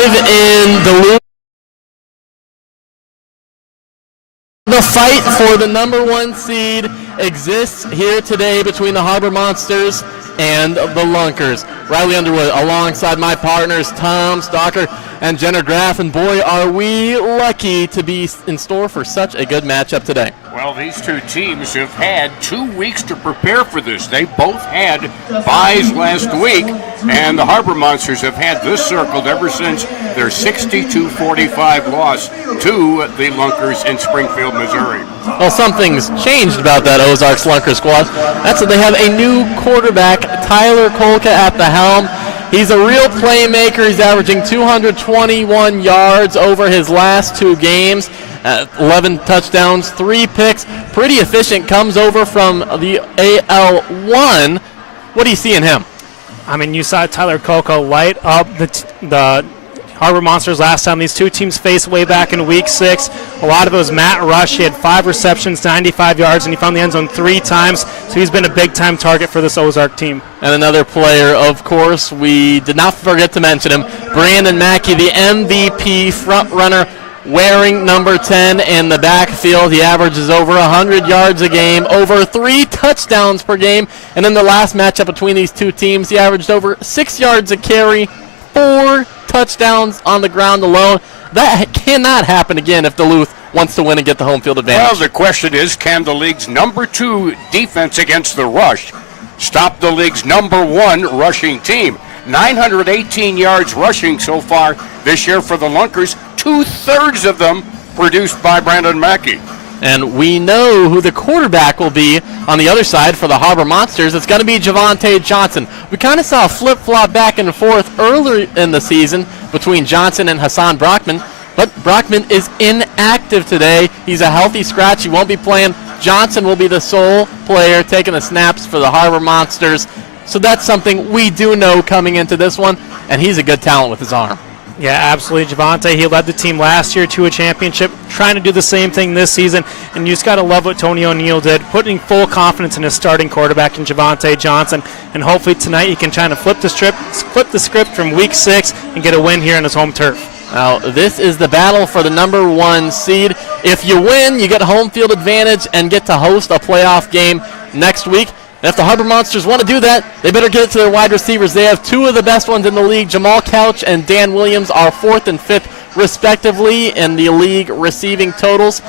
live in Duluth. The fight for the number 1 seed exists here today between the Harbor Monsters and the Lunkers. Riley Underwood alongside my partners Tom Stalker and Jenner Graff, and boy, are we lucky to be in store for such a good matchup today. Well, these two teams have had 2 weeks to prepare for this. They both had byes last week, and the Harbor Monsters have had this circled ever since their 62-45 loss to the Lunkers in Springfield, Missouri. Well, something's changed about that Ozarks Lunker squad. That's that they have a new quarterback, Tyler Kolka, at the helm. He's a real playmaker. He's averaging 221 yards over his last 2 games. 11 touchdowns, 3 picks. Pretty efficient. Comes over from the AL1. What do you see in him? I mean, you saw Tyler Kolka light up the Harbor Monsters last time these two teams faced way back in Week 6. A lot of it was Matt Rush. He had 5 receptions, 95 yards, and he found the end zone 3 times. So he's been a big-time target for this Ozark team. And another player, of course, we did not forget to mention him, Brandon Mackey, the MVP front runner, wearing number 10 in the backfield. He averages over 100 yards a game, over 3 touchdowns per game. And in the last matchup between these two teams, he averaged over 6 yards a carry, 4 touchdowns on the ground alone. That cannot happen again if Duluth wants to win and get the home field advantage. Well, the question is, can the league's number 2 defense against the rush stop the league's number 1 rushing team? 918 yards rushing so far this year for the Lunkers, 2/3 of them produced by Brandon Mackey. And we know who the quarterback will be on the other side for the Harbor Monsters. It's going to be Javante Johnson. We kind of saw a flip-flop back and forth earlier in the season between Johnson and Hassan Brockman, but Brockman is inactive today. He's a healthy scratch. He won't be playing. Johnson will be the sole player taking the snaps for the Harbor Monsters. So that's something we do know coming into this one, and he's a good talent with his arm. Yeah, absolutely. Javante, he led the team last year to a championship, trying to do the same thing this season, and you just got to love what Tony O'Neill did, putting full confidence in his starting quarterback in Javante Johnson, and hopefully tonight he can try to flip the script from Week 6 and get a win here on his home turf. Now, this is the battle for the number 1 seed. If you win, you get home field advantage and get to host a playoff game next week. And if the Harbor Monsters want to do that, they better get it to their wide receivers. They have 2 of the best ones in the league. Jamal Couch and Dan Williams are 4th and 5th, respectively, in the league receiving totals.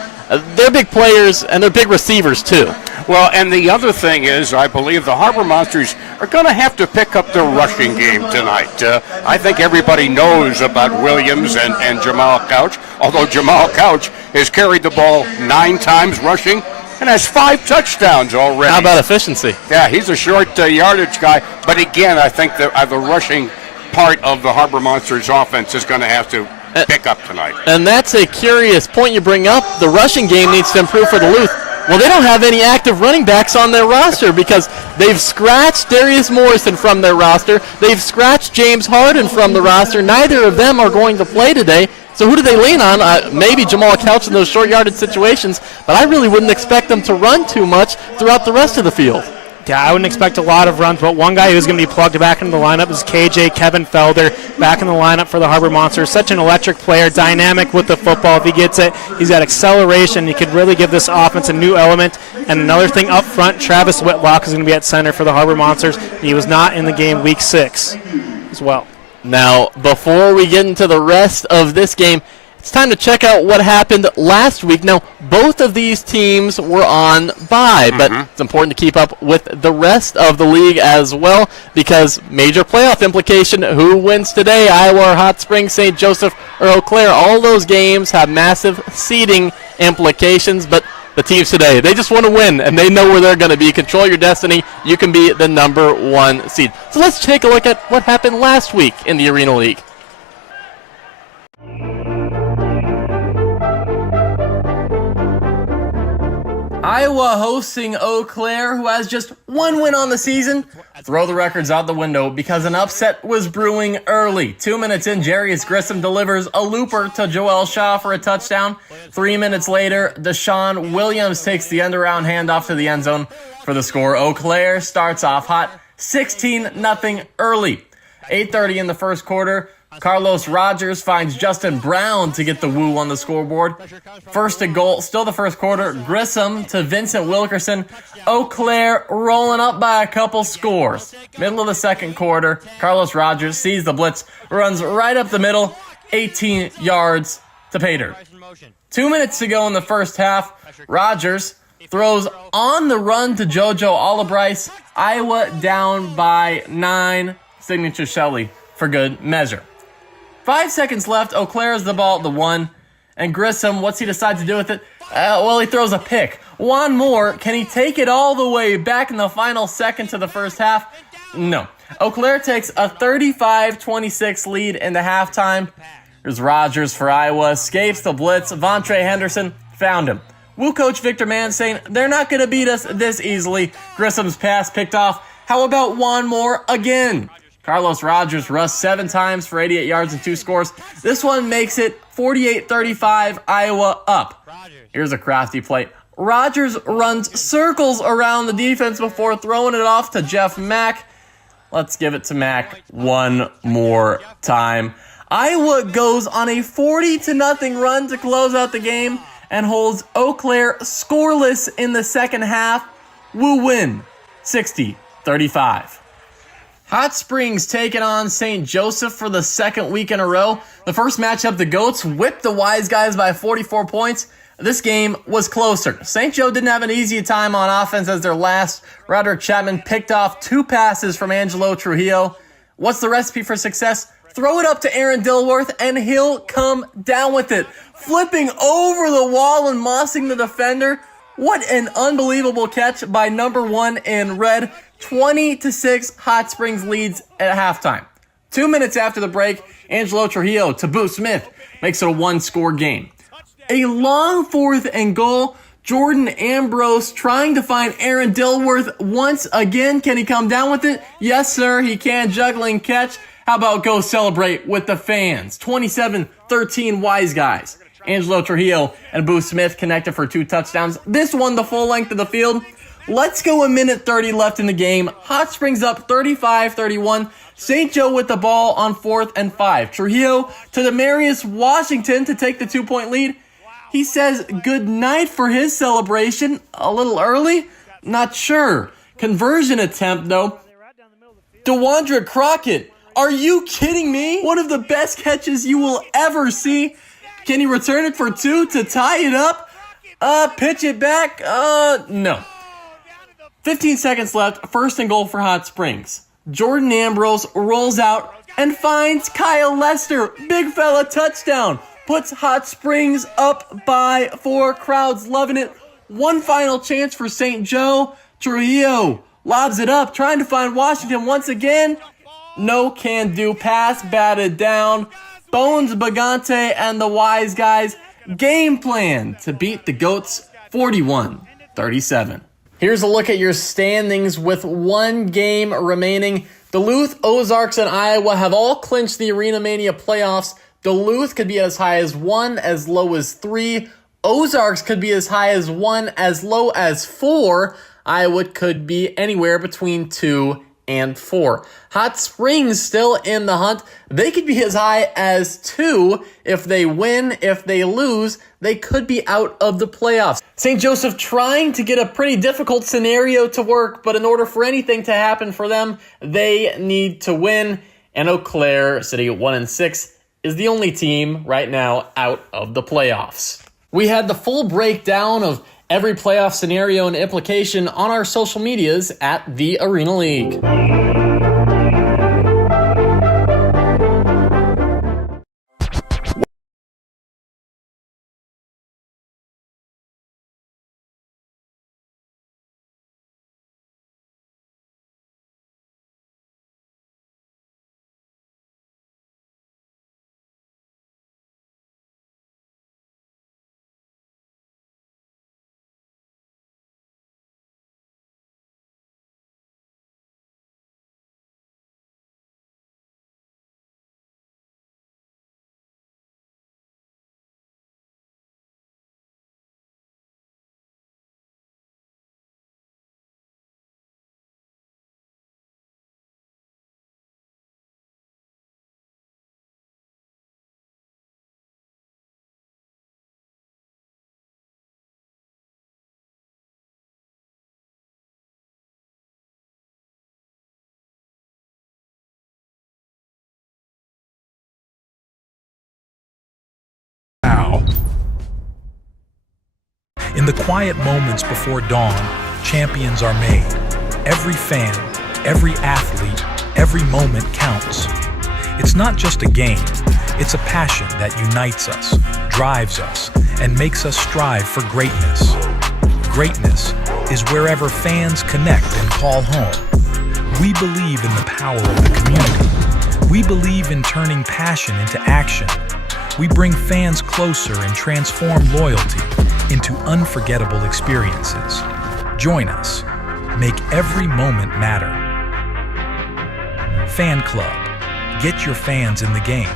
They're big players, and they're big receivers, too. Well, and the other thing is, I believe the Harbor Monsters are going to have to pick up their rushing game tonight. I think everybody knows about Williams and Jamal Couch, although Jamal Couch has carried the ball 9 times rushing and has 5 touchdowns already. How about efficiency? Yeah, he's a short yardage guy. But again, I think the rushing part of the Harbor Monsters offense is going to have to pick up tonight. And that's a curious point you bring up. The rushing game needs to improve for Duluth. Well, they don't have any active running backs on their roster because they've scratched Darius Morrison from their roster. They've scratched James Harden from the roster. Neither of them are going to play today. So who do they lean on? Maybe Jamal Couch in those short yardage situations, but I really wouldn't expect them to run too much throughout the rest of the field. Yeah, I wouldn't expect a lot of runs, but one guy who's going to be plugged back into the lineup is KJ Kevin Felder, back in the lineup for the Harbor Monsters. Such an electric player, dynamic with the football. If he gets it, he's got acceleration. He could really give this offense a new element. And another thing up front, Travis Whitlock is going to be at center for the Harbor Monsters. He was not in the game Week 6 as well. Now, before we get into the rest of this game, it's time to check out what happened last week. Now, both of these teams were on bye, but it's important to keep up with the rest of the league as well because major playoff implication, who wins today, Iowa or Hot Springs, St. Joseph or Eau Claire, all those games have massive seeding implications, but the teams today, they just want to win, and they know where they're going to be. Control your destiny. You can be the number 1 seed. So let's take a look at what happened last week in the Arena League. Iowa hosting Eau Claire, who has just 1 win on the season. Throw the records out the window because an upset was brewing early. 2 minutes in, Jarius Grissom delivers a looper to Joel Shaw for a touchdown. 3 minutes later, Deshaun Williams takes the end-around handoff to the end zone for the score. Eau Claire starts off hot, 16-0 early. 8:30 in the first quarter. Carlos Rogers finds Justin Brown to get the woo on the scoreboard. First and goal, still the first quarter. Grissom to Vincent Wilkerson. Eau Claire rolling up by a couple scores. Middle of the second quarter, Carlos Rogers sees the blitz, runs right up the middle, 18 yards to pay dirt. 2 minutes to go in the first half. Rogers throws on the run to JoJo Albright. Iowa down by 9. Signature Shelley for good measure. 5 seconds left. Eau Claire has the ball at the 1. And Grissom, what's he decide to do with it? He throws a pick. One more. Can he take it all the way back in the final second to the first half? No. Eau Claire takes a 35-26 lead into halftime. Here's Rogers for Iowa. Escapes the blitz. Vontre Henderson found him. Woo coach Victor Mann saying, they're not going to beat us this easily. Grissom's pass picked off. How about one more again? Carlos Rogers rushed 7 times for 88 yards and 2 scores. This one makes it 48-35, Iowa up. Here's a crafty play. Rogers runs circles around the defense before throwing it off to Jeff Mack. Let's give it to Mack one more time. Iowa goes on a 40-0 run to close out the game and holds Eau Claire scoreless in the second half. Woo win, 60-35. Hot Springs taking on St. Joseph for the second week in a row. The first matchup, the Goats whipped the Wise Guys by 44 points. This game was closer. St. Joe didn't have an easy time on offense as their last. Roderick Chapman picked off 2 passes from Angelo Trujillo. What's the recipe for success? Throw it up to Aaron Dilworth and he'll come down with it. Flipping over the wall and mossing the defender. What an unbelievable catch by number 1 in red. 20-6 Hot Springs leads at halftime. 2 minutes after the break, Angelo Trujillo to Boo Smith makes it a 1-score game. A long 4th and goal. Jordan Ambrose trying to find Aaron Dilworth once again. Can he come down with it? Yes, sir, he can. Juggling catch. How about go celebrate with the fans? 27-13 Wise Guys. Angelo Trujillo and Boo Smith connected for 2 touchdowns. This one the full length of the field. Let's go, a minute 30 left in the game. Hot Springs up 35-31. St. Joe with the ball on 4th and 5. Trujillo to Demarius Washington to take the 2-point lead. He says good night for his celebration. A little early? Not sure. Conversion attempt, though. DeWandre Crockett. Are you kidding me? One of the best catches you will ever see. Can he return it for 2 to tie it up? Pitch it back? No. 15 seconds left, 1st and goal for Hot Springs. Jordan Ambrose rolls out and finds Kyle Lester. Big fella touchdown. Puts Hot Springs up by 4. Crowds loving it. One final chance for St. Joe. Trujillo lobs it up, trying to find Washington once again. No can do. Pass batted down. Bones Bagante and the Wise Guys game plan to beat the Goats 41-37. Here's a look at your standings with 1 game remaining. Duluth, Ozarks, and Iowa have all clinched the Arena Mania playoffs. Duluth could be as high as 1, as low as 3. Ozarks could be as high as 1, as low as 4. Iowa could be anywhere between 2 and 4. Hot Springs still in the hunt. They could be as high as 2 if they win. If they lose, they could be out of the playoffs. St. Joseph trying to get a pretty difficult scenario to work, but in order for anything to happen for them, they need to win. And Eau Claire, sitting at 1-6, is the only team right now out of the playoffs. We had the full breakdown of every playoff scenario and implication on our social medias at the Arena League. wow. In the quiet moments before dawn, champions are made. Every fan, every athlete, every moment counts. It's not just a game, it's a passion that unites us, drives us, and makes us strive for greatness. Greatness is wherever fans connect and call home. We believe in the power of the community. We believe in turning passion into action. We bring fans closer and transform loyalty into unforgettable experiences. Join us. Make every moment matter. Fan Club. Get your fans in the game.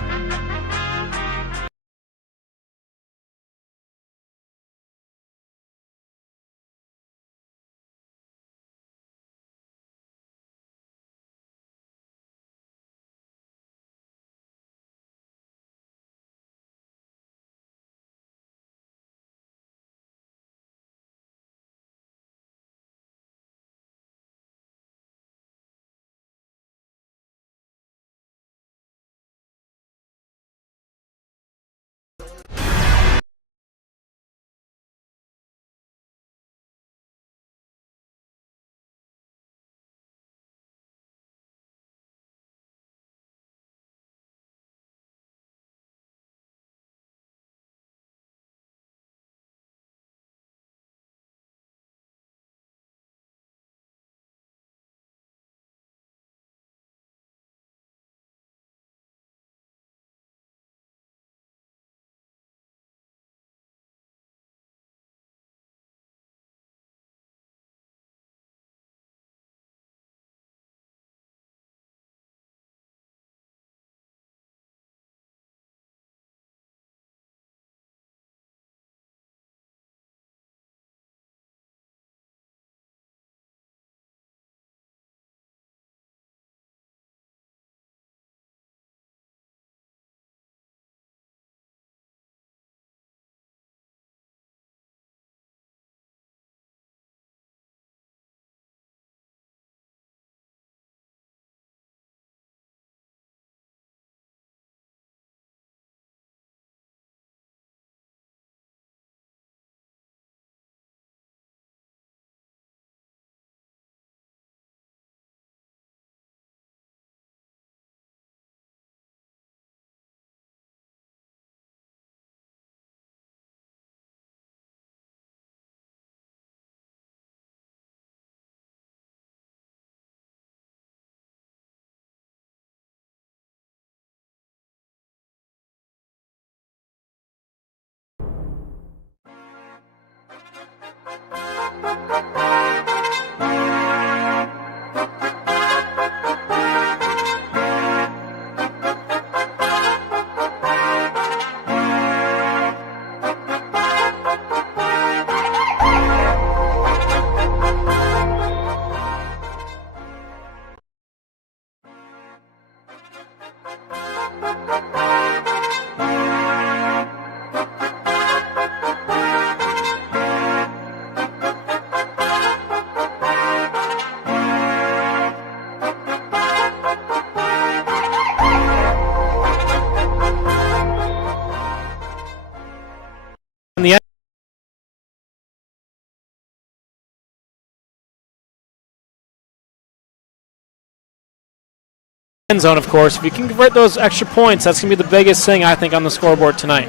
End zone, of course. If you can convert those extra points, that's going to be the biggest thing, I think, on the scoreboard tonight.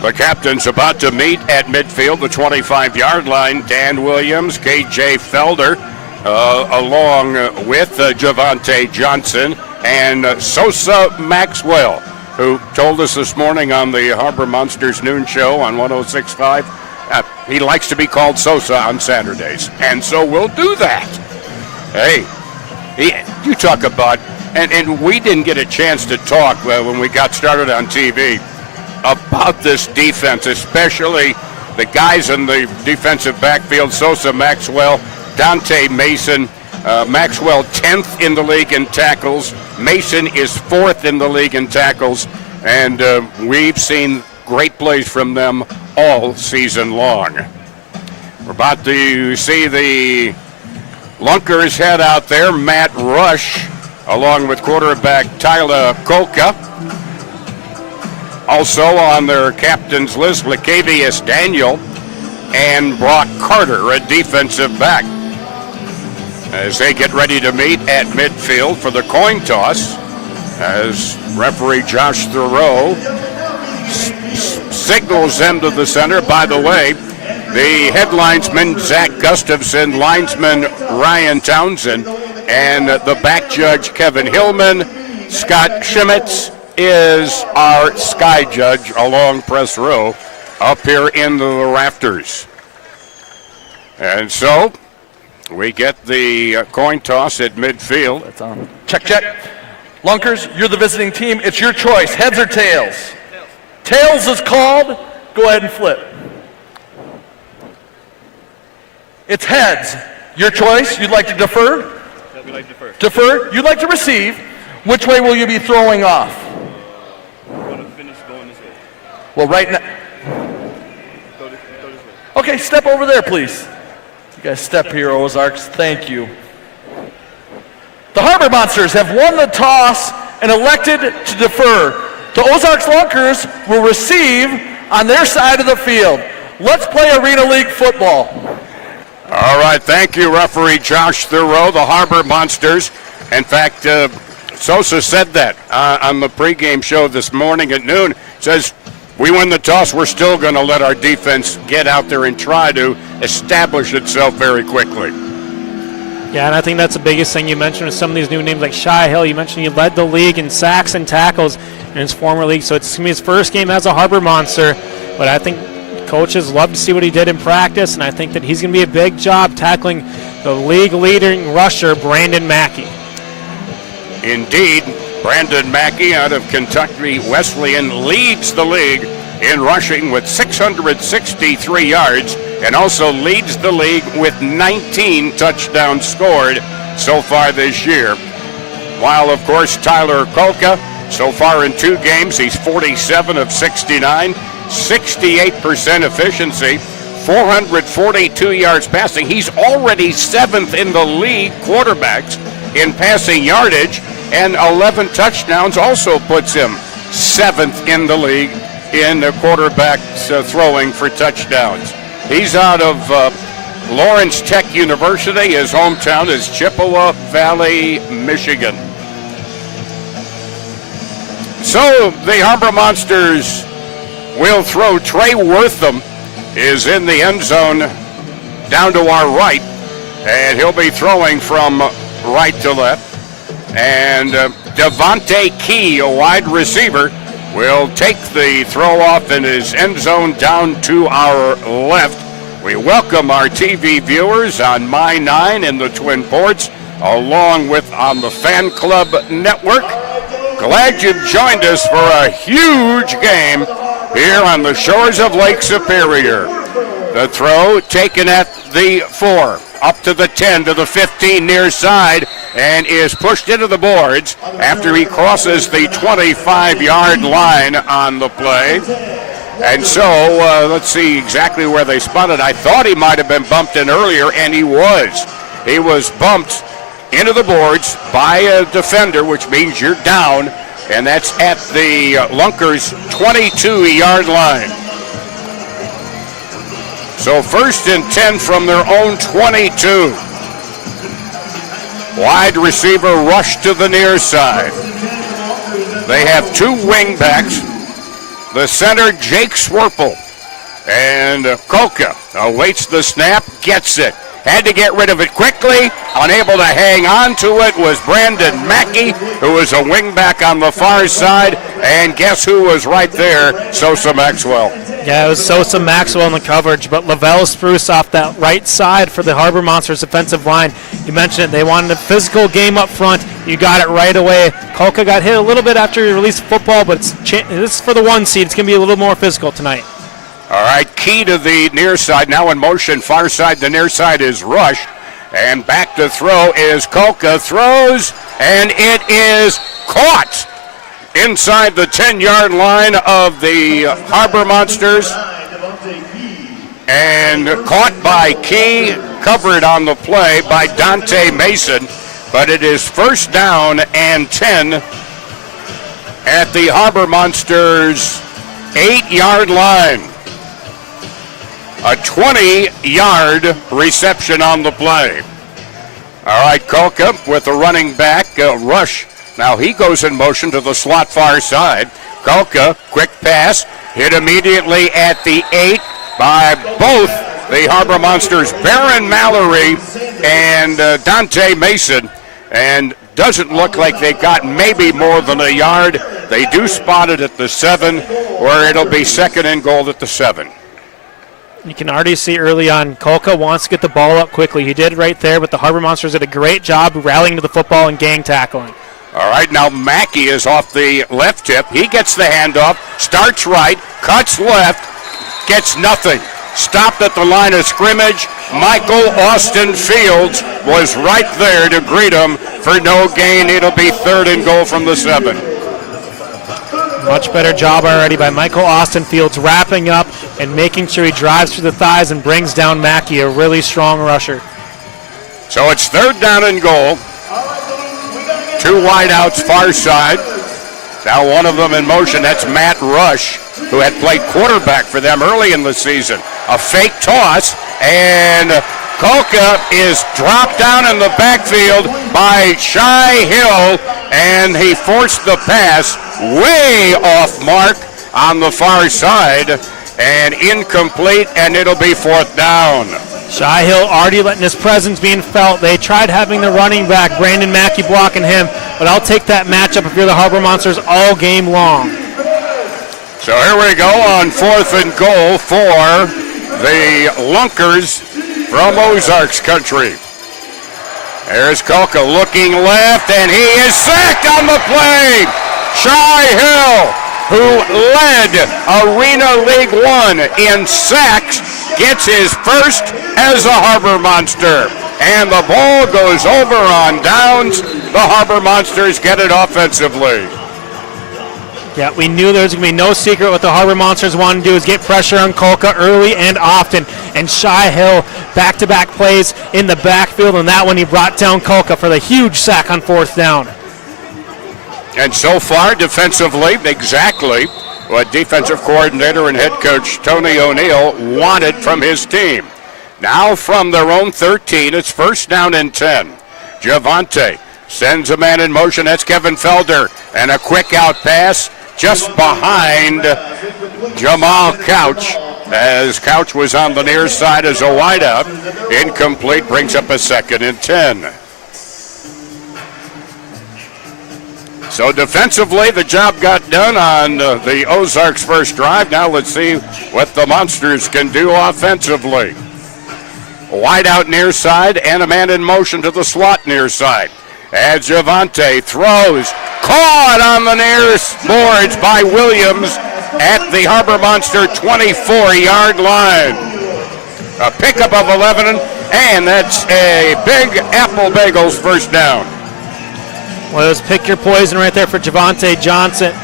The captain's about to meet at midfield, the 25-yard line. Dan Williams, K.J. Felder, along with Javante Johnson and Sosa Maxwell, who told us this morning on the Harbor Monsters noon show on 106.5. He likes to be called Sosa on Saturdays, and so we'll do that. Hey, you talk about, and we didn't get a chance to talk when we got started on TV about this defense, especially the guys in the defensive backfield, Sosa Maxwell, Dante Mason. Maxwell 10th in the league in tackles. Mason is 4th in the league in tackles, and we've seen great plays from them all season long. We're about to see the Lunkers head out there. Matt Rush, along with quarterback Tyler Kolka. Also on their captain's list, Lacavius Daniel and Brock Carter, a defensive back, as they get ready to meet at midfield for the coin toss, as referee Josh Thoreau signals them to the center. By the way, the head linesman, Zach Gustafson, linesman Ryan Townsend, and the back judge, Kevin Hillman. Scott Schmitz is our sky judge along press row up here in the rafters. And so we get the coin toss at midfield. That's on. Check, check. Lunkers, you're the visiting team. It's your choice, heads or tails. Tails is called. Go ahead and flip. It's heads. Your choice. You'd like to defer? Yeah, we like to defer. Defer. You'd like to receive. Which way will you be throwing off? We're going to finish going this way. Well, right now. Go this way. Okay, step over there, please. You guys step here, Ozarks. Thank you. The Harbor Monsters have won the toss and elected to defer. The Ozarks Lunkers will receive on their side of the field. Let's play Arena League football. All right, thank you, referee Josh Thoreau. The Harbor Monsters, in fact, Sosa said that on the pregame show this morning at noon. Says, we win the toss, we're still going to let our defense get out there and try to establish itself very quickly. Yeah, and I think that's the biggest thing you mentioned with some of these new names like Shy Hill. You mentioned he led the league in sacks and tackles in his former league, so it's going to be his first game as a Harbor Monster. But I think coaches love to see what he did in practice, and I think that he's going to be a big job tackling the league-leading rusher, Brandon Mackey. Indeed, Brandon Mackey out of Kentucky Wesleyan leads the league in rushing with 663 yards and also leads the league with 19 touchdowns scored so far this year. While, of course, Tyler Kolka, so far in 2 games, he's 47 of 69, 68% efficiency, 442 yards passing. He's already 7th in the league quarterbacks in passing yardage, and 11 touchdowns also puts him 7th in the league in the quarterbacks throwing for touchdowns. He's out of Lawrence Tech University. His hometown is Chippewa Valley, Michigan. So the Harbor Monsters will throw. Trey Wortham is in the end zone down to our right, and he'll be throwing from right to left. And Devontae Key, a wide receiver, will take the throw off in his end zone down to our left. We welcome our TV viewers on My 9 in the Twin Ports, along with on the Fan Club Network. Glad you've joined us for a huge game here on the shores of Lake Superior. The throw taken at the 4, up to the 10, to the 15 near side, and is pushed into the boards after he crosses the 25-yard line on the play. And so, let's see exactly where they spotted. I thought he might have been bumped in earlier, and he was. He was bumped into the boards by a defender, which means you're down, and that's at the Lunkers' 22-yard line. So 1st and 10 from their own 22. Wide receiver rush to the near side. They have 2 wing backs. The center, Jake Swerple. And Kolka awaits the snap, gets it. Had to get rid of it quickly. Unable to hang on to it was Brandon Mackey, who was a wingback on the far side. And guess who was right there? Sosa Maxwell. Yeah, it was Sosa Maxwell in the coverage, but Lavelle Spruce off that right side for the Harbor Monsters defensive line. You mentioned it. They wanted a physical game up front. You got it right away. Kolka got hit a little bit after he released football, but this is for the 1 seed. It's going to be a little more physical tonight. All right, Key to the near side, now in motion, far side, the near side is rushed, and back to throw is Kolka, throws, and it is caught inside the 10-yard line of the Harbor Monsters, and caught by Key, covered on the play by Dante Mason, but it is 1st down and 10 at the Harbor Monsters 8-yard line. A 20-yard reception on the play. All right, Kolka with the running back rush. Now he goes in motion to the slot far side. Kolka, quick pass, hit immediately at the 8 by both the Harbor Monsters, Baron Mallory and Dante Mason. And doesn't look like they got maybe more than a yard. They do spot it at the 7, where it'll be 2nd and goal at the 7. You can already see early on, Kolka wants to get the ball up quickly. He did right there, but the Harbor Monsters did a great job rallying to the football and gang tackling. All right, now Mackey is off the left hip. He gets the handoff, starts right, cuts left, gets nothing. Stopped at the line of scrimmage. Michael Austin Fields was right there to greet him for no gain. It'll be 3rd and goal from the 7. Much better job already by Michael Austin Fields wrapping up and making sure he drives through the thighs and brings down Mackey, a really strong rusher. So it's 3rd down and goal. 2 wideouts far side. Now one of them in motion. That's Matt Rush, who had played quarterback for them early in the season. A fake toss, and Kolka is dropped down in the backfield by Shai Hill, and he forced the pass way off mark on the far side, and incomplete, and it'll be 4th down. Shai Hill already letting his presence being felt. They tried having the running back, Brandon Mackey, blocking him, but I'll take that matchup if you're the Harbor Monsters all game long. So here we go on 4th and goal for the Lunkers from Ozarks country. There's Kolka looking left, and he is sacked on the play. Shai Hill, who led Arena League 1 in sacks, gets his first as a Harbor Monster. And the ball goes over on downs. The Harbor Monsters get it offensively. Yeah, we knew there was going to be no secret what the Harbor Monsters wanted to do is get pressure on Kolka early and often. And Shai Hill, back-to-back plays in the backfield, and that one he brought down Kolka for the huge sack on 4th down. And so far, defensively, exactly what defensive coordinator and head coach Tony O'Neill wanted from his team. Now from their own 13, it's 1st down and 10. Javante sends a man in motion. That's Kevin Felder. And a quick out pass just behind Jamal Couch, as Couch was on the near side as a wideout. Incomplete, brings up a 2nd and 10. So defensively, the job got done on the Ozarks' first drive. Now let's see what the Monsters can do offensively. Wide out near side and a man in motion to the slot near side. As Javante throws, caught on the near boards by Williams at the Harbor Monster 24-yard line. A pickup of 11, and that's a Big Apple Bagels 1st down. Well, it was pick your poison right there for Javante Johnson.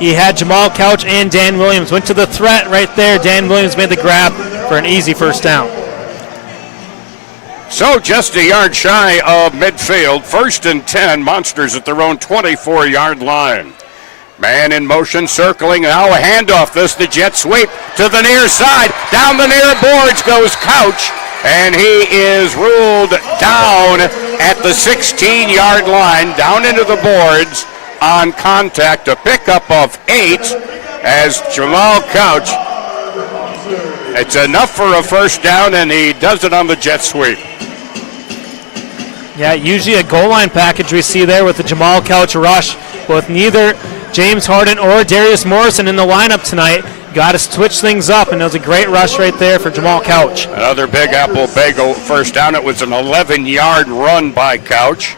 He had Jamal Couch and Dan Williams. Went to the threat right there. Dan Williams made the grab for an easy 1st down. So just a yard shy of midfield. 1st and 10, Monsters at their own 24-yard line. Man in motion, circling, now a handoff. This the jet sweep to the near side. Down the near boards goes Couch, and he is ruled down at the 16-yard line, down into the boards on contact. A pickup of 8 as Jamal Couch. It's enough for a 1st down, and he does it on the jet sweep. Yeah, usually a goal line package we see there with the Jamal Couch rush, but with neither James Harden or Darius Morrison in the lineup tonight, got to switch things up, and it was a great rush right there for Jamal Couch. Another Big Apple Bagel 1st down. It was an 11-yard run by Couch,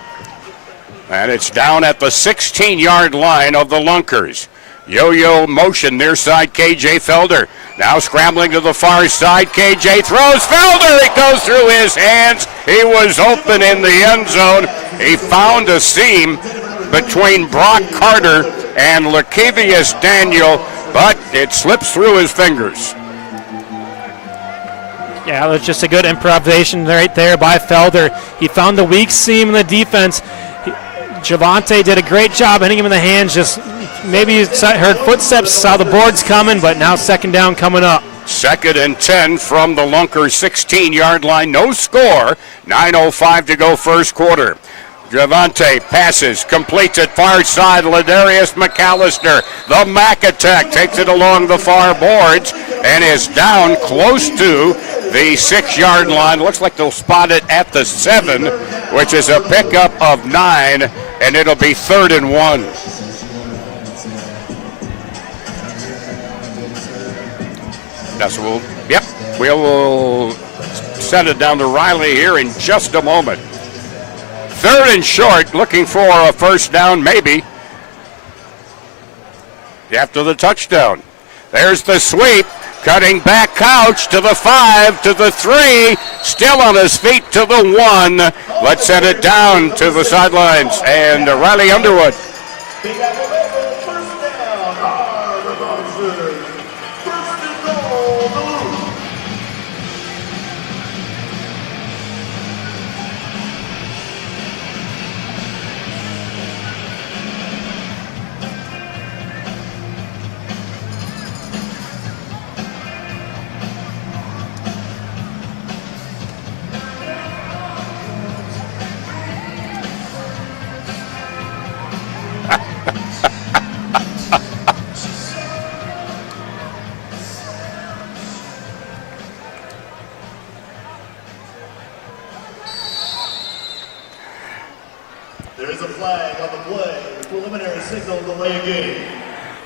and it's down at the 16-yard line of the Lunkers. Yo-yo motion near side, KJ Felder. Now scrambling to the far side, KJ throws. Felder, it goes through his hands. He was open in the end zone. He found a seam between Brock Carter and Lakevius Daniel, but it slips through his fingers. Yeah, it was just a good improvisation right there by Felder. He found the weak seam in the defense. Javante did a great job hitting him in the hands, just maybe you heard footsteps, saw the boards coming, but now second down coming up. 2nd and 10 from the Lunkers 16-yard line. No score. 9:05 to go first quarter. Javante passes, completes it far side. Ladarius McAllister, the Mac attack, takes it along the far boards and is down close to the 6-yard line. Looks like they'll spot it at the 7, which is a pickup of 9, and it'll be 3rd and 1. That's we'll send it down to Riley here in just a moment. 3rd and short, looking for a first down, maybe. After the touchdown. There's the sweep. Cutting back, Couch to the 5, to the 3. Still on his feet to the 1. Let's send it down to the sidelines. And Riley Underwood. There is a flag on the play. Preliminary signal delay of game.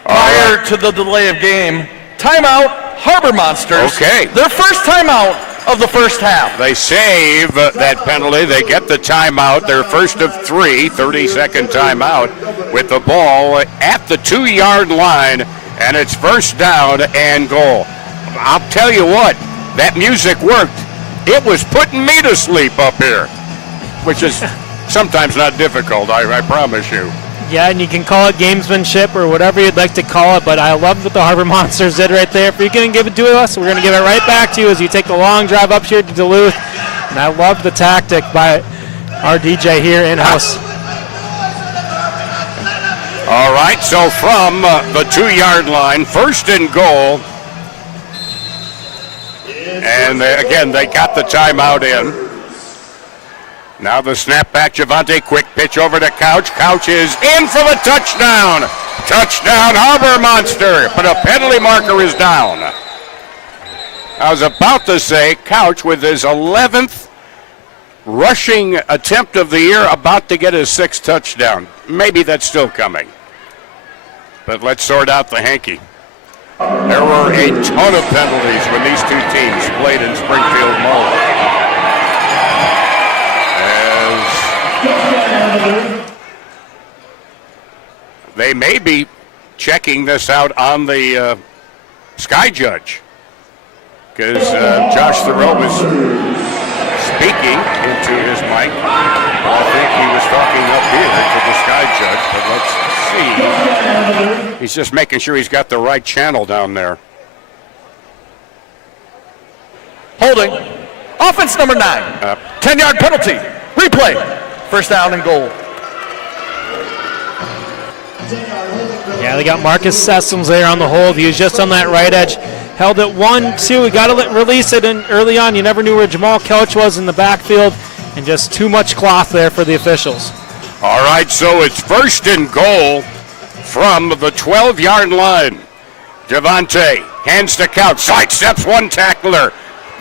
Prior to the delay of game, timeout, Harbor Monsters. Okay. Their first timeout of the first half. They save that penalty. They get the timeout. Their first of 3, 30-second timeout with the ball at the 2-yard line, and it's first down and goal. I'll tell you what, that music worked. It was putting me to sleep up here, which is sometimes not difficult, I promise you. Yeah, and you can call it gamesmanship or whatever you'd like to call it, but I love what the Harbor Monsters did right there. If you're going to give it to us, we're going to give it right back to you as you take the long drive up here to Duluth. And I love the tactic by our DJ here in-house. All right, so from the 2-yard line, first and goal. And again, they got the timeout in. Now the snap back, Javante, quick pitch over to Couch. Couch is in for the touchdown. Touchdown, Harbor Monster, but a penalty marker is down. I was about to say, Couch with his 11th rushing attempt of the year, about to get his 6th touchdown. Maybe that's still coming. But let's sort out the hanky. There were a ton of penalties when these two teams played in Springfield Mall. They may be checking this out on the Sky Judge, because Josh Thoreau was speaking into his mic. I think he was talking up here to the Sky Judge, but let's see. He's just making sure he's got the right channel down there. Holding. Offense number 9. 10-yard penalty. Replay. First down and goal. Yeah, they got Marcus Sessoms there on the hold. He was just on that right edge. Held it 1-2. We got to release it in early on. You never knew where Jamal Couch was in the backfield. And just too much cloth there for the officials. All right, so it's first and goal from the 12-yard line. Javante hands to Couch. Sidesteps one tackler.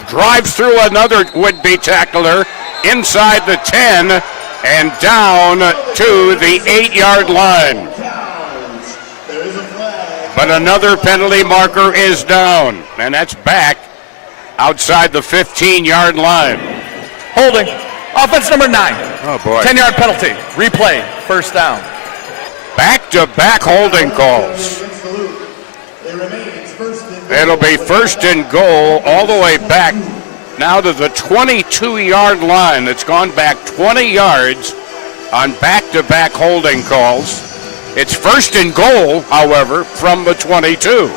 Drives through another would-be tackler. Inside the 10. And down to the 8-yard line. But another penalty marker is down, and that's back outside the 15-yard line. Holding. Offense number 9. Oh, boy. 10-yard penalty. Replay. First down. Back-to-back holding calls. It'll be first and goal all the way back now to the 22-yard line. It's gone back 20 yards on back-to-back holding calls. It's first and goal, however, from the 22.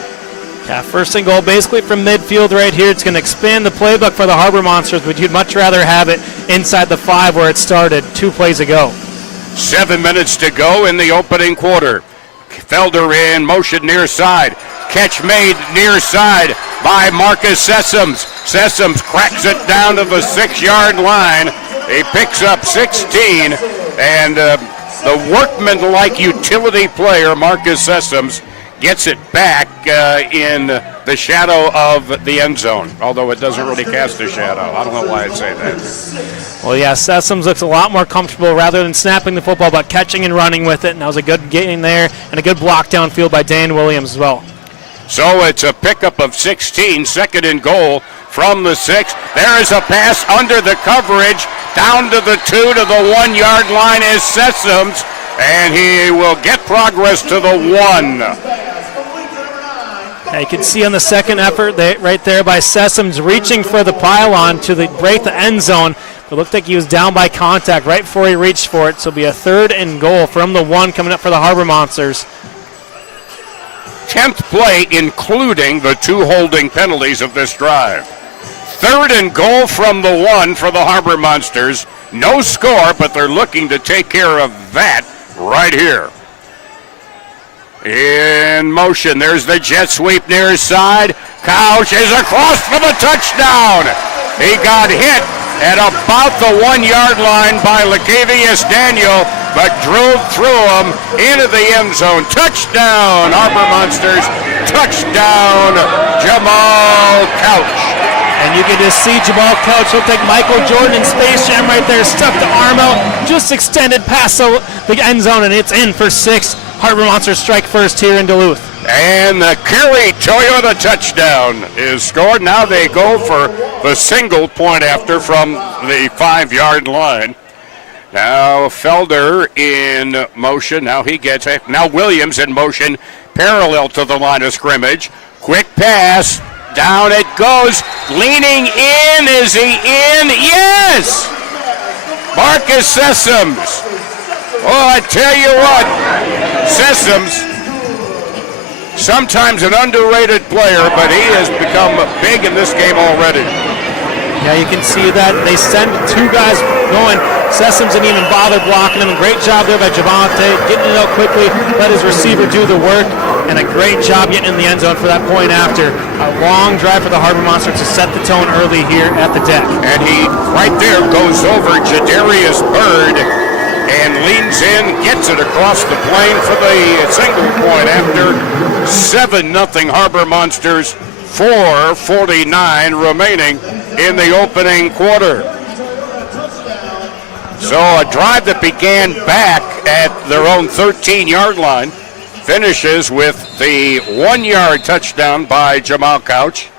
Yeah, first and goal basically from midfield right here. It's going to expand the playbook for the Harbor Monsters, but you'd much rather have it inside the 5 where it started 2 plays ago. 7 minutes to go in the opening quarter. Felder in motion near side. Catch made near side by Marcus Sessoms. Sessoms cracks it down to the 6-yard line. He picks up 16, and the workman-like utility player, Marcus Sessoms, gets it back in the shadow of the end zone, although it doesn't really cast a shadow. I don't know why I'd say that. Well, yeah, Sessoms looks a lot more comfortable rather than snapping the football, but catching and running with it, and that was a good gain there and a good block downfield by Dan Williams as well. So it's a pickup of 16, 2nd and goal from the 6. There is a pass under the coverage, down to the 2 to the 1-yard line is Sessoms, and he will get progress to the 1. Yeah, you can see on the second effort right there by Sessoms reaching for the pylon to break the end zone. It looked like he was down by contact right before he reached for it, so it'll be a 3rd and goal from the 1 coming up for the Harbor Monsters. 10th play, including the 2 holding penalties of this drive. 3rd and goal from the 1 for the Harbor Monsters. No score, but they're looking to take care of that right here. In motion, there's the jet sweep near side. Couch is across for the touchdown. He got hit at about the 1-yard line by Lagavius Daniel, but drove through him into the end zone. Touchdown, Harbor Monsters. Touchdown, Jamal Couch. And you can just see Jamal Couch look like Michael Jordan in Space Jam right there. Stuck the arm out, just extended past the end zone, and it's in for 6. Harbor Monsters strike first here in Duluth. And the Kerry Toyota touchdown is scored. Now they go for the single point after from the 5-yard line. Now Felder in motion. Now he gets it. Now Williams in motion, parallel to the line of scrimmage. Quick pass. Down it goes. Leaning in. Is he in? Yes! Marcus Sessoms. Oh, I tell you what, Sessoms, sometimes an underrated player, but he has become big in this game already. Yeah, you can see that. They send 2 guys going. Sessoms didn't even bother blocking him. Great job there by Javante, getting it out quickly, let his receiver do the work, and a great job getting in the end zone for that point after. A long drive for the Harbor Monsters to set the tone early here at the deck. And he, right there, goes over Jadarius Bird and leans in, gets it across the plane for the single point after. 7-0 Harbor Monsters, 4:49 remaining in the opening quarter. So a drive that began back at their own 13-yard line finishes with the 1-yard touchdown by Jamal Couch,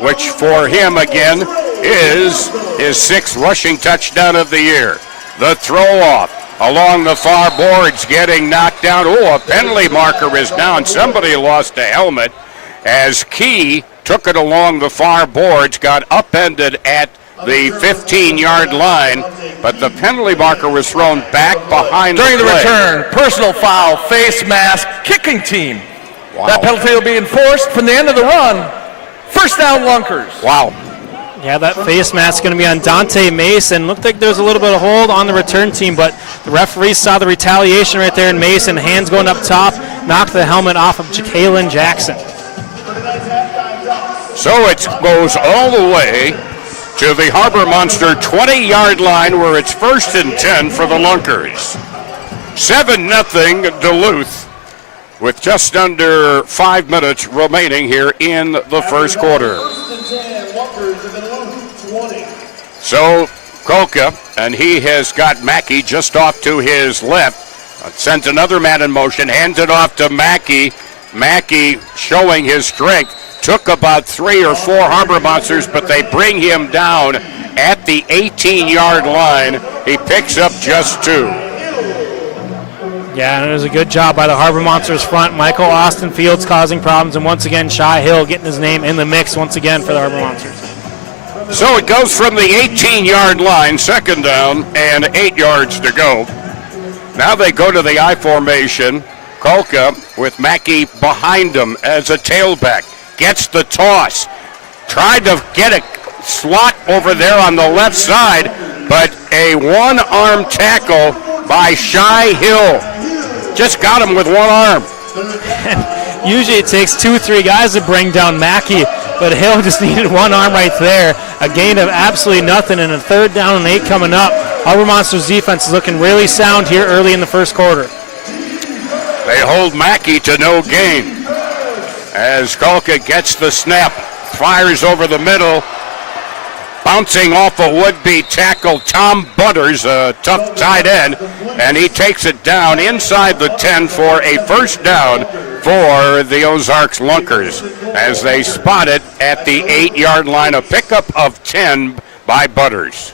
which for him again is his 6th rushing touchdown of the year. The throw-off along the far boards getting knocked down. Oh, a penalty marker is down. Somebody lost a helmet as Key took it along the far boards, got upended at the 15-yard line, but the penalty marker was thrown back behind during the play. return. Personal foul, face mask, kicking team. Wow. That penalty will be enforced from the end of the run. First down, Lunkers. Wow. Yeah, that face mask is going to be on Dante Mason. Looked like there was a little bit of hold on the return team, but the referee saw the retaliation right there in Mason. Hands going up top, knocked the helmet off of Jalen Jackson. So it goes all the way to the Harbor Monster 20-yard line where it's 1st and 10 for the Lunkers. 7-0 Duluth with just under 5 minutes remaining here in the first quarter. So Kolka, and he has got Mackey just off to his left. Sends another man in motion, hands it off to Mackey. Mackey showing his strength. Took about 3 or 4 Harbor Monsters, but they bring him down at the 18-yard line. He picks up just 2. Yeah, and it was a good job by the Harbor Monsters front. Michael Austin Fields causing problems, and once again, Shy Hill getting his name in the mix once again for the Harbor Monsters. So it goes from the 18-yard line, 2nd down, and 8 yards to go. Now they go to the I formation. Kolka with Mackey behind him as a tailback. Gets the toss. Tried to get a slot over there on the left side, but a one-arm tackle by Shy Hill Just got him with one arm. Usually it takes 2-3 guys to bring down Mackey, but Hill just needed one arm right there. A gain of absolutely nothing, and a 3rd down and 8 coming up. Harbor Monsters defense is looking really sound here early in the first quarter. They hold Mackey to no gain as Kolka gets the snap, fires over the middle, bouncing off a would-be tackle, Tom Butters, a tough tight end, and he takes it down inside the 10 for a 1st down for the Ozarks Lunkers as they spot it at the 8-yard line, a pickup of 10 by Butters.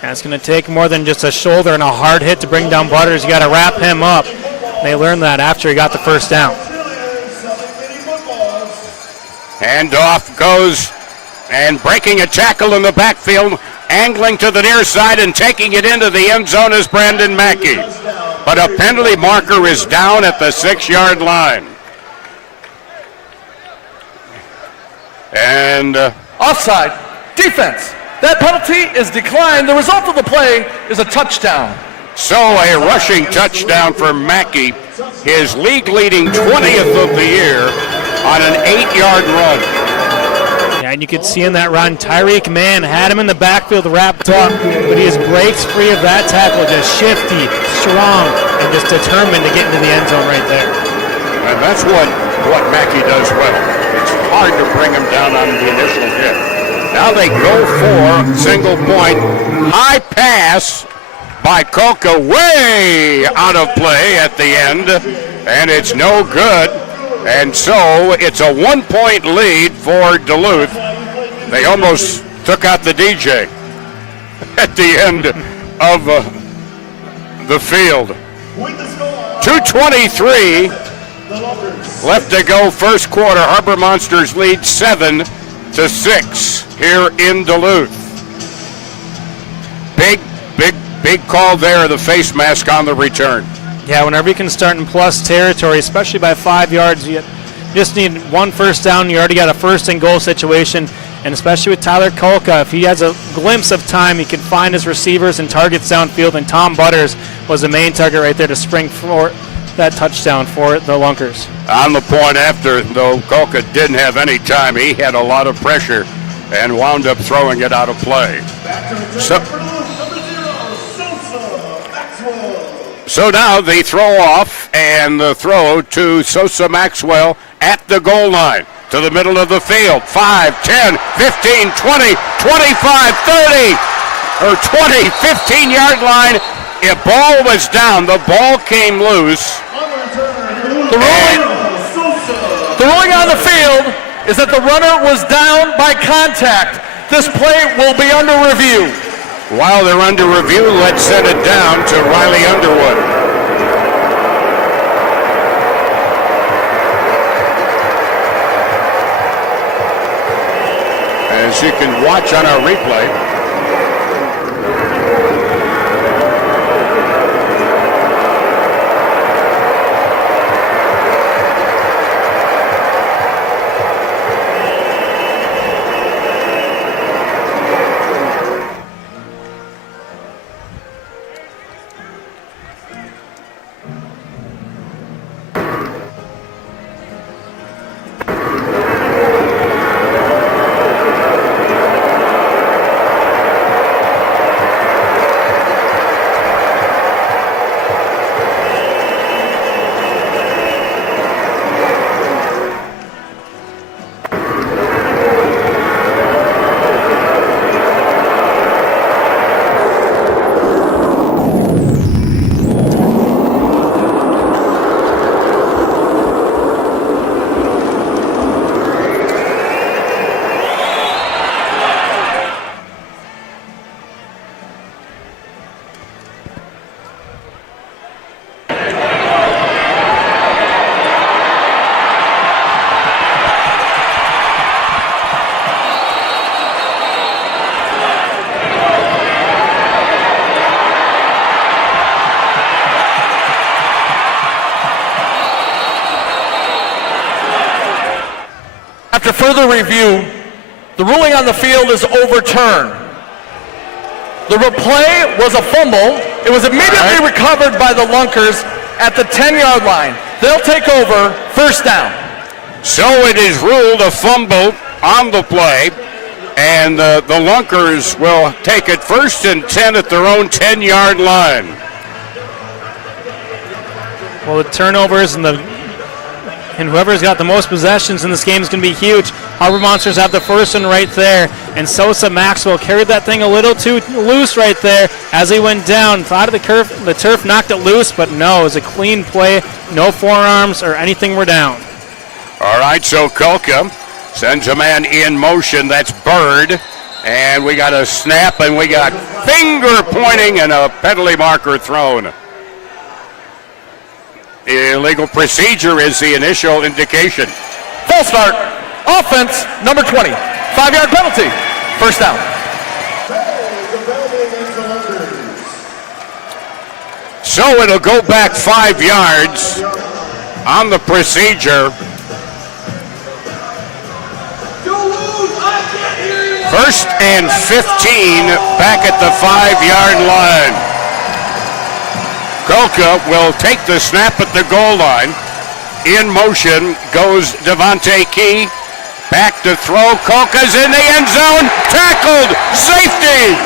That's going to take more than just a shoulder and a hard hit to bring down Butters. You got to wrap him up. They learned that after he got the 1st down. Handoff goes, and breaking a tackle in the backfield, angling to the near side and taking it into the end zone is Brandon Mackey. But a penalty marker is down at the 6-yard line. And Offside. Defense. That penalty is declined. The result of the play is a touchdown. so a rushing touchdown for Mackey, his league-leading 20th of the year on an 8-yard run. Yeah, and you could see in that run, Tyreek Mann had him in the backfield wrapped up, but he just breaks free of that tackle, just shifty, strong, and just determined to get into the end zone right there. And that's what Mackey does well. It's hard to bring him down on the initial hit. Now they go for single point, high pass by Kolka, way out of play at the end, and it's no good. And so it's a 1-point lead for Duluth. They almost took out the DJ at the end of the field. 2:23 left to go first quarter. Harbor Monsters lead 7-6 here in Duluth. Big call there, the face mask on the return. Yeah, whenever you can start in plus territory, especially by 5 yards, you just need one first down. You already got a first and goal situation, and especially with Tyler Kolka, if he has a glimpse of time, he can find his receivers and targets downfield, and Tom Butters was the main target right there to spring for that touchdown for the Lunkers. On the point after, though, Kolka didn't have any time. He had a lot of pressure and wound up throwing it out of play. So now they throw off, and the throw to Sosa Maxwell at the goal line, to the middle of the field. 5, 10, 15, 20, 25, 30, or 20, 15-yard line. A ball was down. The ball came loose. The ruling on the field is that the runner was down by contact. This play will be under review. While they're under review, let's send it down to Riley Underwood. As you can watch on our replay, After further review, the ruling on the field is overturned. The replay was a fumble. It was immediately recovered by the Lunkers, at the 10-yard line. They'll take over, first down. So it is ruled a fumble on the play, and the Lunkers will take it 1st and 10 at their own 10-yard line. Well, the turnovers and whoever's got the most possessions in this game is going to be huge. Harbor Monsters have the first one right there, and Sosa Maxwell carried that thing a little too loose right there as he went down. Thought of the turf knocked it loose, but no, it was a clean play. No forearms or anything were down. All right, so Kolka sends a man in motion. That's Bird. And we got a snap, and we got finger pointing and a penalty marker thrown. Illegal procedure is the initial indication. Full start. Offense, number 20. 5-yard penalty. First down. So it'll go back 5 yards on the procedure. 1st and 15 back at the 5-yard line. Kolka will take the snap at the goal line. In motion goes Devontae Key. Back to throw. Kolka's in the end zone. Tackled. Safety.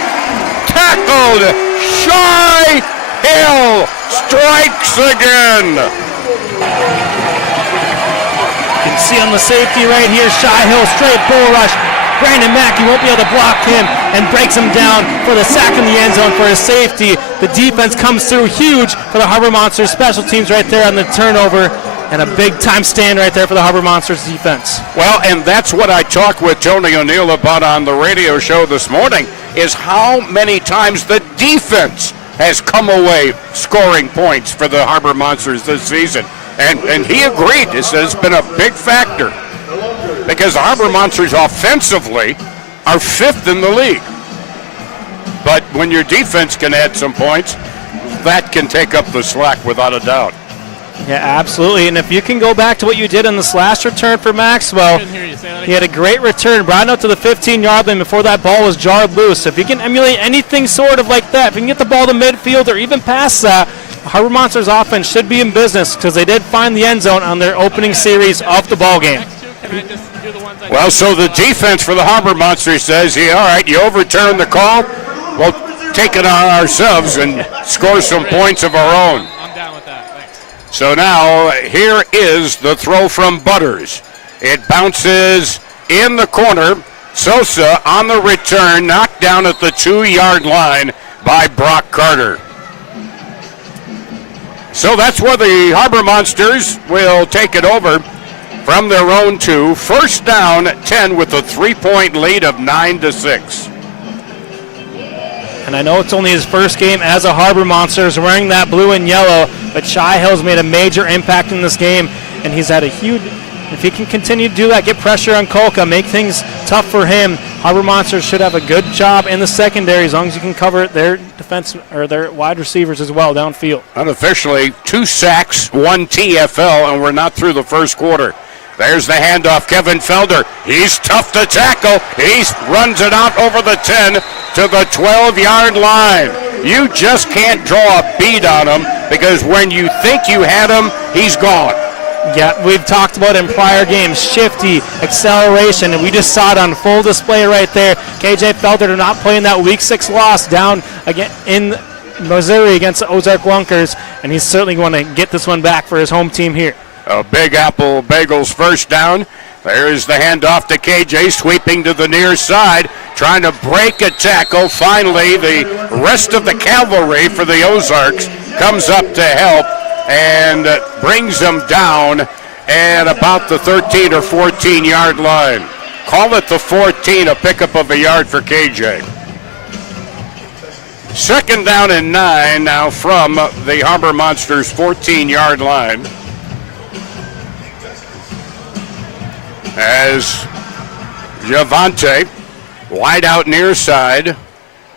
Tackled. Shy Hill strikes again. You can see on the safety right here, Shy Hill straight bull rush. Brandon Mackey won't be able to block him and breaks him down for the sack in the end zone for his safety. The defense comes through huge for the Harbor Monsters. Special teams right there on the turnover, and a big-time stand right there for the Harbor Monsters defense. Well, and that's what I talked with Tony O'Neill about on the radio show this morning, is how many times the defense has come away scoring points for the Harbor Monsters this season. And he agreed. He says it's been a big factor, because the Harbor Monsters offensively are 5th in the league. But when your defense can add some points, that can take up the slack without a doubt. Yeah, absolutely. And if you can go back to what you did in this last return for Maxwell, he had a great return, brought it up to the 15-yard line before that ball was jarred loose. If you can emulate anything sort of like that, if you can get the ball to midfield or even past that, Harbor Monsters offense should be in business, because they did find the end zone on their opening series of the ball game. Well, so the defense for the Harbor Monsters says, yeah, all right, you overturn the call, we'll take it on ourselves and score some points of our own. I'm down with that. Thanks. So now here is the throw from Butters. It bounces in the corner. Sosa on the return, knocked down at the 2-yard line by Brock Carter. So that's where the Harbor Monsters will take it over from their own 2. First down, 10 with a 3-point lead of 9-6. And I know it's only his first game as a Harbor Monsters wearing that blue and yellow, but Shy Hill's made a major impact in this game, and he's had a huge, if he can continue to do that, get pressure on Kolka, make things tough for him, Harbor Monsters should have a good job in the secondary as long as you can cover their defense or their wide receivers as well downfield. Unofficially, 2 sacks, 1 TFL, and we're not through the first quarter. There's the handoff, Kevin Felder. He's tough to tackle. He runs it out over the 10 to the 12-yard line. You just can't draw a bead on him, because when you think you had him, he's gone. Yeah, we've talked about in prior games, shifty, acceleration, and we just saw it on full display right there. KJ Felder not playing that Week 6 loss down again in Missouri against the Ozark Lunkers, and he's certainly going to get this one back for his home team here. A Big Apple Bagels first down. There's the handoff to KJ, sweeping to the near side, trying to break a tackle. Finally, the rest of the cavalry for the Ozarks comes up to help and brings them down at about the 13 or 14-yard line. Call it the 14, a pickup of a yard for KJ. Second down and 9 now from the Harbor Monsters 14-yard line. As Javante wide out near side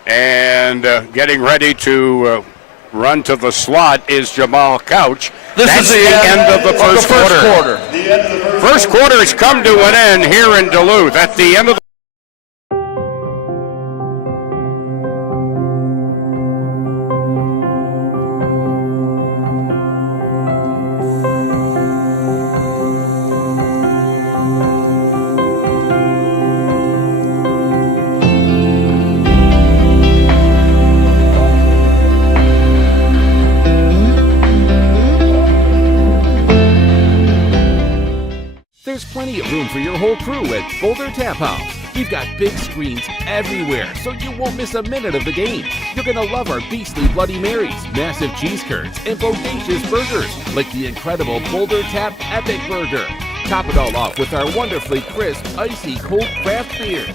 and getting ready to run to the slot is Jamal Couch. That's the end of the first quarter. First quarter has come to an end here in Duluth. At the end of the room for your whole crew at Boulder Tap House. We've got big screens everywhere, so you won't miss a minute of the game. You're going to love our beastly Bloody Marys, massive cheese curds, and bodacious burgers, like the incredible Boulder Tap Epic Burger. Top it all off with our wonderfully crisp, icy, cold craft beer.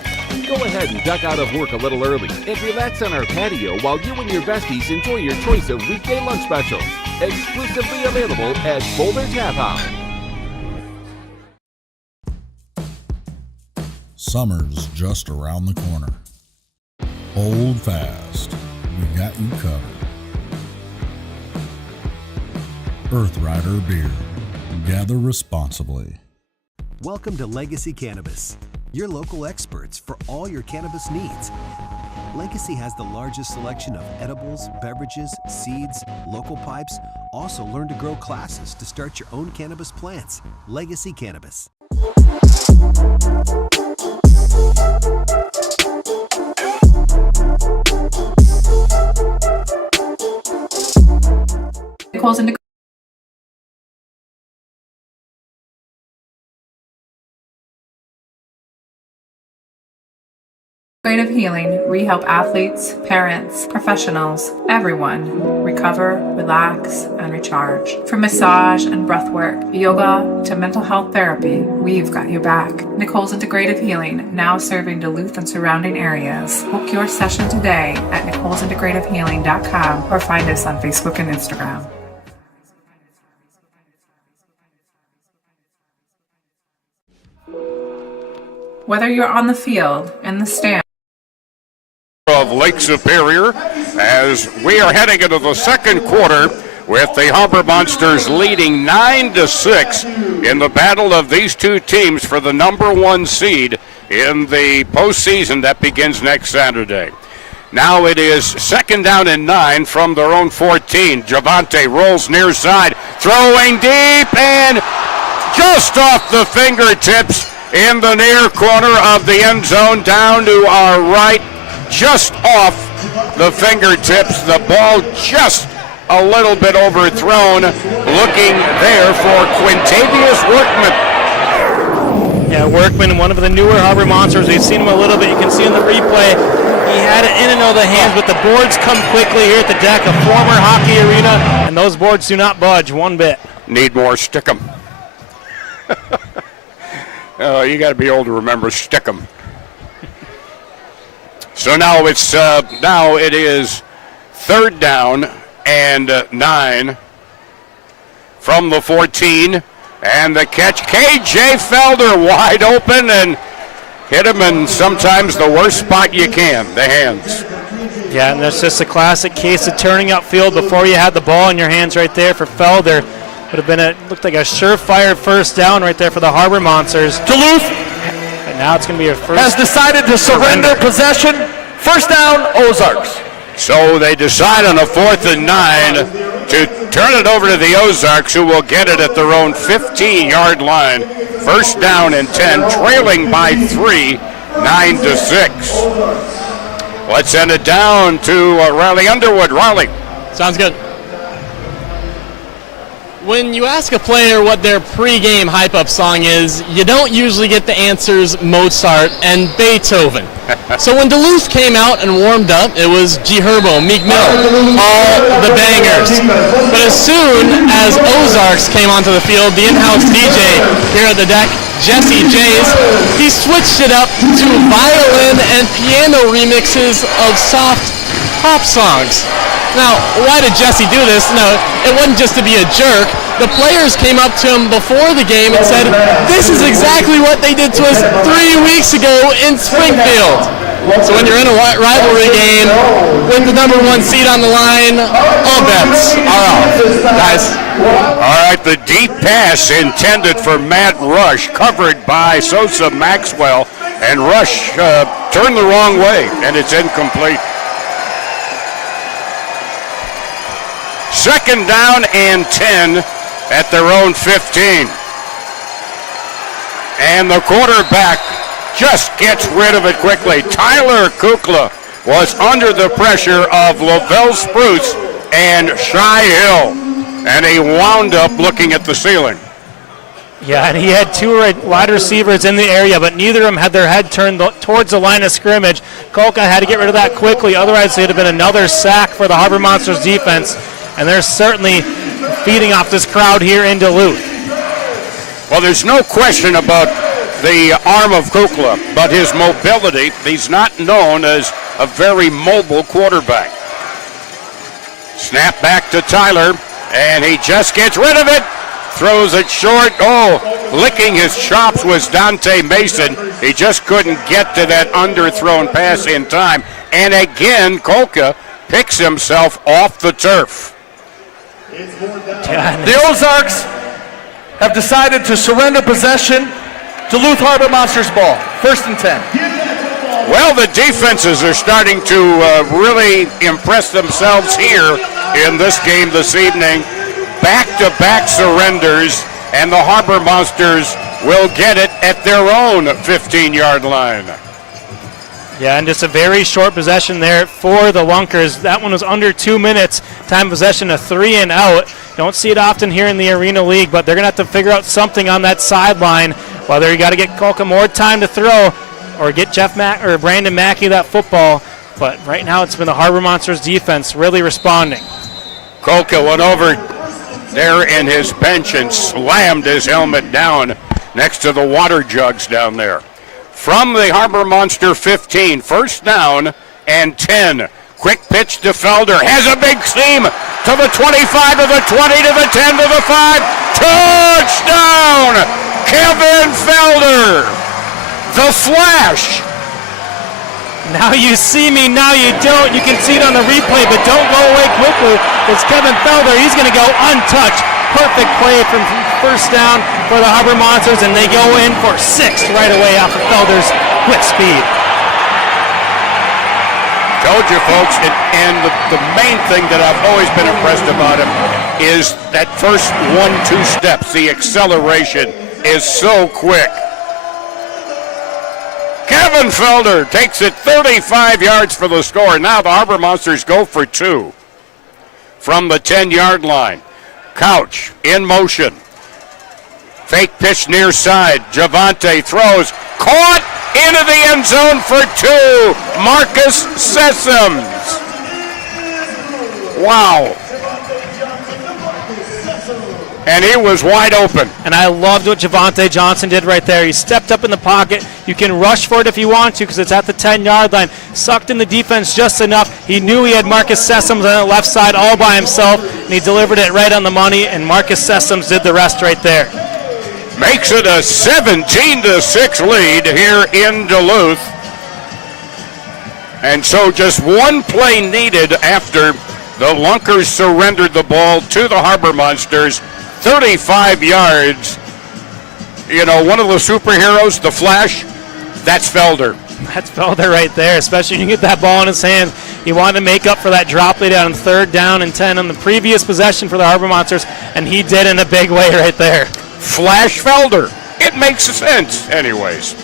Go ahead and duck out of work a little early and relax on our patio while you and your besties enjoy your choice of weekday lunch specials. Exclusively available at Boulder Tap House. Summer's just around the corner. Hold fast, we got you covered. Earth Rider Beer. Gather responsibly. Welcome to Legacy Cannabis, your local experts for all your cannabis needs. Legacy has the largest selection of edibles, beverages, seeds, local pipes. Also learn to grow classes to start your own cannabis plants. Legacy Cannabis. Integrative Healing, we help athletes, parents, professionals, everyone recover, relax, and recharge. From massage and breathwork, yoga to mental health therapy, we've got your back. Nicole's Integrative Healing, now serving Duluth and surrounding areas. Book your session today at nicolesintegrativehealing.com or find us on Facebook and Instagram. Whether you're on the field, in the stand, of Lake Superior as we are heading into the second quarter with the Harbor Monsters leading 9-6 in the battle of these two teams for the number one seed in the postseason that begins next Saturday. Now it is second down and 9 from their own 14. Javante rolls near side, throwing deep and just off the fingertips in the near corner of the end zone down to our right. Just off the fingertips, the ball just a little bit overthrown. Looking there for Quintavious Workman. Yeah, Workman, one of the newer Harbor Monsters. We've seen him a little bit. You can see in the replay, he had it in and out of the hands, but the boards come quickly here at the deck, a former hockey arena, and those boards do not budge one bit. Need more Stickum. You got to be old to remember Stickum. So now it is third down and 9 from the 14, and the catch, KJ Felder wide open and hit him in sometimes the worst spot you can, the hands. Yeah, and that's just a classic case of turning upfield before you had the ball in your hands right there for Felder. Would have been looked like a surefire first down right there for the Harbor Monsters. Duluth and now it's going to be a first. Has decided to surrender possession. First down, Ozarks. So they decide on a 4th and 9 to turn it over to the Ozarks, who will get it at their own 15-yard line. First down and 10, trailing by 3, 9-6. Let's send it down to Riley Underwood. Riley. Sounds good. When you ask a player what their pre-game hype-up song is, you don't usually get the answers Mozart and Beethoven. So when Duluth came out and warmed up, it was G Herbo, Meek Mill, all the bangers. But as soon as Ozarks came onto the field, the in-house DJ here at the deck, Jesse Jays, he switched it up to violin and piano remixes of soft pop songs. Now, why did Jesse do this? No, it wasn't just to be a jerk. The players came up to him before the game and said, this is exactly what they did to us 3 weeks ago in Springfield. So when you're in a rivalry game with the number one seed on the line, all bets are off, guys. All right, the deep pass intended for Matt Rush, covered by Sosa Maxwell, and Rush turned the wrong way, and it's incomplete. Second down and 10 at their own 15. And the quarterback just gets rid of it quickly. Tyler Kukla was under the pressure of Lavelle Spruce and Shy Hill, and he wound up looking at the ceiling. Yeah, and he had two wide receivers in the area, but neither of them had their head turned towards the line of scrimmage. Kolka had to get rid of that quickly, otherwise it would have been another sack for the Harbor Monsters defense, and they're certainly feeding off this crowd here in Duluth. Well, there's no question about the arm of Kukla, but his mobility, he's not known as a very mobile quarterback. Snap back to Tyler, and he just gets rid of it. Throws it short. Oh, licking his chops was Dante Mason. He just couldn't get to that underthrown pass in time. And again, Kolka picks himself off the turf. The Ozarks have decided to surrender possession. Duluth Harbor Monsters ball. 1st and 10. Well, the defenses are starting to really impress themselves here in this game this evening. Back-to-back surrenders, and the Harbor Monsters will get it at their own 15-yard line. Yeah, and just a very short possession there for the Lunkers. That one was under 2 minutes. Time of possession, a 3 and out. Don't see it often here in the Arena League, but they're going to have to figure out something on that sideline. Whether you got to get Kolka more time to throw or get Brandon Mackey that football. But right now it's been the Harbor Monsters defense really responding. Kolka went over there in his bench and slammed his helmet down next to the water jugs down there. From the Harbor Monster 15, 1st down and 10. Quick pitch to Felder. Has a big seam to the 25, to the 20, to the 10, to the 5. Touchdown! Kevin Felder! The Flash! Now you see me, now you don't. You can see it on the replay, but don't go away quickly. It's Kevin Felder. He's going to go untouched. Perfect play from 1st down for the Harbor Monsters, and they go in for 6th right away off of Felder's quick speed. Told you, folks, and the main thing that I've always been impressed about him is that first 1-2 steps. The acceleration is so quick. Kevin Felder takes it 35 yards for the score. Now the Harbor Monsters go for 2 from the 10-yard line. Couch in motion. Fake pitch near side. Javante throws. Caught into the end zone for 2. Marcus Sessoms. Wow. And he was wide open. And I loved what Javante Johnson did right there. He stepped up in the pocket. You can rush for it if you want to because it's at the 10-yard line. Sucked in the defense just enough. He knew he had Marcus Sessoms on the left side all by himself, and he delivered it right on the money, and Marcus Sessoms did the rest right there. Makes it a 17-6 lead here in Duluth. And so just one play needed after the Lunkers surrendered the ball to the Harbor Monsters. 35 yards. You know, one of the superheroes, the Flash, that's Felder. That's Felder right there, especially when you get that ball in his hands. He wanted to make up for that drop play down on 3rd down and 10 on the previous possession for the Harbor Monsters, and he did in a big way right there. Flash Felder. It makes sense anyways.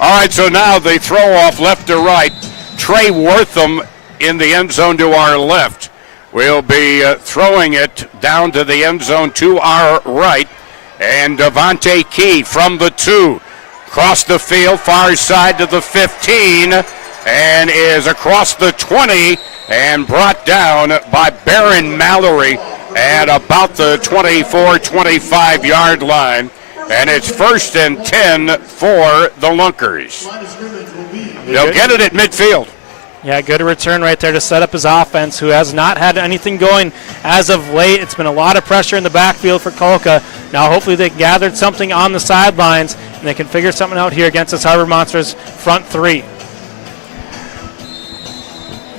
All right, so now they throw off left to right. Trey Wortham in the end zone to our left. We'll be throwing it down to the end zone to our right. And Devontae Key from the 2. Across the field, far side to the 15. And is across the 20 and brought down by Barron Mallory at about the 24-25 yard line. And it's 1st and 10 for the Lunkers. They'll get it at midfield. Yeah, good return right there to set up his offense, who has not had anything going as of late. It's been a lot of pressure in the backfield for Kolka. Now hopefully they gathered something on the sidelines, and they can figure something out here against this Harbor Monsters front 3.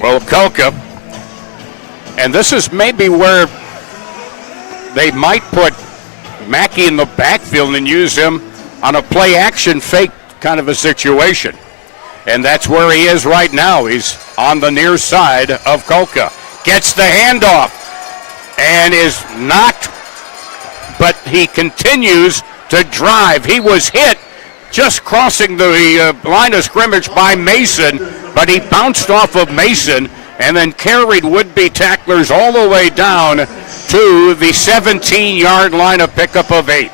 Well, Kolka, and this is maybe where they might put Mackey in the backfield and use him on a play-action fake kind of a situation. And that's where he is right now. He's on the near side of Kolka. Gets the handoff and is knocked, but he continues to drive. He was hit just crossing the line of scrimmage by Mason, but he bounced off of Mason and then carried would-be tacklers all the way down to to the 17-yard line, a pickup of 8.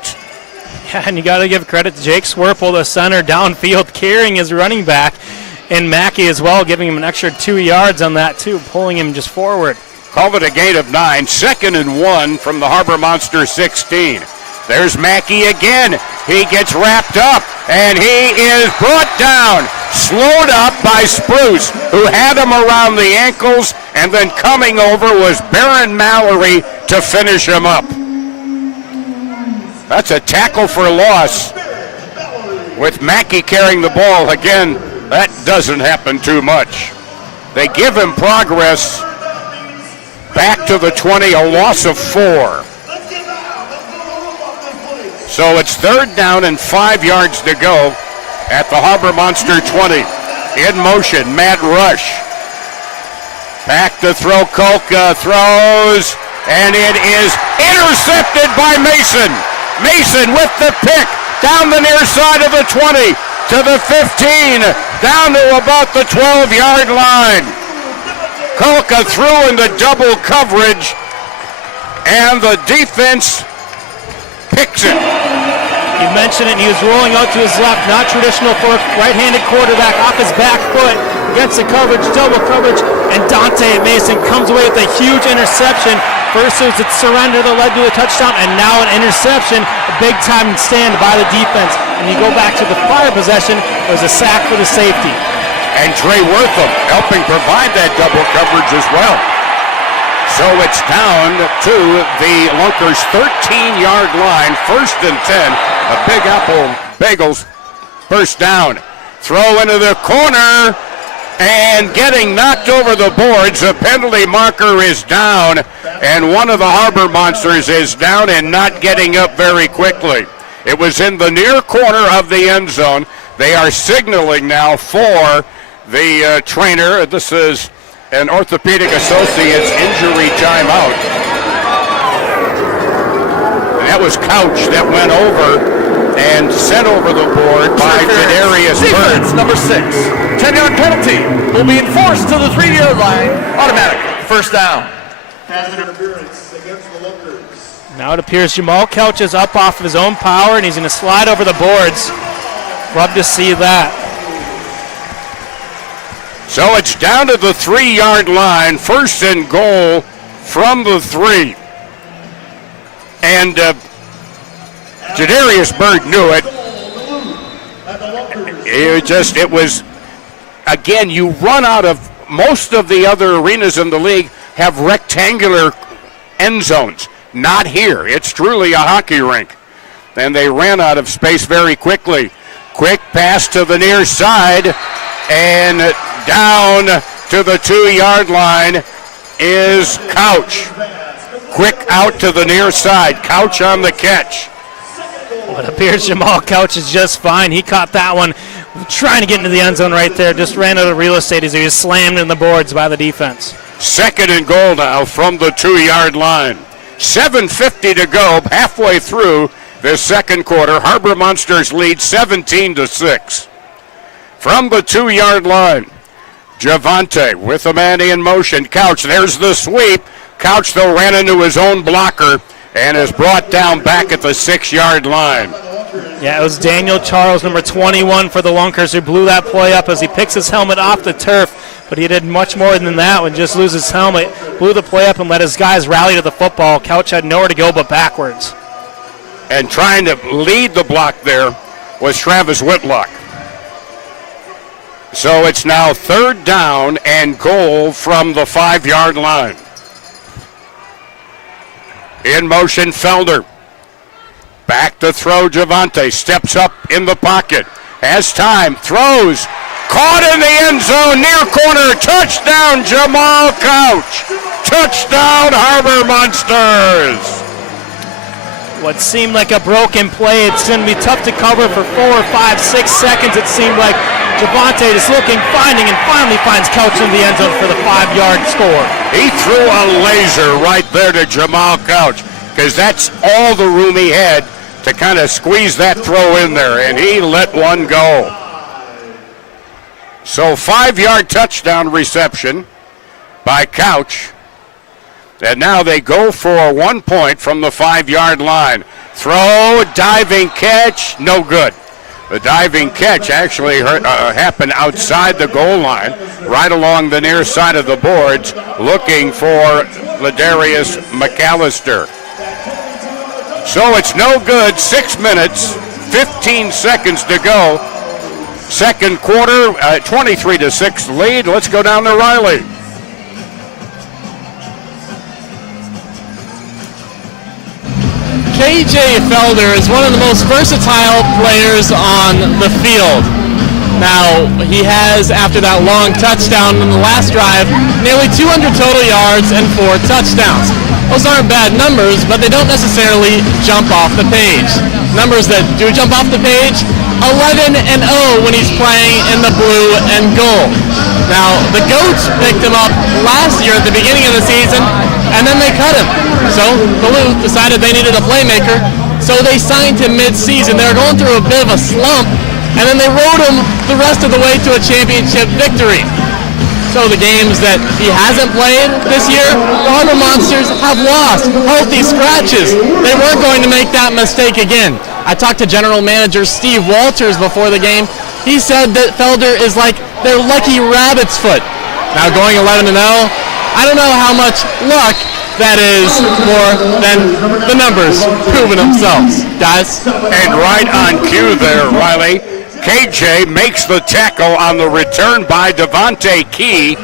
Yeah, and you got to give credit to Jake Swerple, the center, downfield, carrying his running back, and Mackey as well, giving him an extra 2 yards on that, too, pulling him just forward. Called it a gain of 9. 2nd and 1 from the Harbor Monster 16. There's Mackey again. He gets wrapped up, and he is brought down, slowed up by Spruce, who had him around the ankles, and then coming over was Barron Mallory to finish him up. That's a tackle for loss with Mackey carrying the ball. Again, that doesn't happen too much. They give him progress back to the 20, a loss of 4. So it's 3rd down and 5 yards to go at the Harbor Monster 20. In motion, Matt Rush. Back to throw, Kolka throws, and it is intercepted by Mason. Mason with the pick, down the near side of the 20, to the 15, down to about the 12-yard line. Kolka threw in the double coverage, and the defense picks it. You mentioned it, and he was rolling out to his left, not traditional for a right-handed quarterback, off his back foot, against the coverage, double coverage, and Dante Mason comes away with a huge interception. First it was a surrender that led to a touchdown, and now an interception, a big-time stand by the defense. And you go back to the prior possession, it was a sack for the safety. And Trey Wortham helping provide that double coverage as well. So it's down to the Lunkers' 13-yard line, 1st and 10. A Big Apple Bagels first down. Throw into the corner, and getting knocked over the boards. The penalty marker is down, and one of the Harbor Monsters is down and not getting up very quickly. It was in the near corner of the end zone. They are signaling now for the trainer. This is an Orthopedic Associates injury timeout. And that was Couch that went over and sent over the board by Jadarius Burns. Defense, number 6. 10-yard penalty will be enforced to the 3-yard line. Automatic. First down. Pass interference against the Lunkers. Now it appears Jamal Couch is up off of his own power, and he's going to slide over the boards. Love to see that. So it's down to the 3-yard line, 1st and goal from the 3. And Jadarius Bird knew it. It was, again, you run out of, most of the other arenas in the league have rectangular end zones. Not here. It's truly a hockey rink. And they ran out of space very quickly. Quick pass to the near side, and down to the 2-yard line is Couch. Quick out to the near side. Couch on the catch. Well, it appears Jamal Couch is just fine. He caught that one, trying to get into the end zone right there. Just ran out of real estate as he was slammed in the boards by the defense. 2nd and goal now from the 2-yard line. 7:50 to go, halfway through the second quarter. Harbor Monsters lead 17-6. From the 2-yard line, Javante with a man in motion. Couch, there's the sweep. Couch, though, ran into his own blocker and is brought down back at the 6-yard line. Yeah, it was Daniel Charles, number 21 for the Lunkers, who blew that play up as he picks his helmet off the turf. But he did much more than that when just lose his helmet, blew the play up and let his guys rally to the football. Couch had nowhere to go but backwards. And trying to lead the block there was Travis Whitlock. So it's now 3rd down and goal from the 5-yard line. In motion, Felder. Back to throw, Javante. Steps up in the pocket. Has time. Throws. Caught in the end zone. Near corner. Touchdown, Jamal Couch. Touchdown, Harbor Monsters. What seemed like a broken play. It's going to be tough to cover for 4 or 5, 6 seconds. It seemed like Javante is looking, finding, and finally finds Couch in the end zone for the 5-yard score. He threw a laser right there to Jamal Couch because that's all the room he had to kind of squeeze that throw in there, and he let one go. So 5-yard touchdown reception by Couch. And now they go for 1 point from the 5-yard line. Throw, diving catch, no good. The diving catch actually happened outside the goal line, right along the near side of the boards, looking for Ladarius McAllister. So it's no good. 6 minutes, 15 seconds to go. Second quarter, 23-6 lead. Let's go down to Riley. KJ Felder is one of the most versatile players on the field. Now, he has, after that long touchdown in the last drive, nearly 200 total yards and 4 touchdowns. Those aren't bad numbers, but they don't necessarily jump off the page. Numbers that do jump off the page, 11-0 when he's playing in the blue and gold. Now, the Goats picked him up last year at the beginning of the season, and then they cut him. So Duluth decided they needed a playmaker, so they signed him mid-season. They were going through a bit of a slump, and then they rode him the rest of the way to a championship victory. So the games that he hasn't played this year, the Harbor Monsters have lost healthy scratches. They weren't going to make that mistake again. I talked to General Manager Steve Walters before the game. He said that Felder is like their lucky rabbit's foot. Now going 11-0, I don't know how much luck that is more than the numbers proving themselves, guys. And right on cue there, Riley. KJ makes the tackle on the return by Devontae Key,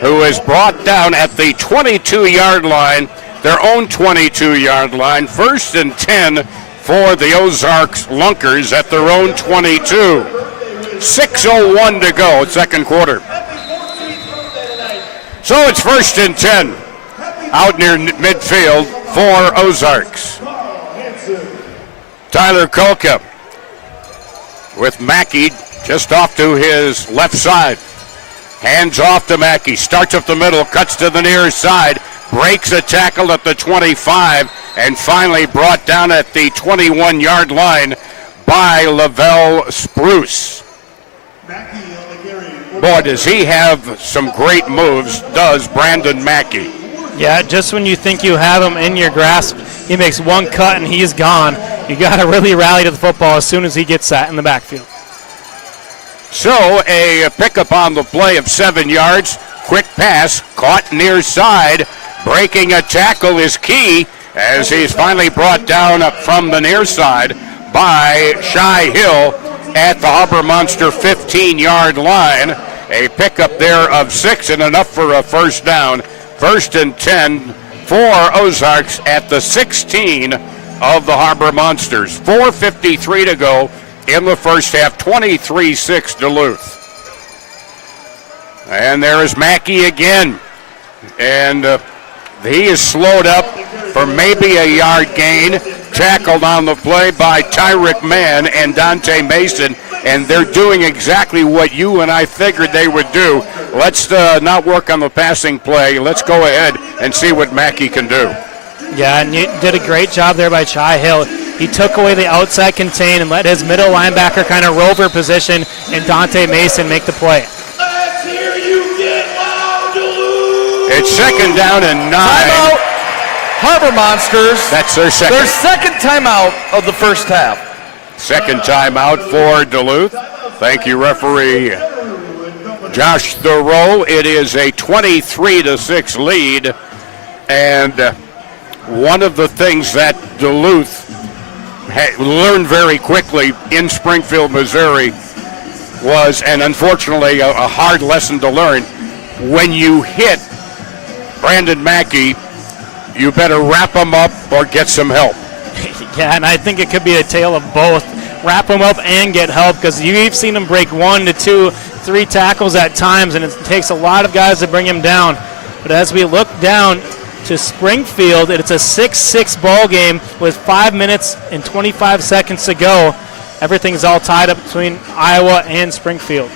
who is brought down at the 22-yard line, their own 22-yard line. 1st and 10 for the Ozarks Lunkers at their own 22. 6:01 to go, second quarter. So it's 1st and 10 out near midfield for Ozarks. Tyler Kolka with Mackey just off to his left side. Hands off to Mackey, starts up the middle, cuts to the near side, breaks a tackle at the 25, and finally brought down at the 21-yard line by Lavelle Spruce. Boy, does he have some great moves, does Brandon Mackey. Yeah, just when you think you have him in your grasp, he makes one cut and he's gone. You got to really rally to the football as soon as he gets that in the backfield. So a pickup on the play of 7 yards. Quick pass, caught near side. Breaking a tackle is Key as he's finally brought down from the near side by Shai Hill at the Harbor Monster 15-yard line. A pickup there of 6 and enough for a first down. 1st and 10 for Ozarks at the 16 of the Harbor Monsters. 4:53 to go in the first half, 23-6 Duluth. And there is Mackey again. And he is slowed up for maybe a yard gain. Tackled on the play by Tyrick Mann and Dante Mason. And they're doing exactly what you and I figured they would do. Let's not work on the passing play. Let's go ahead and see what Mackey can do. Yeah, and you did a great job there by Shai Hill. He took away the outside contain and let his middle linebacker kind of rover position and Dante Mason make the play. It's 2nd down and 9. Timeout, Harbor Monsters. That's their second. Their second timeout of the first half. Second timeout for Duluth. Thank you, referee Josh Thoreau. It is a 23-6 lead. And one of the things that Duluth learned very quickly in Springfield, Missouri was, and unfortunately a hard lesson to learn, when you hit Brandon Mackey, you better wrap him up or get some help. Yeah, and I think it could be a tale of both. Wrap him up and get help, because you've seen him break 1 to 2, 3 tackles at times, and it takes a lot of guys to bring him down. But as we look down to Springfield, it's a 6-6 ball game with 5 minutes and 25 seconds to go. Everything's all tied up between Iowa and Springfield.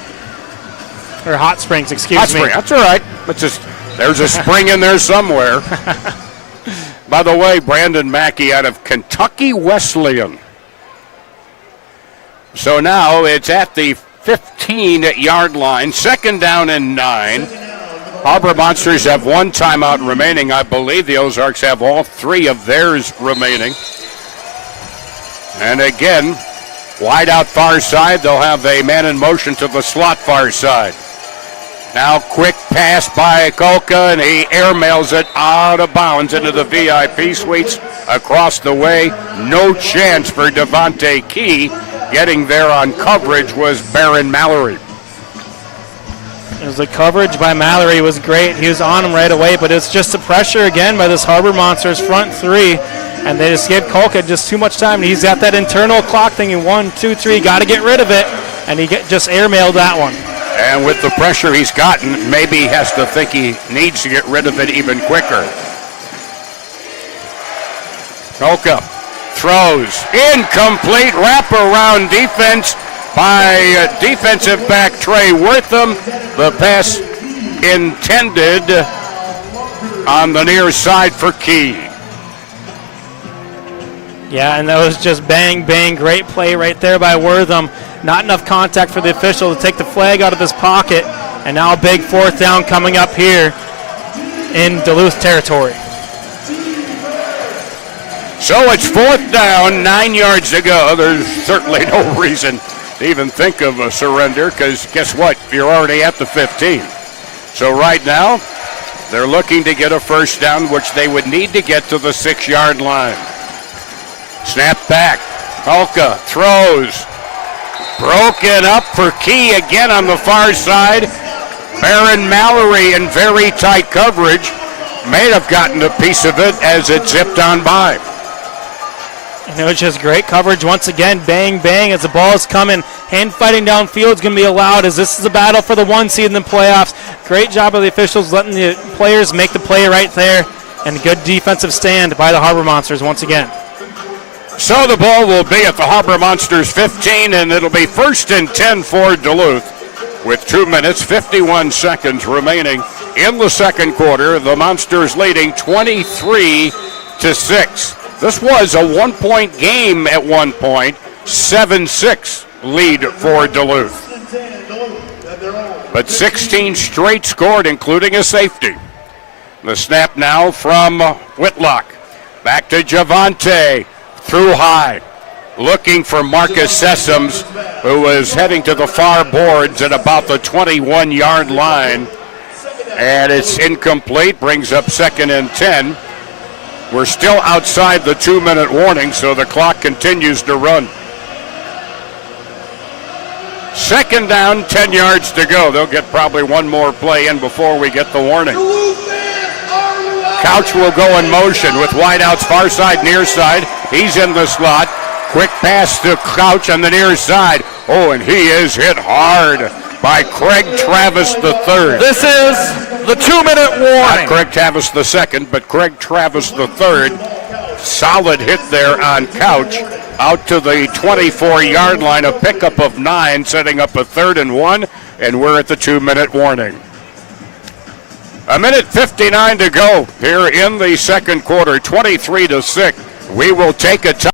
Or Hot Springs, excuse me. Spring, that's all right. There's a spring in there somewhere. By the way, Brandon Mackey out of Kentucky Wesleyan. So now it's at the 15-yard line, 2nd down and 9. Harbor Monsters have one timeout remaining. I believe the Ozarks have all three of theirs remaining. And again, wide out far side. They'll have a man in motion to the slot far side. Now quick pass by Kolka, and he airmails it out of bounds into the VIP suites across the way. No chance for Devontae Key. Getting there on coverage was Barron Mallory. The coverage by Mallory was great. He was on him right away, but it's just the pressure again by this Harbor Monsters front three, and they just gave Kolka just too much time. He's got that internal clock thinking 1, 2, 3, got to get rid of it, and he just airmailed that one. And with the pressure he's gotten, maybe he has to think he needs to get rid of it even quicker. Kolka throws. Incomplete wraparound defense by defensive back Trey Wortham. The pass intended on the near side for Key. Yeah, and that was just bang, bang. Great play right there by Wortham. Not enough contact for the official to take the flag out of his pocket. And now a big fourth down coming up here in Duluth territory. So it's fourth down, 9 yards to go. There's certainly no reason to even think of a surrender, because guess what? You're already at the 15. So right now, they're looking to get a first down, which they would need to get to the 6-yard line. Snap back. Kolka throws. Broken up for Key again on the far side. Barron Mallory in very tight coverage. May have gotten a piece of it as it zipped on by. And it was just great coverage once again. Bang, bang as the ball is coming. Hand fighting downfield is going to be allowed as this is a battle for the 1 seed in the playoffs. Great job of the officials letting the players make the play right there. And good defensive stand by the Harbor Monsters once again. So the ball will be at the Harbor Monsters 15, and it'll be 1st and 10 for Duluth with 2 minutes, 51 seconds remaining in the second quarter. The Monsters leading 23-6. This was a 1-point game at one point, 7-6 lead for Duluth. But 16 straight scored, including a safety. The snap now from Whitlock. Back to Javante. Through high, looking for Marcus Sessoms, who was heading to the far boards at about the 21-yard line. And it's incomplete, brings up 2nd and 10. We're still outside the 2-minute warning, so the clock continues to run. 2nd down, 10 yards to go. They'll get probably one more play in before we get the warning. Couch will go in motion with wideouts far side, near side. He's in the slot. Quick pass to Couch on the near side. Oh, and he is hit hard by Craig Travis III. This is the 2-minute warning. Not Craig Travis II, but Craig Travis III. Solid hit there on Couch. Out to the 24-yard line, a pickup of 9, setting up a 3rd and 1, and we're at the 2-minute warning. 1:59 to go here in the second quarter, 23-6. We will take a time.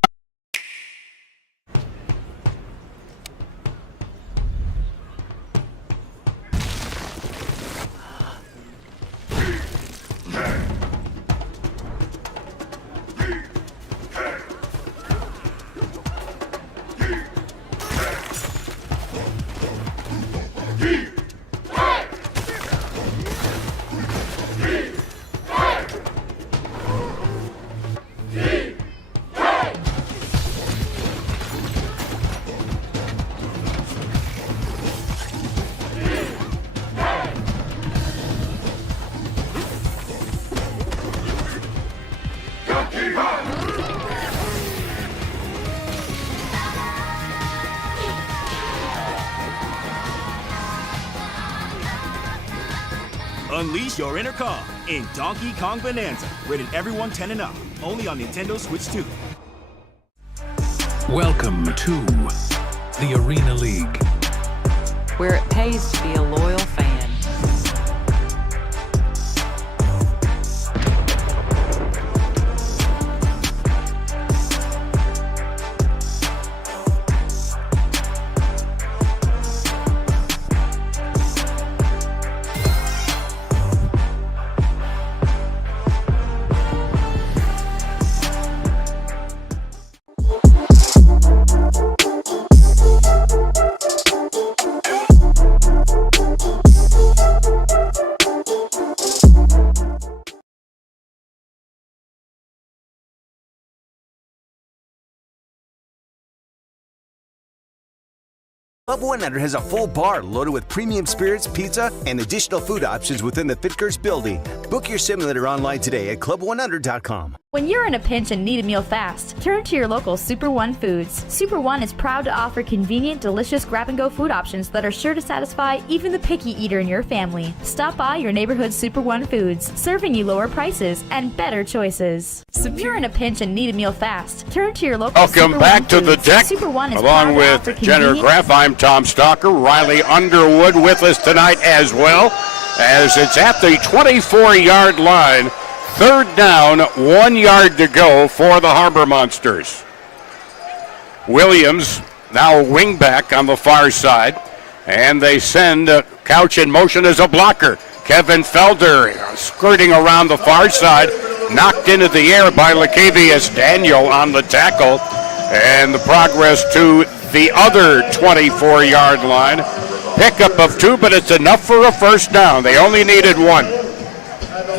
Unleash your inner Kong in Donkey Kong Bonanza. Rated everyone 10 and up. Only on Nintendo Switch 2. Welcome to the Arena League, where it pays to be a loyal fan. Club 100 has a full bar loaded with premium spirits, pizza, and additional food options within the Fitkers building. Book your simulator online today at club100.com. When you're in a pinch and need a meal fast, turn to your local Super One Foods. Super One is proud to offer convenient, delicious grab-and-go food options that are sure to satisfy even the picky eater in your family. Stop by your neighborhood Super One Foods, serving you lower prices and better choices. If you're in a pinch and need a meal fast, turn to your local Welcome Super back One to Foods. the deck. Super One is Along proud to with offer Jenner convenient- Graff, I'm Tom Stalker. Riley Underwood with us tonight as well, as it's at the 24-yard line. Third down, 1 yard to go for the Harbor Monsters. Williams now wing back on the far side, and they send Couch in motion as a blocker. Kevin Felder skirting around the far side, knocked into the air by Lacavius Daniel on the tackle, and the progress to the other 24-yard line. Pickup of 2, but it's enough for a first down. They only needed 1.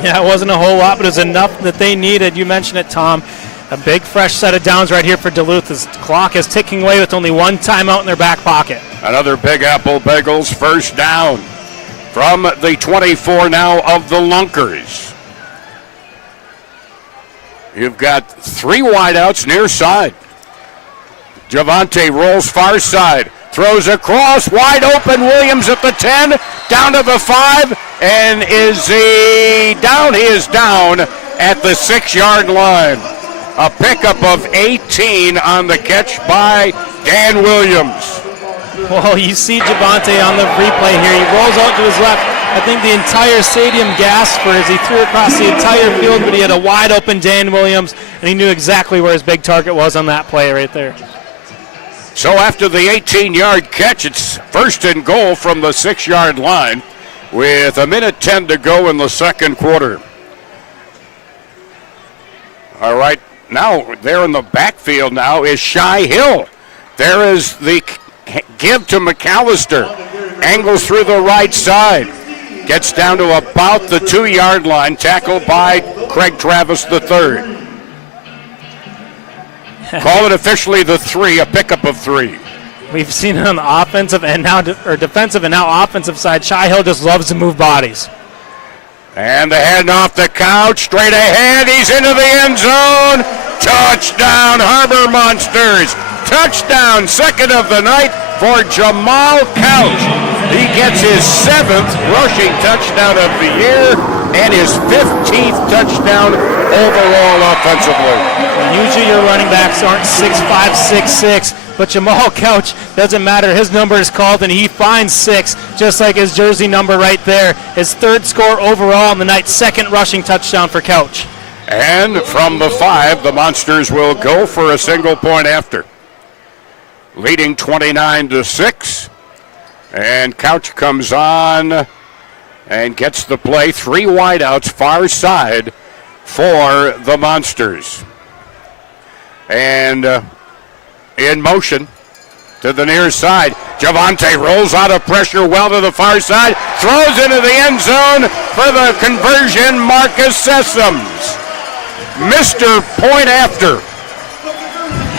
Yeah, it wasn't a whole lot, but it was enough that they needed. You mentioned it, Tom. A big fresh set of downs right here for Duluth. This clock is ticking away with only 1 timeout in their back pocket. Another Big Apple Bagels first down from the 24 now of the Lunkers. You've got 3 wideouts near side. Javante rolls far side, throws across, wide open. Williams at the 10, down to the 5, and is he down? He is down at the 6-yard line. A pickup of 18 on the catch by Dan Williams. Well, you see Javante on the replay here. He rolls out to his left. I think the entire stadium gasped for as he threw across the entire field, but he had a wide open Dan Williams, and he knew exactly where his big target was on that play right there. So after the 18-yard catch, it's first and goal from the 6-yard line with 1:10 to go in the second quarter. All right, now there in the backfield now is Shai Hill. There is the give to McAllister. Angles through the right side. Gets down to about the 2-yard line, tackled by Craig Travis III. Call it officially the 3, a pickup of 3. We've seen it on the offensive and now defensive and now offensive side. Shai Hill just loves to move bodies. And the hand off the Couch, straight ahead. He's into the end zone. Touchdown, Harbor Monsters. Touchdown, second of the night for Jamal Couch. He gets his 7th rushing touchdown of the year and his 15th touchdown overall offensively. Usually your running backs aren't 6'5", 6'6", but Jamal Couch, doesn't matter. His number is called, and he finds 6, just like his jersey number right there. His 3rd score overall on the night, 2nd rushing touchdown for Couch. And from the 5, the Monsters will go for a single point after. Leading 29-6. And Couch comes on and gets the play. 3 wideouts far side for the Monsters. And in motion to the near side. Javante rolls out of pressure well to the far side. Throws into the end zone for the conversion. Marcus Sessoms. Mr. Point after.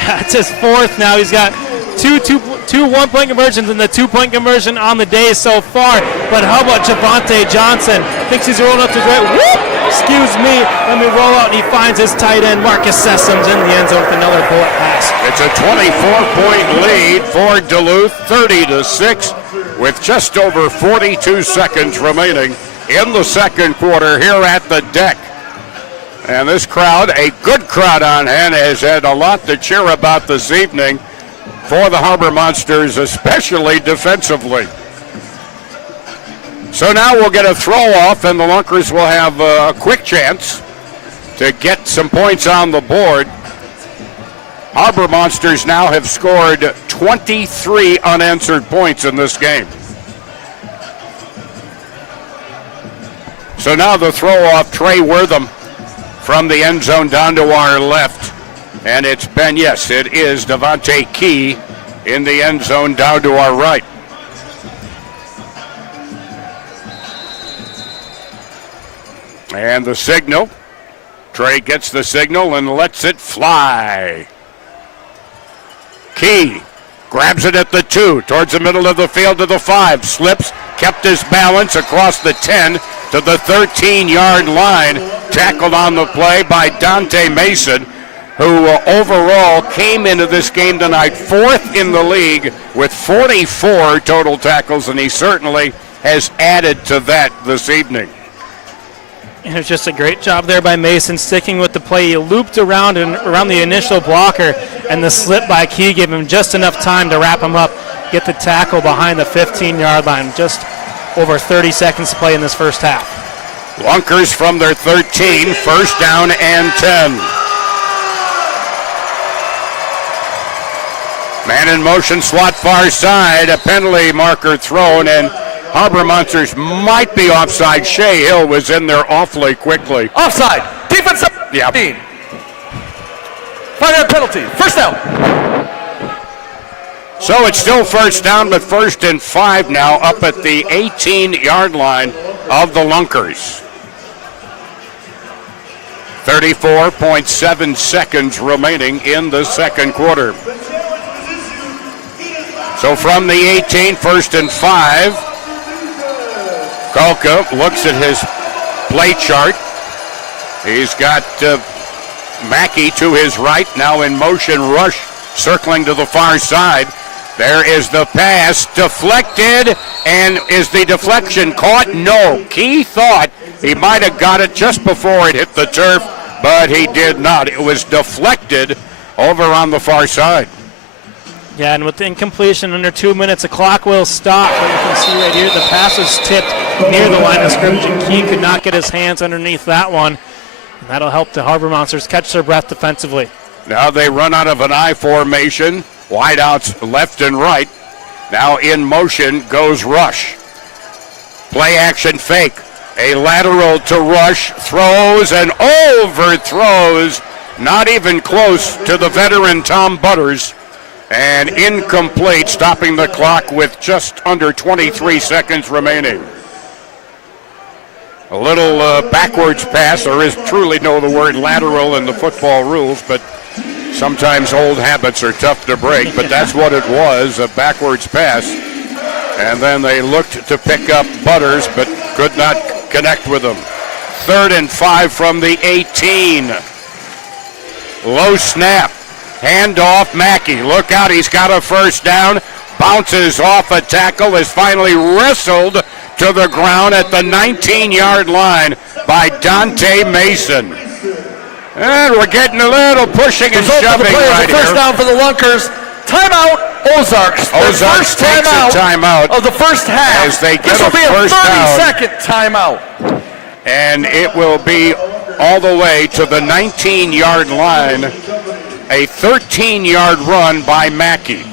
That's his 4th now. He's got two one-point conversions and the 2-point conversion on the day so far. But how about Javante Johnson? Thinks he's rolling up to his right. Whoop! Excuse me. Let me roll out, and he finds his tight end, Marcus Sessoms, in the end zone with another bullet pass. It's a 24-point lead for Duluth, 30-6, with just over 42 seconds remaining in the second quarter here at the deck. And this crowd, a good crowd on hand, has had a lot to cheer about this evening for the Harbor Monsters, especially defensively. So now we'll get a throw off, and the Lunkers will have a quick chance to get some points on the board. Harbor Monsters now have scored 23 unanswered points in this game. So now the throw off, Trey Wortham from the end zone down to our left. And it's been, yes, it is Devontae Key in the end zone down to our right. And the signal. Trey gets the signal and lets it fly. Key Grabs it at the 2, towards the middle of the field to the 5. Slips, kept his balance across the 10 to the 13-yard line. Tackled on the play by Dante Mason, who overall came into this game tonight 4th in the league with 44 total tackles, and he certainly has added to that this evening. And it was just a great job there by Mason, sticking with the play. He looped around the initial blocker, and the slip by Key gave him just enough time to wrap him up, get the tackle behind the 15-yard line. Just over 30 seconds to play in this first half. Lunkers from their 13, first down and 10. Man in motion, slot far side, a penalty marker thrown, and Harbor Monsters might be offside. Shea Hill was in there awfully quickly. Offside. Defensive. Yep. 5-yard penalty. First down. So it's still first down, but 1st and 5 now up at the 18-yard line of the Lunkers. 34.7 seconds remaining in the second quarter. So from the 18, 1st and 5. Kolka looks at his play chart. He's got Mackey to his right, now in motion rush, circling to the far side. There is the pass, deflected, and is the deflection caught? No. Key thought he might have got it just before it hit the turf, but he did not. It was deflected over on the far side. Yeah, and with the incompletion under 2 minutes, the clock will stop. But you can see right here, the pass was tipped near the line of scrimmage, and Key could not get his hands underneath that one. And that'll help the Harbor Monsters catch their breath defensively. Now they run out of an I formation. Wideouts left and right. Now in motion goes Rush. Play action fake. A lateral to Rush. Throws and overthrows. Not even close to the veteran Tom Butters. And incomplete, stopping the clock with just under 23 seconds remaining. A little backwards pass. There is truly no the word lateral in the football rules, but sometimes old habits are tough to break. But that's what it was, a backwards pass. And then they looked to pick up Butters, but could not connect with him. 3rd and 5 from the 18. Low snap. Handoff, Mackey. Look out, he's got a first down. Bounces off a tackle, is finally wrestled to the ground at the 19-yard line by Dante Mason. And we're getting a little pushing and shoving right here. First down for the Lunkers. Timeout, Ozarks. Ozarks takes a timeout of the first half. As they get this will be a first down. 30-second timeout. And it will be all the way to the 19-yard line. A 13-yard run by Mackey.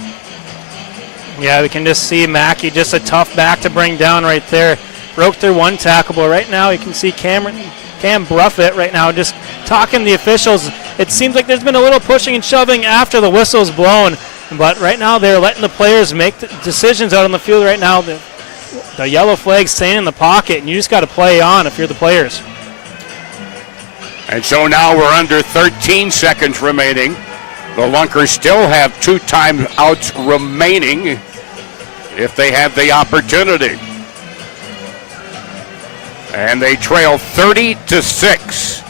Yeah, we can just see Mackey, just a tough back to bring down right there. Broke through one tackle, but right now you can see Cam Bruffett right now just talking to the officials. It seems like there's been a little pushing and shoving after the whistle's blown, but right now they're letting the players make the decisions out on the field right now. The yellow flag's staying in the pocket, and you just got to play on if you're the players. And so now we're under 13 seconds remaining. The Lunkers still have 2 timeouts remaining if they have the opportunity. And they trail 30-6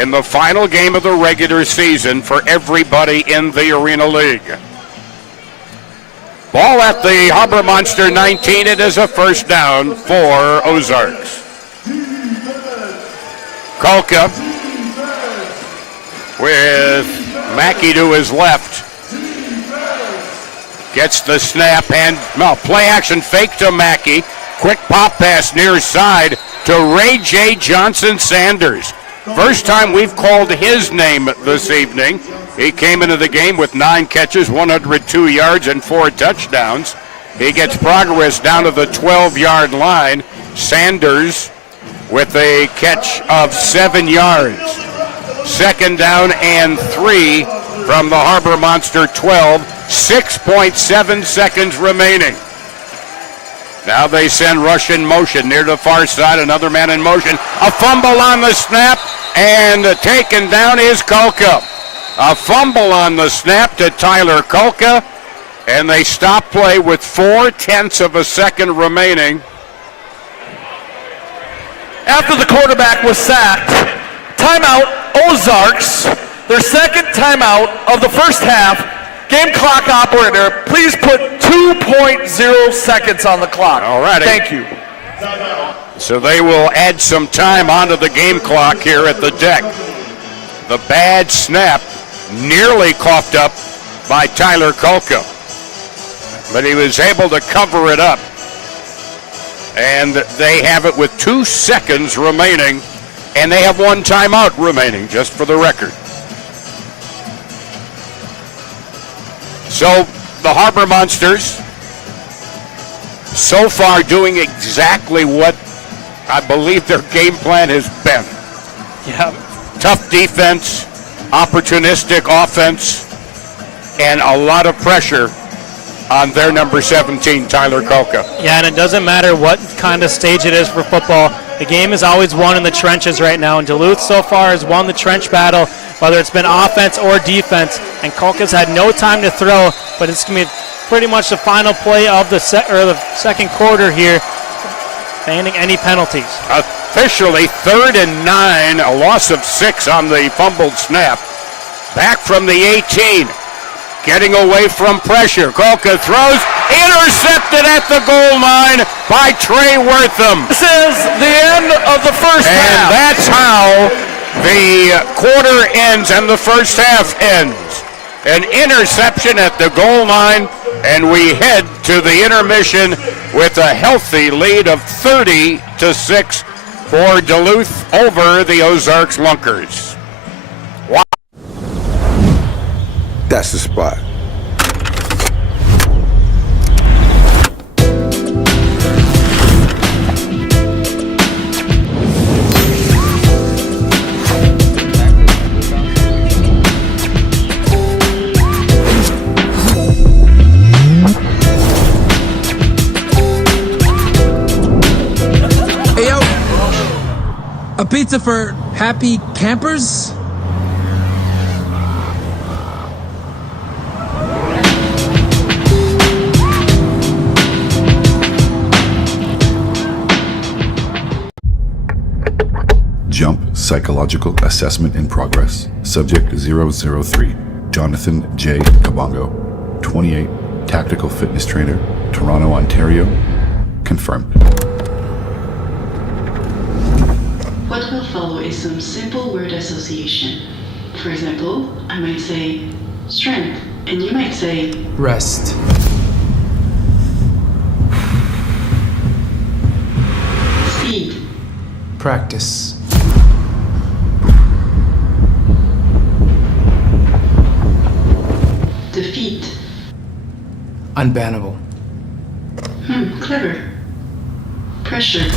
in the final game of the regular season for everybody in the Arena League. Ball at the Harbor Monster 19. It is a first down for Ozarks. Kolka with Mackey to his left. Gets the snap and play action fake to Mackey. Quick pop pass near side to Ray J. Johnson Sanders. First time we've called his name this evening. He came into the game with 9 catches, 102 yards, and 4 touchdowns. He gets progress down to the 12-yard line. Sanders with a catch of 7 yards. 2nd down and 3 from the Harbor Monster 12. 6.7 seconds remaining. Now they send Rush in motion near the far side. Another man in motion. A fumble on the snap, and taken down is Kolka. A fumble on the snap to Tyler Kolka, And they stop play with 0.4 of a second remaining. After the quarterback was sacked, timeout, Ozarks, their second timeout of the first half. Game clock operator, please put 2.0 seconds on the clock. All righty. Thank you. So they will add some time onto the game clock here at the deck. The bad snap nearly coughed up by Tyler Kulka, but he was able to cover it up. And they have it with 2 seconds remaining, and they have 1 timeout remaining, just for the record. So the Harbor Monsters so far doing exactly what I believe their game plan has been. Yeah. Tough defense, opportunistic offense, and a lot of pressure on their number 17, Tyler Kulka. Yeah, and it doesn't matter what kind of stage it is for football. The game is always won in the trenches right now, and Duluth so far has won the trench battle, whether it's been offense or defense, and Kulka's had no time to throw, but it's going to be pretty much the final play of the second quarter here, banning any penalties. Officially 3rd and 9, a loss of 6 on the fumbled snap. Back from the 18, getting away from pressure. Kulka throws, intercepted at the goal line by Trey Wortham. This is the end of the first half. And that's how the quarter ends and the first half ends. An interception at the goal line, and we head to the intermission with a healthy lead of 30-6 for Duluth over the Ozarks Lunkers. Wow. That's the spot. A pizza for happy campers? Jump Psychological Assessment in Progress. Subject 003, Jonathan J. Kabongo, 28, Tactical Fitness Trainer, Toronto, Ontario. Confirmed. What will follow is some simple word association. For example, I might say strength, and you might say rest. Speed. Practice. Defeat. Unbannable. Clever. Pressure.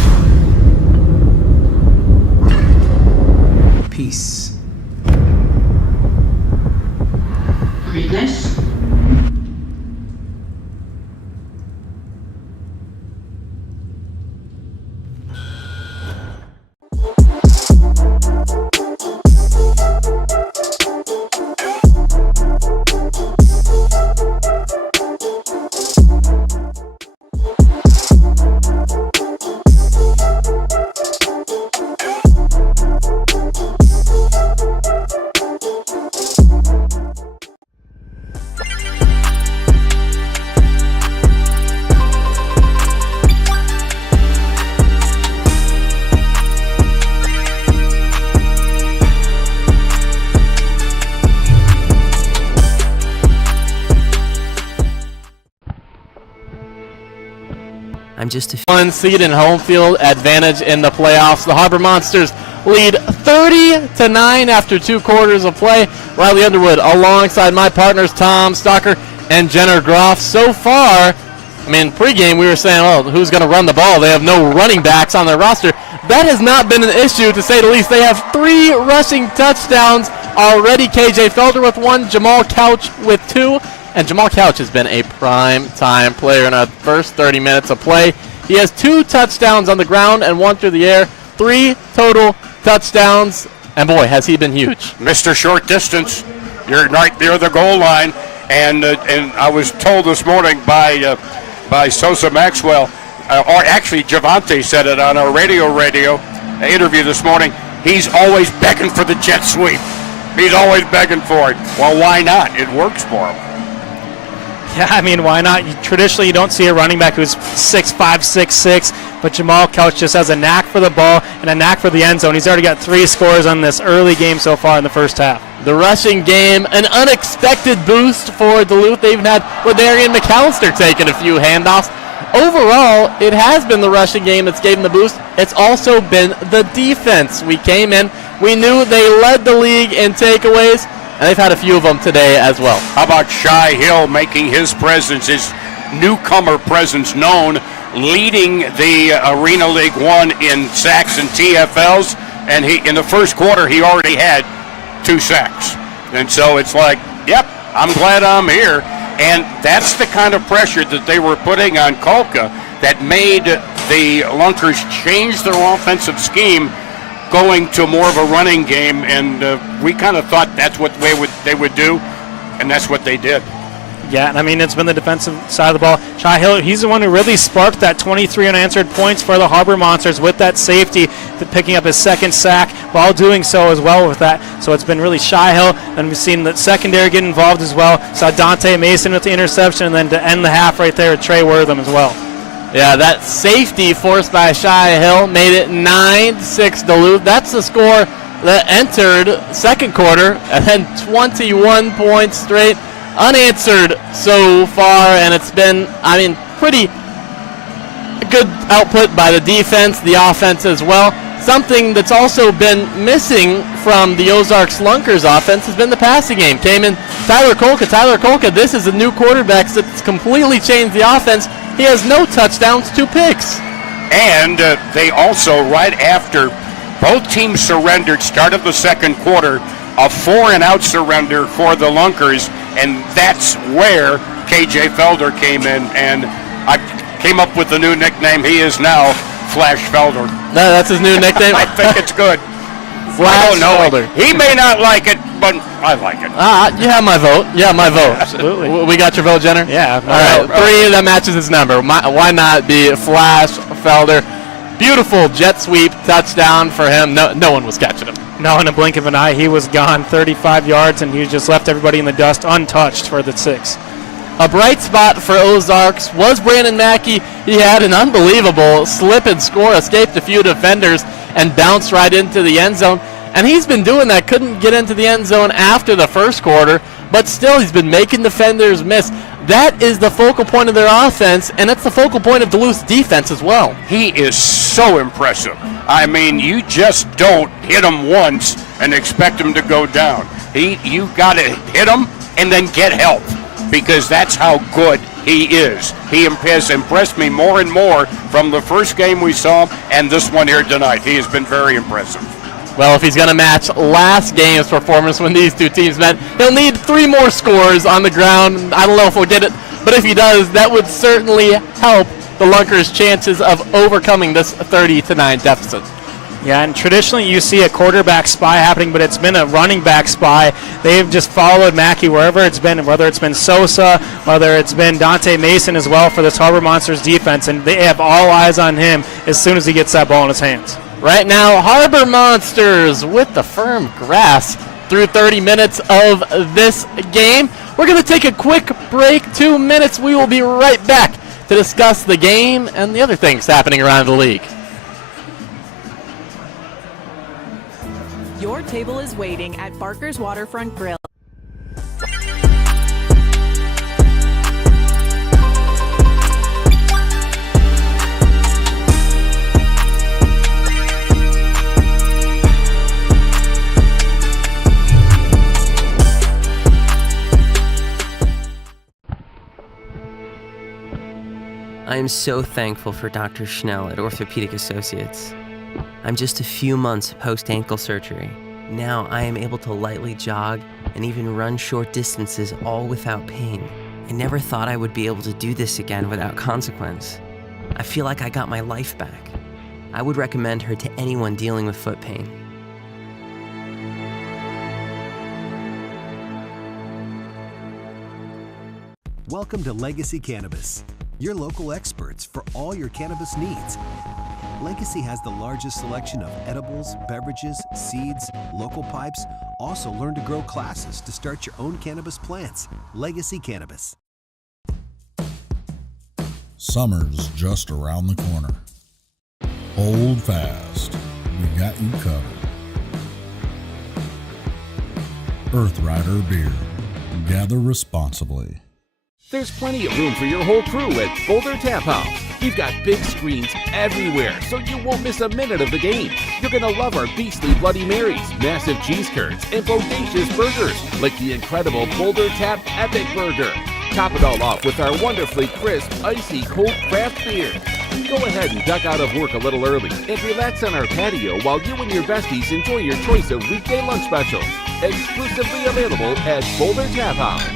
Peace. Greatness. Just a 1 seed and home field advantage in the playoffs. The Harbor Monsters lead 30-9 after 2 quarters of play. Riley Underwood alongside my partners Tom Stocker and Jenner Groff. So far, I mean, pregame we were saying, oh, who's going to run the ball? They have no running backs on their roster. That has not been an issue, to say the least. They have 3 rushing touchdowns already. KJ Felder with 1, Jamal Couch with 2. And Jamal Couch has been a prime-time player in our first 30 minutes of play. He has 2 touchdowns on the ground and 1 through the air. 3 total touchdowns. And boy, has he been huge. Mr. Short Distance, you're right near the goal line. And I was told this morning by Sosa Maxwell, or actually Javante said it on our radio interview this morning, he's always begging for the jet sweep. He's always begging for it. Well, why not? It works for him. Yeah, I mean, why not? Traditionally, you don't see a running back who's 6'5", 6'6", but Jamal Couch just has a knack for the ball and a knack for the end zone. He's already got 3 scores on this early game so far in the first half. The rushing game, an unexpected boost for Duluth. They even had Ladarian McAllister taking a few handoffs. Overall, it has been the rushing game that's given the boost. It's also been the defense. We came in, we knew they led the league in takeaways, and they've had a few of them today as well. How about Shai Hill making his presence, his newcomer presence known, leading the Arena League 1 in sacks and TFLs, and in the first quarter he already had 2 sacks. And so it's like, yep, I'm glad I'm here. And that's the kind of pressure that they were putting on Kolka that made the Lunkers change their offensive scheme, going to more of a running game, and we kind of thought that's what they would do, and that's what they did. Yeah, and I mean, it's been the defensive side of the ball. Shai Hill, he's the one who really sparked that 23 unanswered points for the Harbor Monsters with that safety, picking up his 2nd sack while doing so as well with that. So it's been really Shai Hill, and we've seen the secondary get involved as well. Saw Dante Mason with the interception, and then to end the half right there, Trey Wortham as well. Yeah, that safety forced by Shai Hill made it 9-6 Duluth. That's the score that entered second quarter, and then 21 points straight unanswered so far, and it's been, I mean, pretty good output by the defense, the offense as well. Something that's also been missing from the Ozarks Lunkers offense has been the passing game. Came in Tyler Kolka, this is a new quarterback that's completely changed the offense. He has no touchdowns, 2 picks. And they also, right after both teams surrendered, start of the second quarter, a 4-and-out surrender for the Lunkers, and that's where KJ Felder came in, and I came up with the new nickname. He is now Flash Felder. That's his new nickname? I think it's good. Flash Felder. He may not like it, but I like it. You have my vote. Yeah, my vote. Absolutely. We got your vote, Jenner? Yeah. All right, 3 that matches his number. Why not be Flash Felder? Beautiful jet sweep touchdown for him. No one was catching him. No, in a blink of an eye, he was gone 35 yards, and he just left everybody in the dust untouched for the 6. A bright spot for Ozarks was Brandon Mackey. He had an unbelievable slip and score, escaped a few defenders, and bounced right into the end zone. And he's been doing that, couldn't get into the end zone after the first quarter, but still he's been making defenders miss. That is the focal point of their offense, and that's the focal point of Duluth's defense as well. He is so impressive. I mean, you just don't hit him once and expect him to go down. You got to hit him and then get help, because that's how good he is. He has impressed me more and more from the first game we saw him and this one here tonight. He has been very impressive. Well, if he's going to match last game's performance when these 2 teams met, he'll need 3 more scores on the ground. I don't know if we'll get it, but if he does, that would certainly help the Lunkers' chances of overcoming this 30-9 deficit. Yeah, and traditionally you see a quarterback spy happening, but it's been a running back spy. They've just followed Mackey wherever it's been, whether it's been Sosa, whether it's been Dante Mason as well for this Harbor Monsters defense, and they have all eyes on him as soon as he gets that ball in his hands. Right now, Harbor Monsters with the firm grasp through 30 minutes of this game. We're going to take a quick break, 2 minutes. We will be right back to discuss the game and the other things happening around the league. Your table is waiting at Barker's Waterfront Grill. I am so thankful for Dr. Schnell at Orthopedic Associates. I'm just a few months post-ankle surgery. Now I am able to lightly jog and even run short distances all without pain. I never thought I would be able to do this again without consequence. I feel like I got my life back. I would recommend her to anyone dealing with foot pain. Welcome to Legacy Cannabis, your local experts for all your cannabis needs. Legacy has the largest selection of edibles, beverages, seeds, local pipes. Also learn to grow classes to start your own cannabis plants. Legacy Cannabis. Summer's just around the corner. Hold fast. We got you covered. Earth Rider Beer. Gather responsibly. There's plenty of room for your whole crew at Boulder Tap House. We've got big screens everywhere, so you won't miss a minute of the game. You're gonna love our beastly Bloody Marys, massive cheese curds, and bodacious burgers, like the incredible Boulder Tap Epic Burger. Top it all off with our wonderfully crisp, icy, cold craft beer. Go ahead and duck out of work a little early and relax on our patio while you and your besties enjoy your choice of weekday lunch specials. Exclusively available at Boulder Tap House.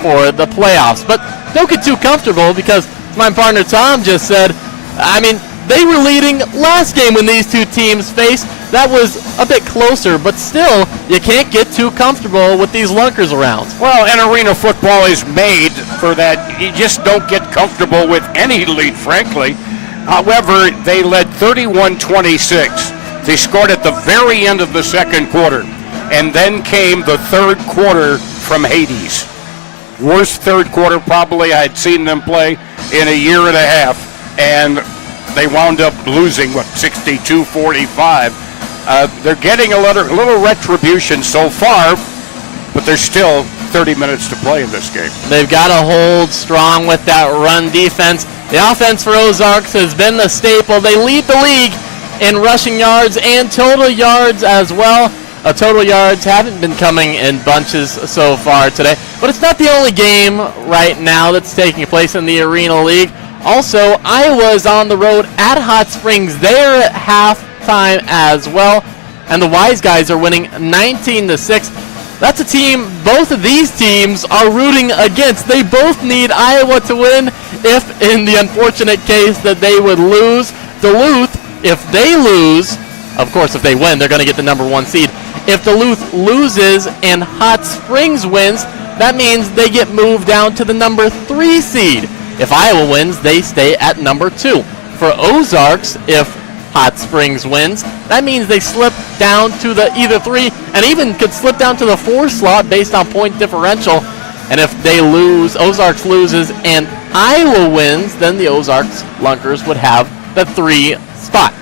For the playoffs, but don't get too comfortable because my partner Tom just said, they were leading last game when these two teams faced. That was a bit closer, but still, you can't get too comfortable with these Lunkers around. Well, and arena football is made for that. You just don't get comfortable with any lead, frankly. However, they led 31-26. They scored at the very end of the second quarter, and then came the third quarter from Hades. Worst third quarter probably I'd seen them play in a year and a half, and they wound up losing, 62-45. They're getting a little retribution so far, but there's still 30 minutes to play in this game. They've got to hold strong with that run defense. The offense for Ozarks has been the staple. They lead the league in rushing yards and total yards as well. Total yards haven't been coming in bunches so far today, but it's not the only game right now that's taking place in the Arena League. Also, Iowa's on the road at Hot Springs. They're at halftime as well, and the Wise Guys are winning 19-6. That's a team both of these teams are rooting against. They both need Iowa to win if, in the unfortunate case, that they would lose. Duluth, if they lose, of course, if they win, they're going to get the number 1 seed. If Duluth loses and Hot Springs wins, that means they get moved down to the number 3 seed. If Iowa wins, they stay at number 2. For Ozarks, if Hot Springs wins, that means they slip down to the either 3 and even could slip down to the 4 slot based on point differential. And if they lose, Ozarks loses, and Iowa wins, then the Ozarks Lunkers would have the 3 spot.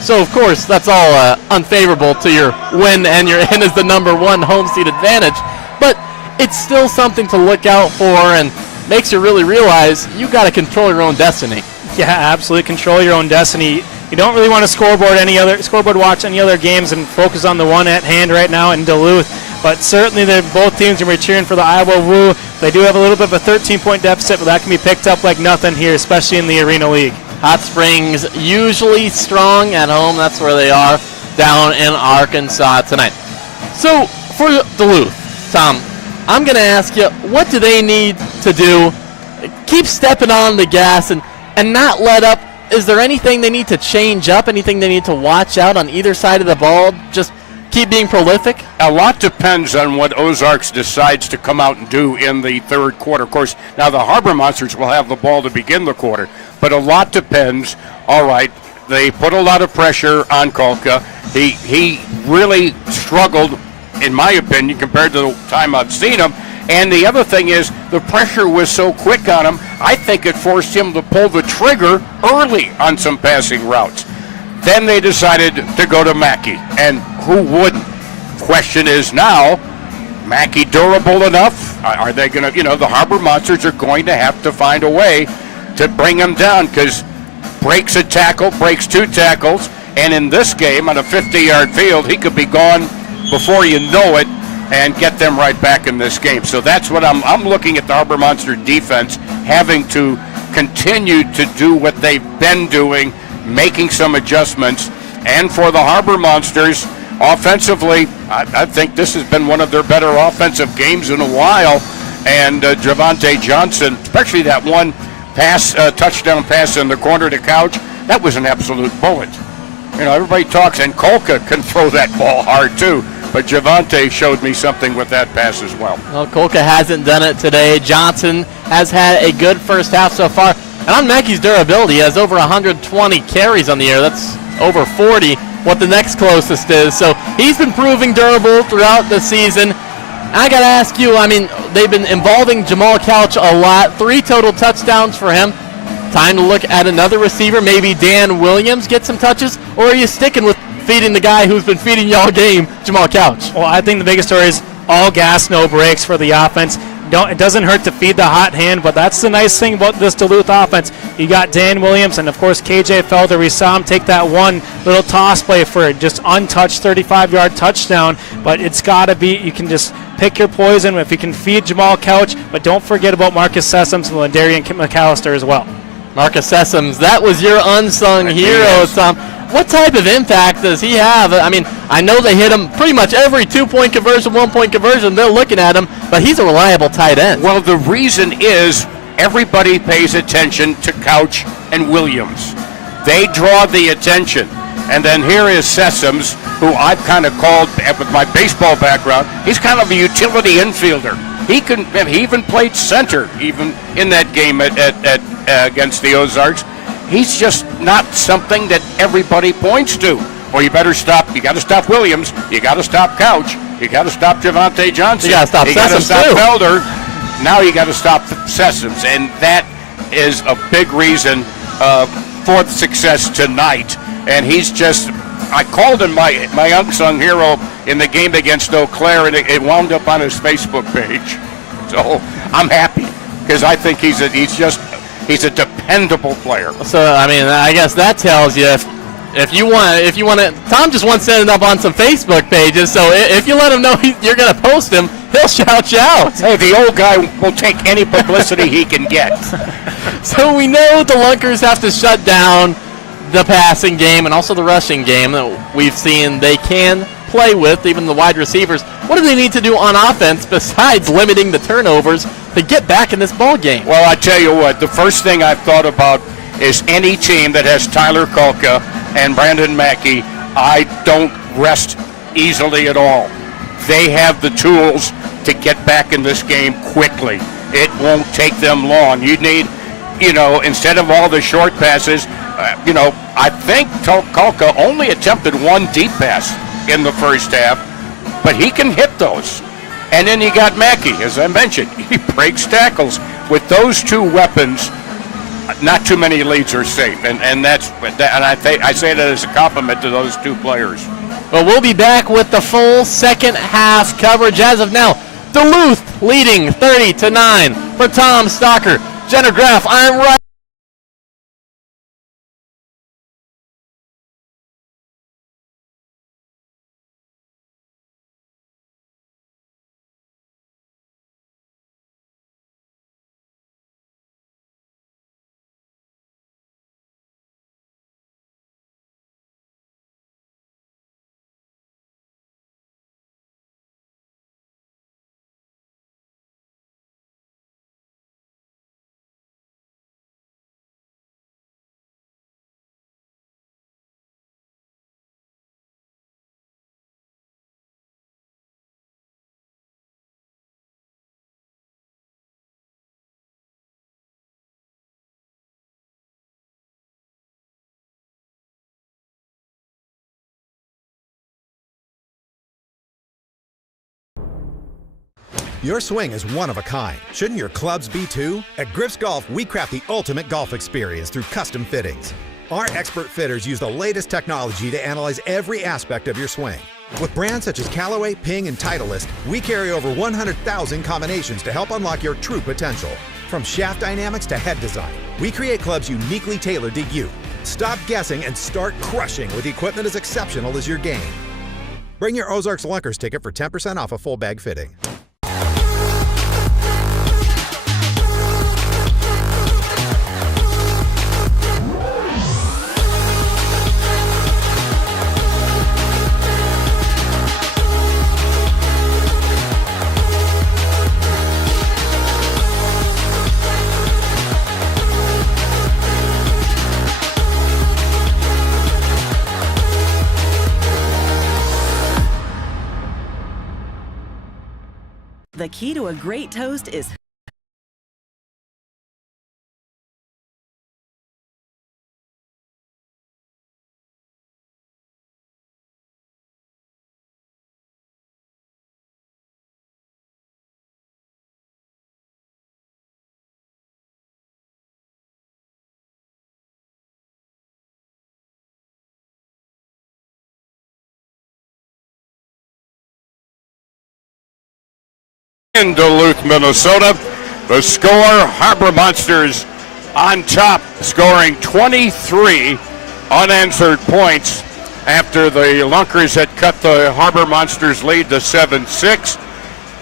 So, of course, that's all unfavorable to your win, and you're in as the number 1 home seed advantage. But it's still something to look out for and makes you really realize you got to control your own destiny. Yeah, absolutely. Control your own destiny. You don't really want to scoreboard watch any other games and focus on the one at hand right now in Duluth. But certainly both teams are cheering for the Iowa Woo. They do have a little bit of a 13-point deficit, but that can be picked up like nothing here, especially in the Arena League. Hot Springs usually strong at home. That's where they are down in Arkansas tonight. So for Duluth, Tom, I'm going to ask you, what do they need to do? Keep stepping on the gas and not let up. Is there anything they need to change up? Anything they need to watch out on either side of the ball? Just keep being prolific? A lot depends on what Ozarks decides to come out and do in the third quarter. Of course, now the Harbor Monsters will have the ball to begin the quarter, but a lot depends. All right, they put a lot of pressure on Kolka. He really struggled, in my opinion, compared to the time I've seen him. And the other thing is the pressure was so quick on him, I think it forced him to pull the trigger early on some passing routes. Then they decided to go to Mackey, and who wouldn't? Question is now, Mackey durable enough? Are they going to, the Harbor Monsters are going to have to find a way to bring him down, because breaks a tackle, breaks 2 tackles, and in this game on a 50-yard field, he could be gone before you know it and get them right back in this game. So that's what I'm looking at the Harbor Monster defense having to continue to do what they've been doing, making some adjustments. And for the Harbor Monsters, offensively, I think this has been one of their better offensive games in a while. And Javante Johnson, especially that one pass, touchdown pass in the corner to Couch, that was an absolute bullet. You know, everybody talks, and Kolka can throw that ball hard too, but Javante showed me something with that pass as well. Well, Kolka hasn't done it today. Johnson has had a good first half so far. And on Mackey's durability, he has over 120 carries on the year. That's over 40, what the next closest is. So he's been proving durable throughout the season. I got to ask you, I mean, they've been involving Jamal Couch a lot. 3 total touchdowns for him. Time to look at another receiver, maybe Dan Williams get some touches, or are you sticking with feeding the guy who's been feeding y'all game, Jamal Couch? Well, I think the biggest story is all gas, no brakes for the offense. It doesn't hurt to feed the hot hand, but that's the nice thing about this Duluth offense. You got Dan Williams and, of course, KJ Felder. We saw him take that one little toss play for just untouched 35-yard touchdown, but it's got to be, you can just pick your poison if you can feed Jamal Couch, but don't forget about Marcus Sessoms and Ladarian McAllister as well. Marcus Sessoms, that was your unsung hero, Tom. What type of impact does he have? I mean, I know they hit him pretty much every 2-point conversion, 1-point conversion. They're looking at him, but he's a reliable tight end. Well, the reason is everybody pays attention to Couch and Williams. They draw the attention. And then here is Sessoms, who I've kind of called, with my baseball background, he's kind of a utility infielder. He even played center, even in that game against the Ozarks. He's just not something that everybody points to. Well, you got to stop Williams, you got to stop Couch, you got to stop Javante Johnson, you got to stop Felder. Now you got to stop Sessoms, and that is a big reason for the success tonight. And he's just, I called him my unsung hero in the game against Eau Claire, and it wound up on his Facebook page. So I'm happy because I think he's a dependable player. So I mean, I guess that tells you if you want to. Tom just wants to set it up on some Facebook pages. So if you let him know you're going to post him, he'll shout you out. Hey, the old guy will take any publicity he can get. So we know the Lunkers have to shut down the passing game and also the rushing game that we've seen they can play with, even the wide receivers. What do they need to do on offense besides limiting the turnovers to get back in this ball game? Well, I tell you what, the first thing I've thought about is any team that has Tyler Kolka and Brandon Mackey, I don't rest easily at all. They have the tools to get back in this game quickly. It won't take them long. You need, instead of all the short passes, I think Kolka only attempted one deep pass in the first half, but he can hit those. And then you got Mackey, as I mentioned. He breaks tackles. With those two weapons, not too many leads are safe. And I say that as a compliment to those two players. Well, we'll be back with the full second half coverage. As of now, Duluth leading 30-9 for Tom Stocker. Jenna Graff, I'm right. Your swing is one of a kind. Shouldn't your clubs be too? At Griff's Golf, we craft the ultimate golf experience through custom fittings. Our expert fitters use the latest technology to analyze every aspect of your swing. With brands such as Callaway, Ping, and Titleist, we carry over 100,000 combinations to help unlock your true potential. From shaft dynamics to head design, we create clubs uniquely tailored to you. Stop guessing and start crushing with equipment as exceptional as your game. Bring your Ozarks Lunkers ticket for 10% off a full bag fitting. The key to a great toast is in Duluth, Minnesota. The score, Harbor Monsters on top, scoring 23 unanswered points after the Lunkers had cut the Harbor Monsters lead to 7-6.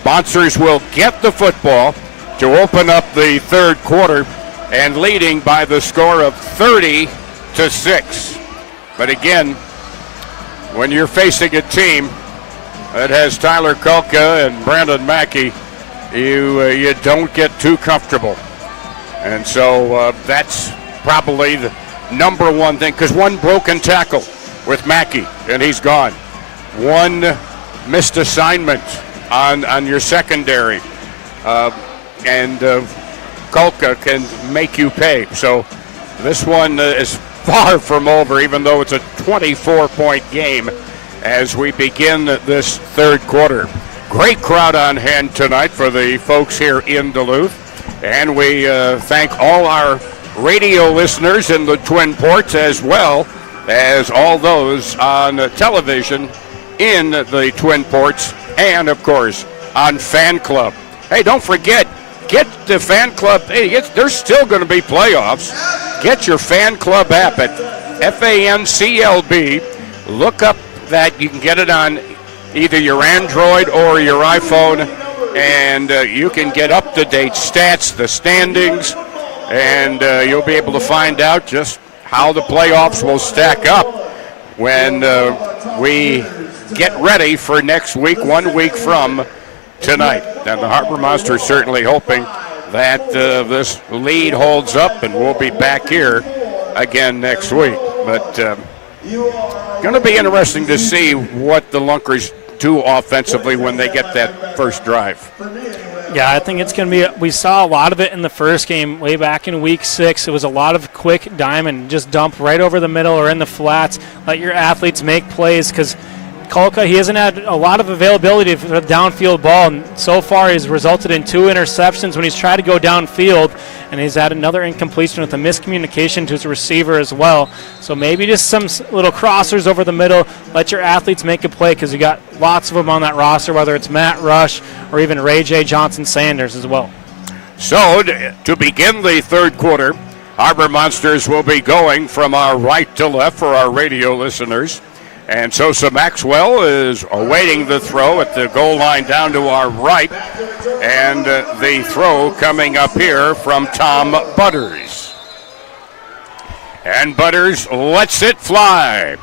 Monsters will get the football to open up the third quarter and leading by the score of 30-6. But again, when you're facing a team that has Tyler Kulka and Brandon Mackey, you don't get too comfortable. And so that's probably the number one thing, because one broken tackle with Mackey, and he's gone. One missed assignment on your secondary, and Kulka can make you pay. So this one is far from over, even though it's a 24-point game as we begin this third quarter. Great crowd on hand tonight for the folks here in Duluth. And we thank all our radio listeners in the Twin Ports, as well as all those on television in the Twin Ports, and, of course, on Fan Club. Hey, don't forget, get the Fan Club. Hey, there's still going to be playoffs. Get your Fan Club app at FanCLB. Look up that. You can get it on either your Android or your iPhone, and you can get up-to-date stats, the standings, and you'll be able to find out just how the playoffs will stack up when we get ready for next week, 1 week from tonight. And the Harbor Monsters certainly hoping that this lead holds up, and we'll be back here again next week. But going to be interesting to see what the Lunkers do offensively when they get that first drive. Yeah, I think it's going to be, we saw a lot of it in the first game way back in week 6. It was a lot of quick diamond, just dump right over the middle or in the flats. Let your athletes make plays, because Kulka, he hasn't had a lot of availability for the downfield ball, and so far he's resulted in 2 interceptions when he's tried to go downfield, and he's had another incompletion with a miscommunication to his receiver as well. So maybe just some little crossers over the middle, let your athletes make a play, because you got lots of them on that roster, whether it's Matt Rush or even Ray J. Johnson-Sanders as well. So to begin the third quarter, Harbor Monsters will be going from our right to left for our radio listeners. And Sosa Maxwell is awaiting the throw at the goal line down to our right. And the throw coming up here from Tom Butters. And Butters lets it fly.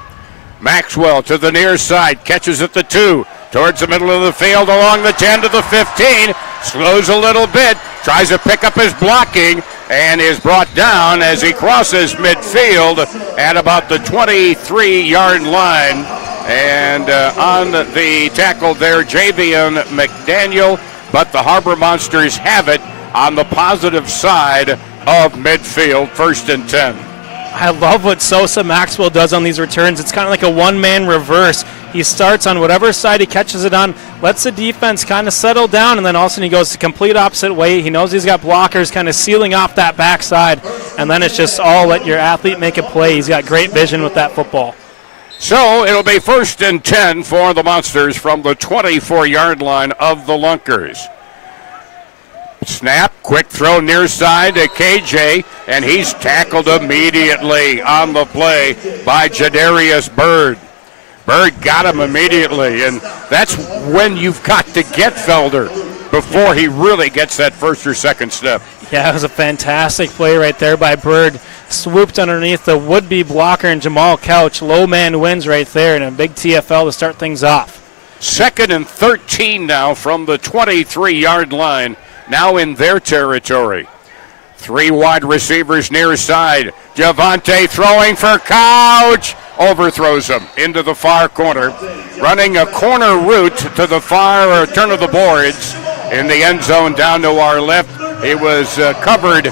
Maxwell to the near side, catches at the 2, towards the middle of the field, along the 10 to the 15, slows a little bit, tries to pick up his blocking, and is brought down as he crosses midfield at about the 23-yard line. And on the tackle there, Javian McDaniel, but the Harbor Monsters have it on the positive side of midfield, 1st and 10. I love what Sosa Maxwell does on these returns. It's kind of like a one-man reverse. He starts on whatever side he catches it on, lets the defense kind of settle down, and then all of a sudden he goes the complete opposite way. He knows he's got blockers kind of sealing off that backside, and then it's just all let your athlete make a play. He's got great vision with that football. So it'll be 1st and 10 for the Monsters from the 24-yard line of the Lunkers. Snap, quick throw near side to KJ, and he's tackled immediately on the play by Jadarius Bird. Bird got him immediately, and that's when you've got to get Felder before he really gets that first or second step. Yeah, it was a fantastic play right there by Bird. Swooped underneath the would-be blocker and Jamal Couch. Low man wins right there, and a big TFL to start things off. 2nd and 13 now from the 23-yard line. Now in their territory. 3 wide receivers near side. Javante throwing for Couch. Overthrows him into the far corner. Running a corner route to the far turn of the boards in the end zone down to our left. He was covered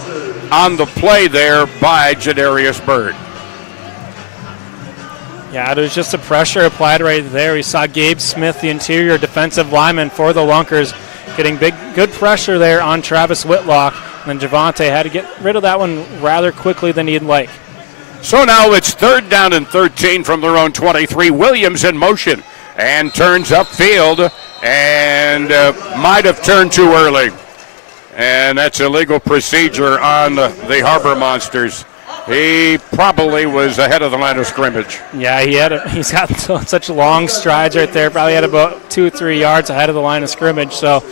on the play there by Jadarius Bird. Yeah, there was just the pressure applied right there. We saw Gabe Smith, the interior defensive lineman for the Lunkers, getting good pressure there on Travis Whitlock. And then Javante had to get rid of that one rather quickly than he'd like. So now it's 3rd down and 13 from their own 23. Williams in motion and turns upfield and might have turned too early. And that's illegal procedure on the Harbor Monsters. He probably was ahead of the line of scrimmage. Yeah, he's got such long strides right there. Probably had about 2 or 3 yards ahead of the line of scrimmage. So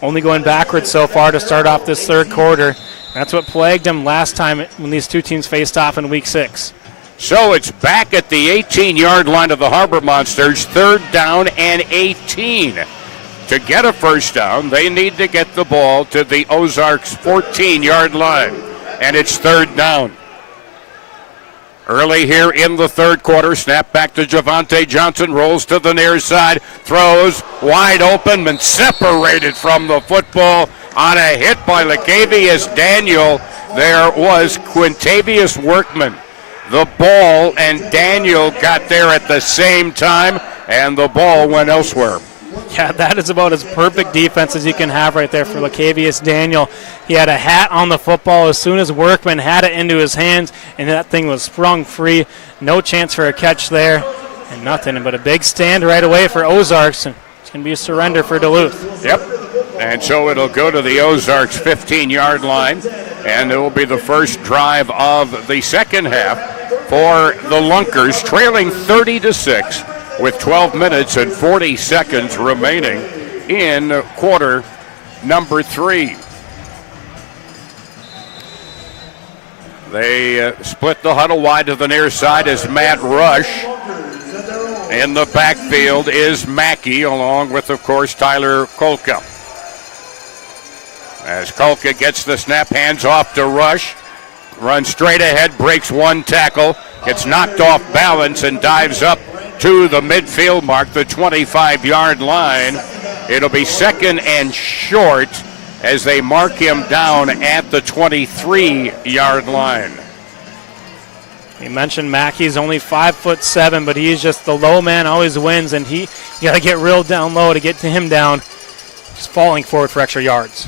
only going backwards so far to start off this third quarter. That's what plagued him last time when these two teams faced off in Week 6. So it's back at the 18-yard line of the Harbor Monsters, 3rd down and 18. To get a first down, they need to get the ball to the Ozarks 14-yard line, and it's 3rd down. Early here in the third quarter, snap back to Javante Johnson, rolls to the near side, throws wide open and separated from the football on a hit by Lacavius Daniel. There was Quintavious Workman. The ball and Daniel got there at the same time, and the ball went elsewhere. Yeah, that is about as perfect defense as you can have right there for Lacavius Daniel. He had a hat on the football as soon as Workman had it into his hands, and that thing was sprung free. No chance for a catch there, and nothing but a big stand right away for Ozarks. And it's going to be a surrender for Duluth. Yep, and so it'll go to the Ozarks 15-yard line, and it will be the first drive of the second half for the Lunkers, trailing 30-6. With 12 minutes and 40 seconds remaining in quarter number 3. They split the huddle wide to the near side as Matt Rush. In the backfield is Mackey, along with, of course, Tyler Kolka. As Kolka gets the snap, hands off to Rush. Runs straight ahead, breaks one tackle, gets knocked off balance and dives up to the midfield mark, the 25-yard line. It'll be 2nd and short as they mark him down at the 23-yard line. You mentioned Mackey's only 5'7", but he's just the low man, always wins, and you got to get real down low to get to him down, just falling forward for extra yards.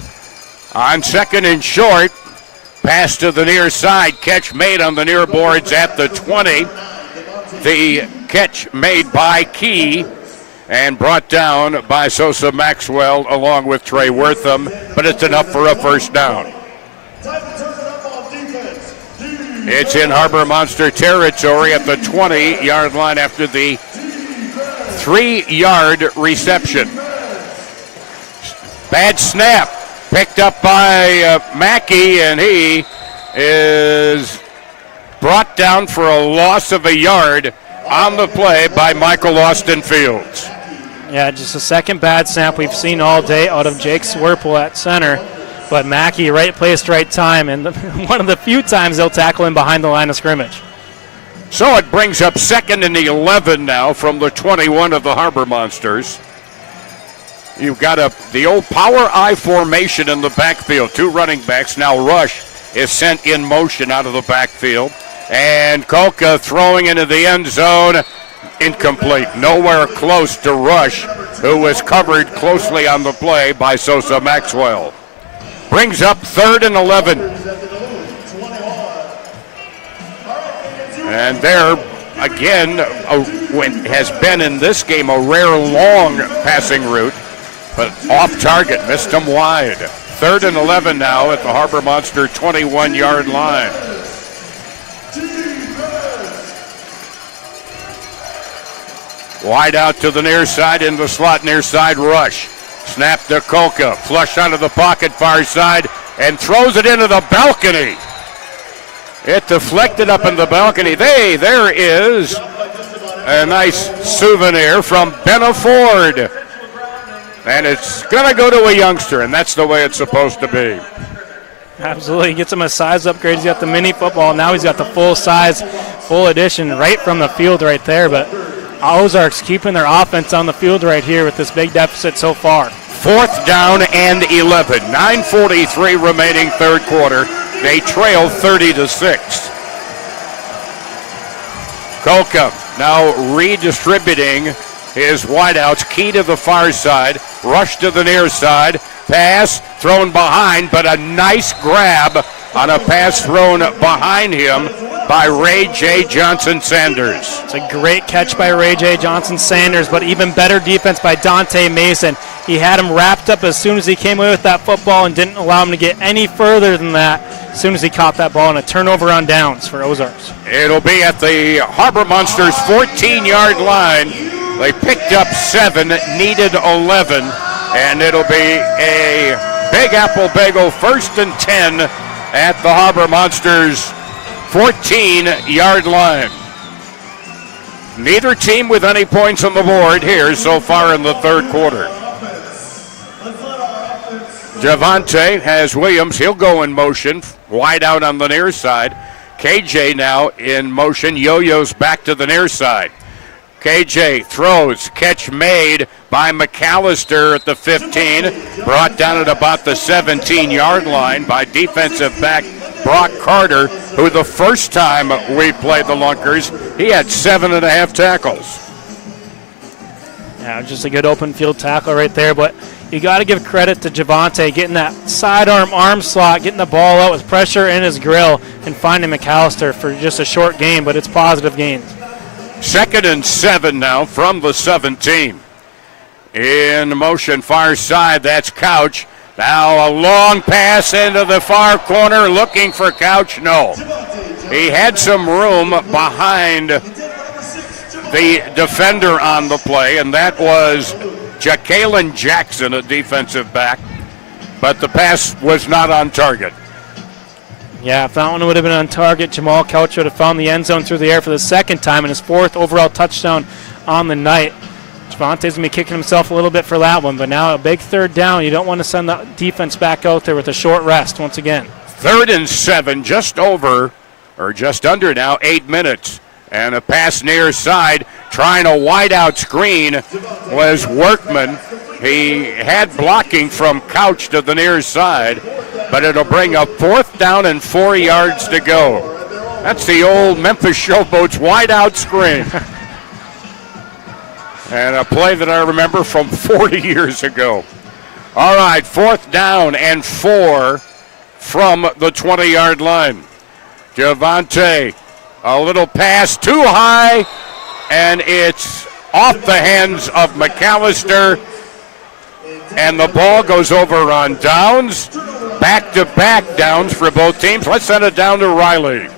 On 2nd and short, pass to the near side, catch made on the near boards at the 20. The catch made by Key and brought down by Sosa Maxwell along with Trey Wortham, but it's enough for a first down. It's in Harbor Monster territory at the 20-yard line after the 3-yard reception. Bad snap picked up by Mackey, and he is brought down for a loss of a yard on the play by Michael Austin Fields. Yeah, just a second bad snap we've seen all day out of Jake Swerple at center. But Mackey, right place, right time, and one of the few times they'll tackle him behind the line of scrimmage. So it brings up 2nd and 11 now from the 21 of the Harbor Monsters. You've got the old power I formation in the backfield. 2 running backs. Now Rush is sent in motion out of the backfield. And Kolka throwing into the end zone. Incomplete. Nowhere close to Rush, who was covered closely on the play by Sosa Maxwell. Brings up 3rd and 11. And there, again, has been in this game a rare long passing route, but off target, missed him wide. 3rd and 11 now at the Harbor Monster 21-yard line. Wide out to the near side, in the slot near side, Rush. Snap to Kolka, flush out of the pocket far side, and throws it into the balcony. It deflected up in the balcony. There is a nice souvenir from Benna Ford. And it's going to go to a youngster, and that's the way it's supposed to be. Absolutely. He gets him a size upgrade. He's got the mini football. Now he's got the full size, full edition right from the field right there. But Ozarks keeping their offense on the field right here with this big deficit so far. 4th down and 11. 9:43 remaining third quarter. They trail 30-6. Colcom now redistributing his wideouts. Key to the far side. Rush to the near side. Pass thrown behind, but a nice grab on a pass thrown behind him by Ray J. Johnson-Sanders. It's a great catch by Ray J. Johnson-Sanders, but even better defense by Dante Mason. He had him wrapped up as soon as he came away with that football and didn't allow him to get any further than that as soon as he caught that ball, and a turnover on downs for Ozarks. It'll be at the Harbor Monsters 14-yard line. They picked up 7, needed 11, and it'll be a Big Apple Bagel 1st and 10 at the Harbor Monsters 14-yard line. Neither team with any points on the board here so far in the third quarter. Javante has Williams. He'll go in motion, wide out on the near side. KJ now in motion. Yo-yo's back to the near side. KJ throws, catch made by McAllister at the 15, brought down at about the 17-yard line by defensive back Brock Carter, who the first time we played the Lunkers, he had 7.5 tackles. Yeah, just a good open field tackle right there, but you got to give credit to Javante getting that sidearm arm slot, getting the ball out with pressure in his grill, and finding McAllister for just a short game, but it's positive gains. 2nd and 7 now from the 17. In motion, far side, that's Couch. Now a long pass into the far corner, looking for Couch. No. He had some room behind the defender on the play, and that was Jacqueline Jackson, a defensive back. But the pass was not on target. Yeah, if that one would have been on target, Jamal Couch would have found the end zone through the air for the second time and his 4th overall touchdown on the night. Javante's going to be kicking himself a little bit for that one, but now a big 3rd down. You don't want to send the defense back out there with a short rest once again. 3rd and 7, just over, or just under now, 8 minutes. And a pass near side, trying a wide-out screen was Workman. He had blocking from Couch to the near side, but it'll bring up 4th down and 4 yards to go. That's the old Memphis Showboats wide-out screen. And a play that I remember from 40 years ago. All right, 4th down and 4 from the 20-yard line. Javante, a little pass too high, and it's off the hands of McAllister, and the ball goes over on downs. Back-to-back downs for both teams. Let's send it down to Riley.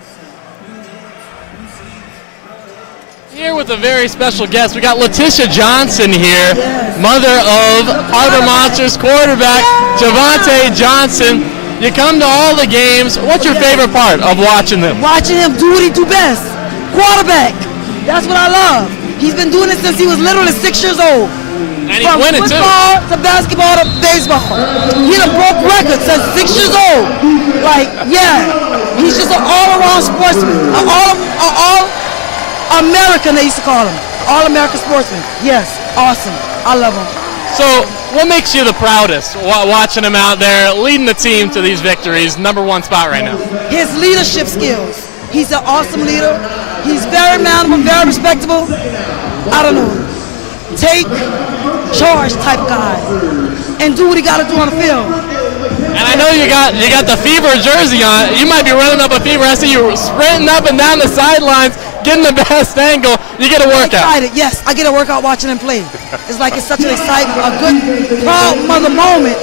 Here with a very special guest, we got Letitia Johnson here, mother of Harbor Monsters quarterback Javante Johnson. You come to all the games. What's your favorite part of watching them? Watching him do what he do best, quarterback. That's what I love. He's been doing it since he was literally 6 years old. And he's winning too. From football to basketball to baseball. He done broke records since 6 years old. Like, yeah, he's just an all-around sportsman, an all-American, they used to call him. All-American sportsman. Yes, awesome. I love him. So, what makes you the proudest watching him out there, leading the team to these victories, #1 spot right now? His leadership skills. He's an awesome leader. He's very manable, very respectable. I don't know. Take charge type guy and do what he got to do on the field. And I know you got the Fever jersey on. You might be running up a Fever. I see you sprinting up and down the sidelines, getting the best angle. You get a workout. I'm excited. Yes, I get a workout watching him play. It's like it's such an exciting, a good, proud mother moment.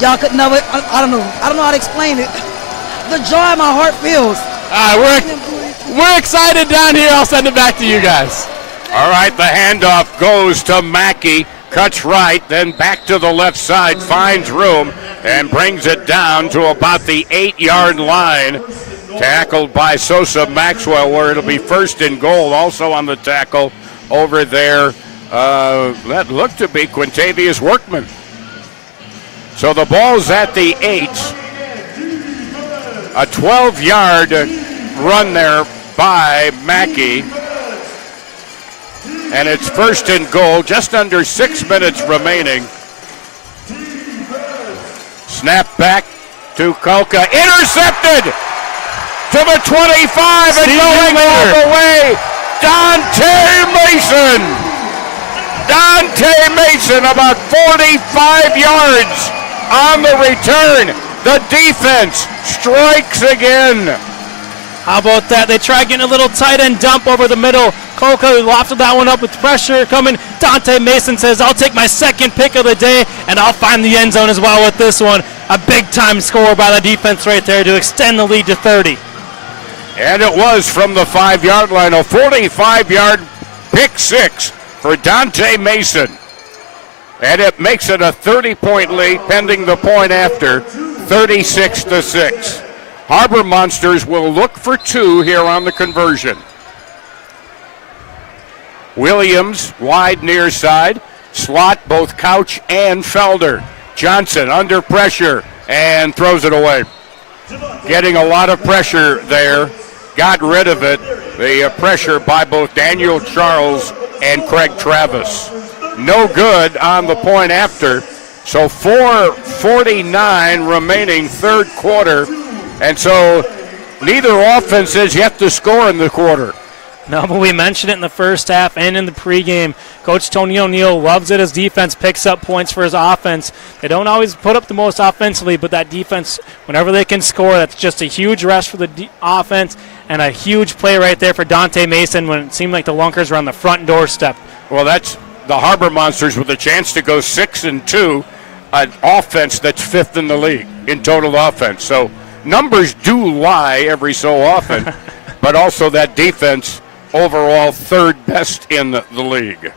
Y'all could never, I don't know how to explain it. The joy my heart feels. All right, we're excited down here. I'll send it back to you guys. All right, the handoff goes to Mackey. Cuts right, then back to the left side, finds room, and brings it down to about the 8-yard line. Tackled by Sosa Maxwell, where it'll be 1st and goal. Also on the tackle over there, that looked to be Quintavious Workman. So the ball's at the 8. A 12-yard run there by Mackey. And it's 1st and goal, just under 6 minutes remaining. Snap back to Kolka. Intercepted to the 25 and going all the way. Dante Mason. Dante Mason about 45 yards on the return. The defense strikes again. How about that? They try getting a little tight end dump over the middle. Kolka lofted that one up with pressure coming. Dante Mason says, I'll take my second pick of the day, and I'll find the end zone as well with this one. A big-time score by the defense right there to extend the lead to 30. And it was from the 5-yard line, a 45-yard pick six for Dante Mason. And it makes it a 30-point lead pending the point after, 36-6. Harbor Monsters will look for two here on the conversion. Williams wide near side, slot both Couch and Felder. Johnson under pressure and throws it away. Getting a lot of pressure there, got rid of it. The pressure by both Daniel Charles and Craig Travis. No good on the point after. So 4:49 remaining third quarter. And so neither offense has yet to score in the quarter. No, but we mentioned it in the first half and in the pregame. Coach Tony O'Neill loves it as defense picks up points for his offense. They don't always put up the most offensively, but that defense, whenever they can score, that's just a huge rest for the offense and a huge play right there for Dante Mason when it seemed like the Lunkers were on the front doorstep. Well, that's the Harbor Monsters with a chance to go 6-2, an offense that's fifth in the league in total offense. So numbers do lie every so often, but also that defense overall third best in the league.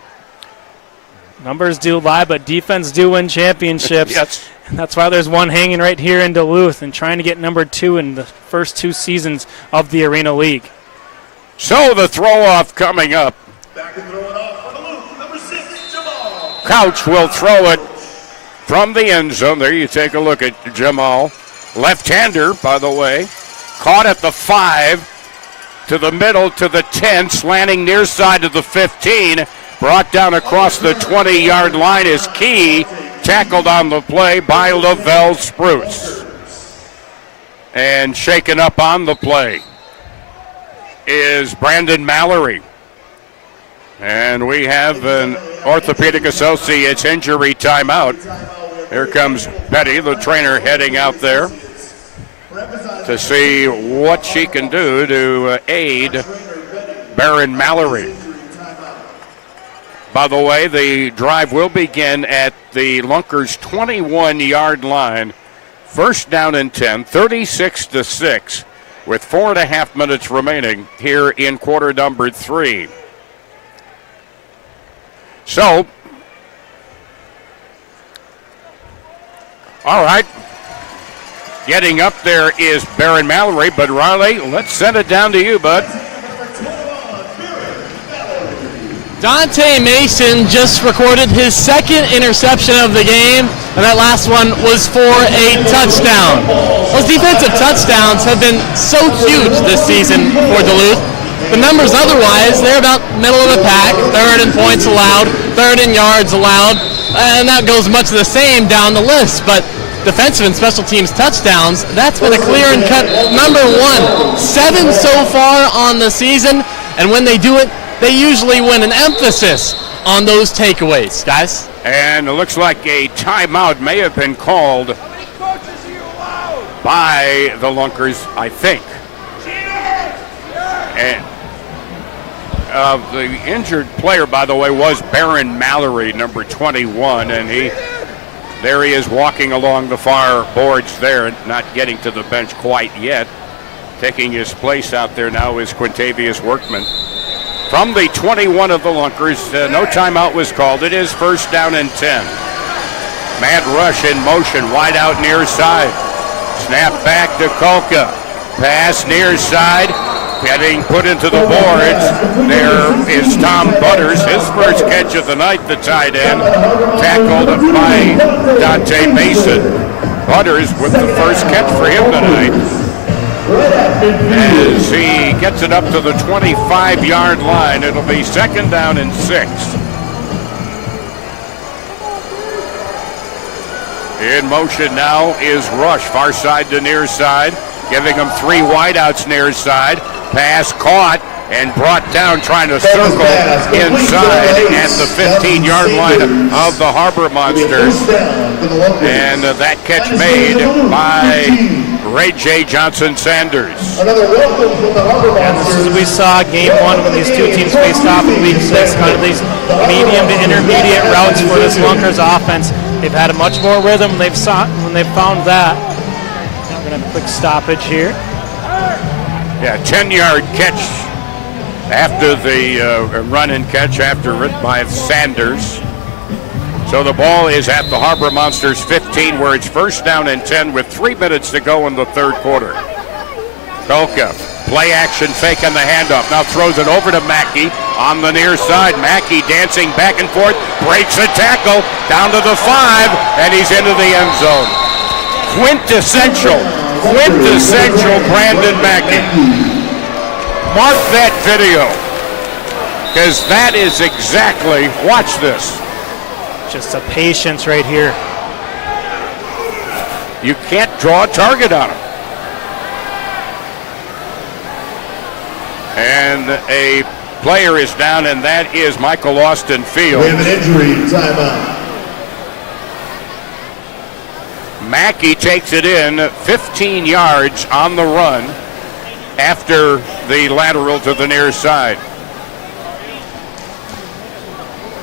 Numbers do lie, but defense do win championships. Yes. And that's why there's one hanging right here in Duluth and trying to get number 2 in the first 2 seasons of the Arena League. So the throw-off coming up. Couch will throw it from the end zone. There you take a look at Jamal. Left-hander, by the way. Caught at the 5, to the middle, to the 10, slanting near side of the 15. Brought down across the 20-yard line is Key. Tackled on the play by Lavelle Spruce. And shaken up on the play is Brandon Mallory. And we have an Orthopedic Associates injury timeout. Here comes Betty, the trainer, heading out there to see what she can do to aid Baron Mallory. By the way, the drive will begin at the Lunkers 21-yard line. First down and 10, 36-6, with 4.5 minutes remaining here in quarter number 3. So, all right, getting up there is Baron Mallory, but Riley, let's send it down to you, bud. Dante Mason just recorded his second interception of the game, and that last one was for a touchdown. Those defensive touchdowns have been so huge this season for Duluth. The numbers otherwise, they're about middle of the pack, third in points allowed, third in yards allowed, and that goes much the same down the list. But defensive and special teams touchdowns, that's been a clear and cut number 1. 7 so far on the season, and when they do it, they usually win. An emphasis on those takeaways, guys. And it looks like a timeout may have been called by the Lunkers, I think. And the injured player, by the way, was Baron Mallory, number 21, and there he is walking along the far boards there, not getting to the bench quite yet. Taking his place out there now is Quintavious Workman. From the 21 of the Lunkers, no timeout was called. It is first down and 10. Mad rush in motion, wide out near side. Snap back to Kolka. Pass near side, getting put into the boards. There is Tom Butters, his first catch of the night, the tight end. Tackled by Dante Mason. Butters with the first catch for him tonight. As he gets it up to the 25-yard line, it'll be second down and 6. In motion now is Rush, far side to near side, giving him 3 wideouts near side. Pass caught and brought down, trying to circle inside at the 15-yard line of the Harbor Monsters. And that catch made by Ray J. Johnson-Sanders. And this is what we saw game 1 when these two teams faced off in week 6. Kind of these medium to intermediate routes for this Lunkers offense. They've had a much more rhythm when they've found that. Now we're going to have a quick stoppage here. Yeah, 10-yard catch after the run and catch after it by Sanders. So the ball is at the Harbor Monsters 15, where it's first down and 10 with 3 minutes to go in the third quarter. Kolka, play action fake on the handoff. Now throws it over to Mackey on the near side. Mackey dancing back and forth, breaks a tackle down to the 5, and he's into the end zone. Quintessential Brandon Mackey. Mark that video, because that is exactly, watch this. Just a patience right here. You can't draw a target on him. And a player is down, and that is Michael Austin Fields. We have an injury, timeout. Mackey takes it in 15 yards on the run after the lateral to the near side.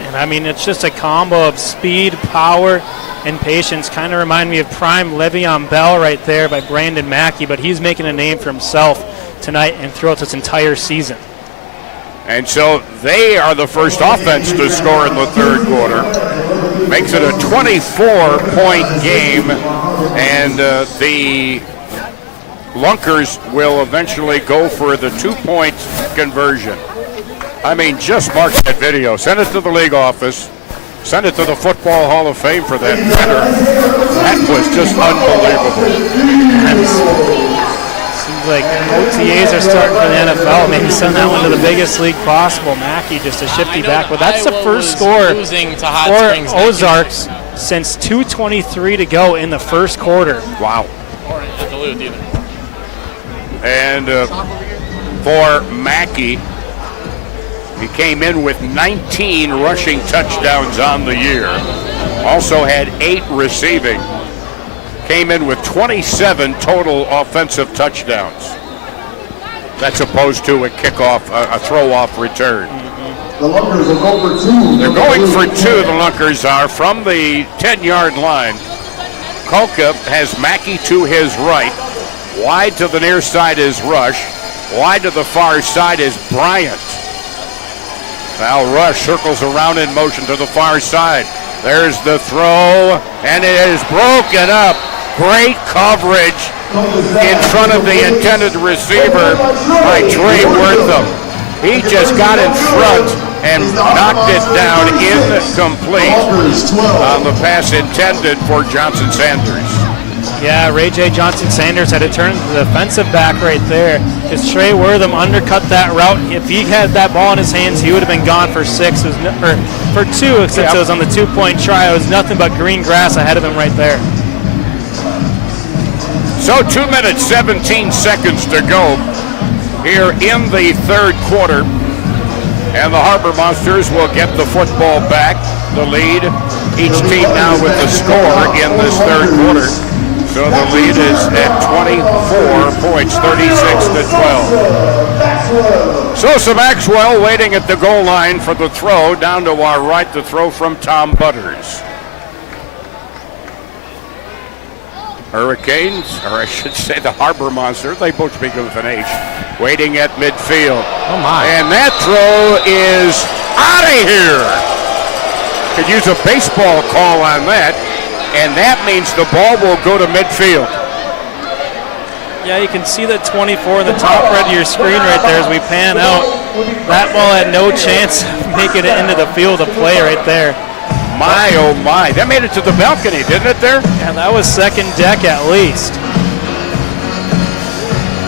And I mean, it's just a combo of speed, power, and patience. Kind of remind me of prime Le'Veon Bell right there by Brandon Mackey, but he's making a name for himself tonight and throughout this entire season. And so they are the first offense to score in the third quarter. Makes it a 24-point game, and the Lunkers will eventually go for the 2-point conversion. I mean, just mark that video. Send it to the league office. Send it to the Football Hall of Fame for that matter. That was just unbelievable. Seems like OTAs are starting for the NFL. Maybe send that one to the biggest league possible. Mackey just a shifty back. But that's the first score for Ozarks since 2:23 to go in the first quarter. Wow. Or at Duluth either. And for Mackey, he came in with 19 rushing touchdowns on the year. Also had 8 receiving. Came in with 27 total offensive touchdowns. That's opposed to a kickoff, a throw-off return. The Lunkers will go for 2. They're going for 2, the Lunkers are, from the 10-yard line. Kolka has Mackey to his right. Wide to the near side is Rush. Wide to the far side is Bryant. Now Rush circles around in motion to the far side. There's the throw, and it is broken up. Great coverage in front of the intended receiver by Trey Wortham. He just got in front and knocked it down incomplete on the pass intended for Johnson-Sanders. Yeah, Ray J. Johnson-Sanders had to turn to the defensive back right there. As Trey Wortham undercut that route, if he had that ball in his hands, he would have been gone for 6, or for 2, since it was on the 2-point try. It was nothing but green grass ahead of him right there. So 2 minutes, 17 seconds to go here in the third quarter. And the Harbor Monsters will get the football back, the lead. Each team now with the score in this third quarter. So the lead is at 24 points, 36-12. So some Maxwell waiting at the goal line for the throw. Down to our right, the throw from Tom Butters. Hurricanes, or I should say the Harbor Monsters, they both begin with an H, waiting at midfield. Oh my. And that throw is out of here. Could use a baseball call on that, and that means the ball will go to midfield. Yeah, you can see the 24 in the top right of your screen right there as we pan out. That ball had no chance of making it into the field of play right there. My, oh my. That made it to the balcony, didn't it there? Yeah, that was second deck at least.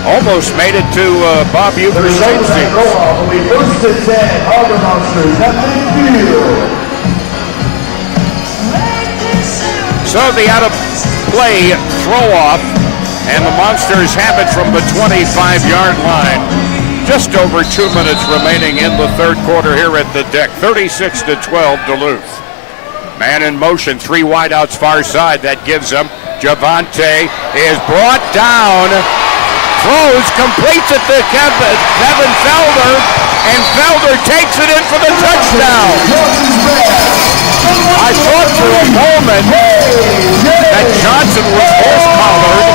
Almost made it to Bob Uber's stage seat. First and 10, Harbor Monsters at midfield. So the out-of-play throw-off, and the Monsters have it from the 25-yard line. Just over 2 minutes remaining in the third quarter here at the deck. 36-12 Duluth. Man in motion, 3 wideouts far side. That gives them. Javante is brought down. Throws, completes it to Kevin Felder, and Felder takes it in for the touchdown. I thought for a moment that Johnson was horse-collared.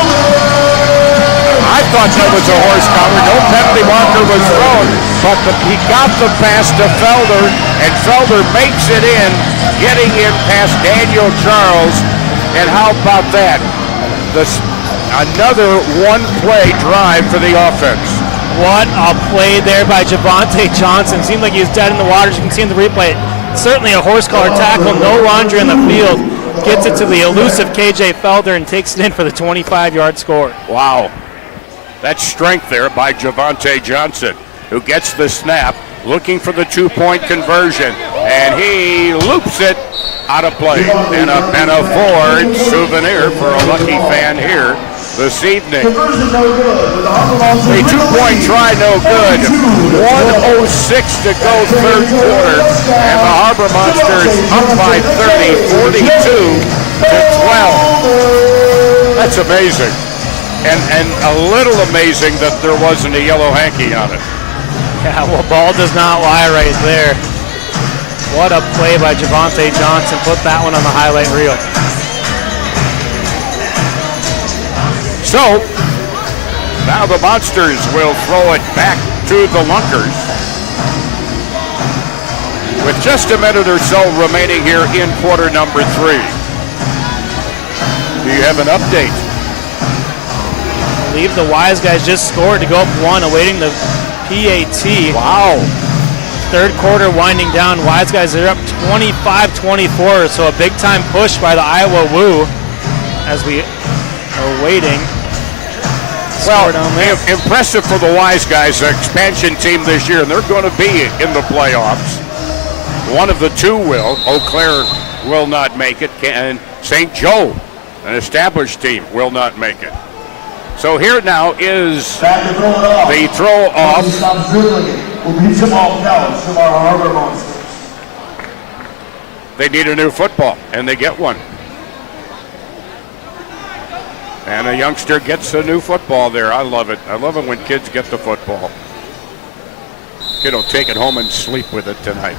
I thought that was a horse collar. No penalty marker was thrown, but he got the pass to Felder, and Felder makes it in, getting in past Daniel Charles. And how about that? Another one-play drive for the offense. What a play there by Javante Johnson. Seemed like he was dead in the water. As you can see in the replay, certainly a horse collar tackle, no laundry in the field. Gets it to the elusive KJ Felder and takes it in for the 25-yard score. Wow. That's strength there by Javante Johnson, who gets the snap, looking for the 2-point conversion, and he loops it out of play. And a Ford souvenir for a lucky fan here this evening. A 2-point try, no good. 1:06 to go, third quarter, and the Harbor Monsters up by 30, 42-12. That's amazing. And a little amazing that there wasn't a yellow hanky on it. Yeah, well, ball does not lie right there. What a play by Javante Johnson. Put that one on the highlight reel. So, now the Monsters will throw it back to the Lunkers. With just a minute or so remaining here in quarter number 3. Do you have an update? I believe the Wise guys just scored to go up 1, awaiting the PAT. Wow. Third quarter winding down. Wise guys are up 25-24, so a big-time push by the Iowa Woo as we are waiting. Well, impressive for the Wise guys, the expansion team this year, and they're going to be in the playoffs. One of the two will. Eau Claire will not make it, and St. Joe, an established team, will not make it. So here now is the throw off. They need a new football, and they get one. And a youngster gets a new football there. I love it. I love it when kids get the football. Kid will take it home and sleep with it tonight.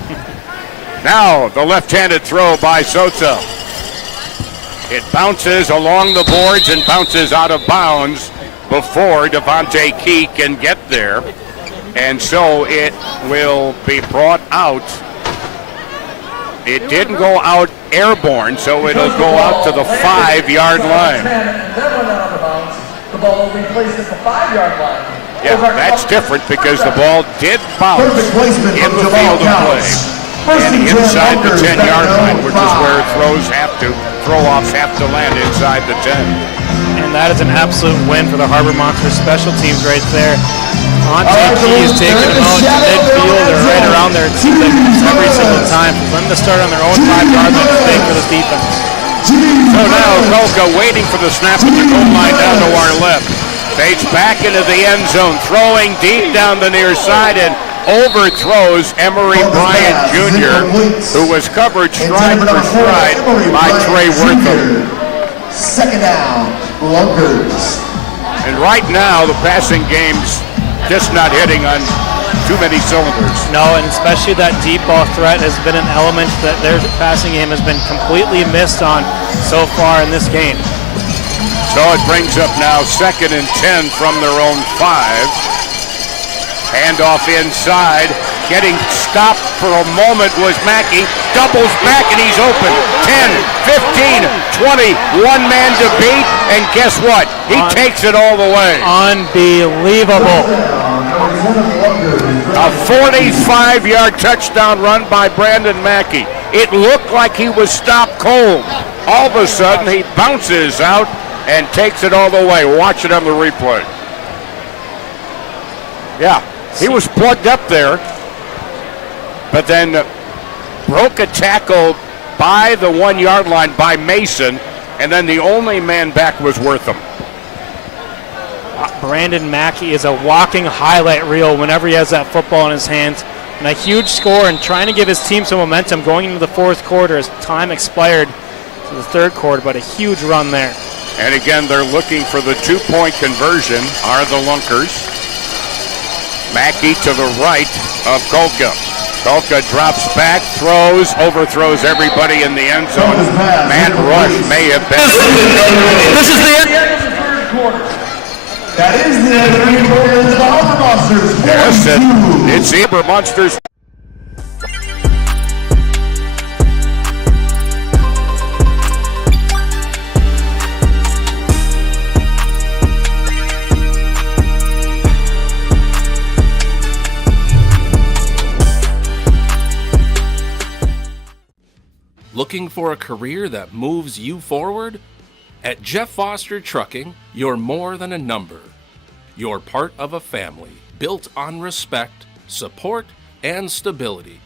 Now the left-handed throw by Sosa. It bounces along the boards and bounces out of bounds before Devontae Key can get there. And so it will be brought out. It didn't go out airborne, so it'll go out to the 5-yard line. The ball will be placed at the 5-yard line. Yeah, that's different because the ball did bounce in the field of play. And inside the 10-yard line, which is where throw-offs have to land inside the 10. And that is an absolute win for the Harbor Monsters special teams right there. Devontae Key is taking them out to midfield or right around there. It seems like every single time. For them to start on their own 5-yard line is big for this defense. So now Kolka waiting for the snap at the goal line down to our left. Fades back into the end zone, throwing deep down the near side and overthrows Emery Bryant Jr., who was covered stride for stride by Trey Wortham. Second down, Lunkers. And right now, the passing game's just not hitting on too many cylinders. No, and especially that deep ball threat has been an element that their passing game has been completely missed on so far in this game. So it brings up now 2nd and 10 from their own 5. Handoff inside. Getting stopped for a moment was Mackey. Doubles back and he's open. 10, 15, 20. One man to beat. And guess what? He takes it all the way. Unbelievable. A 45-yard touchdown run by Brandon Mackey. It looked like he was stopped cold. All of a sudden, he bounces out and takes it all the way. Watch it on the replay. Yeah, he was plugged up there, but then broke a tackle by the 1-yard line by Mason, and then the only man back was Wortham. Brandon Mackey is a walking highlight reel whenever he has that football in his hands. And a huge score and trying to give his team some momentum going into the fourth quarter as time expired to the third quarter, but a huge run there. And again, they're looking for the two-point conversion, are the Lunkers. Mackey to the right of Kolka. Kolka drops back, throws, overthrows everybody in the end zone. Man rush may have been. This is the end of the third quarter. That is the end of the third quarter. The Harbor Monsters. Yes, it's the Harbor Monsters. Looking for a career that moves you forward? At Jeff Foster Trucking, you're more than a number. You're part of a family built on respect, support, and stability.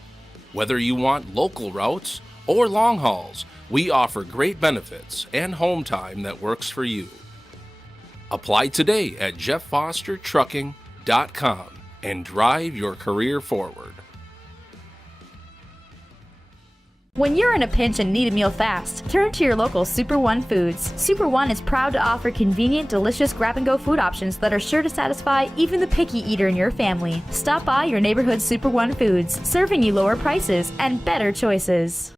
Whether you want local routes or long hauls, we offer great benefits and home time that works for you. Apply today at jefffostertrucking.com and drive your career forward. When you're in a pinch and need a meal fast, turn to your local Super One Foods. Super One is proud to offer convenient, delicious grab-and-go food options that are sure to satisfy even the picky eater in your family. Stop by your neighborhood Super One Foods, serving you lower prices and better choices.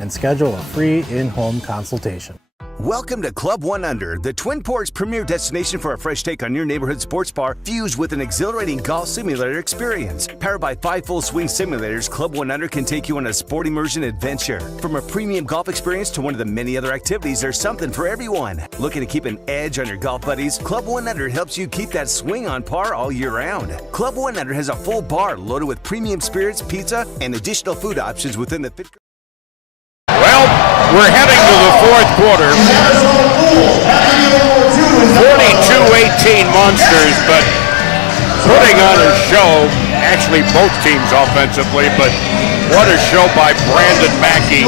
and schedule a free in-home consultation. Welcome to Club 1 Under, the Twin Ports' premier destination for a fresh take on your neighborhood sports bar, fused with an exhilarating golf simulator experience. Powered by 5 full swing simulators, Club 1 Under can take you on a sport immersion adventure. From a premium golf experience to one of the many other activities, there's something for everyone. Looking to keep an edge on your golf buddies? Club 1 Under helps you keep that swing on par all year round. Club 1 Under has a full bar loaded with premium spirits, pizza, and additional food options within the fit. Well, we're heading to the fourth quarter. 42-18 Monsters, but putting on a show. Actually, both teams offensively, but what a show by Brandon Mackey.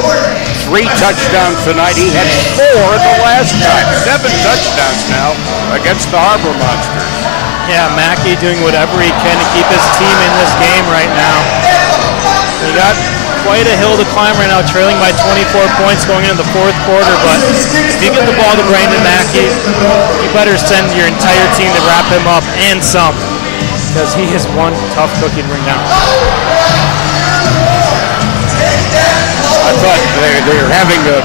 3 touchdowns tonight. He had 4 the last time. 7 touchdowns now against the Harbor Monsters. Yeah, Mackey doing whatever he can to keep his team in this game right now. He got quite a hill to climb right now, trailing by 24 points going into the fourth quarter, but if you get the ball to Brandon Mackey, you better send your entire team to wrap him up and some, because he is one tough cookie to bring down. I thought they were having a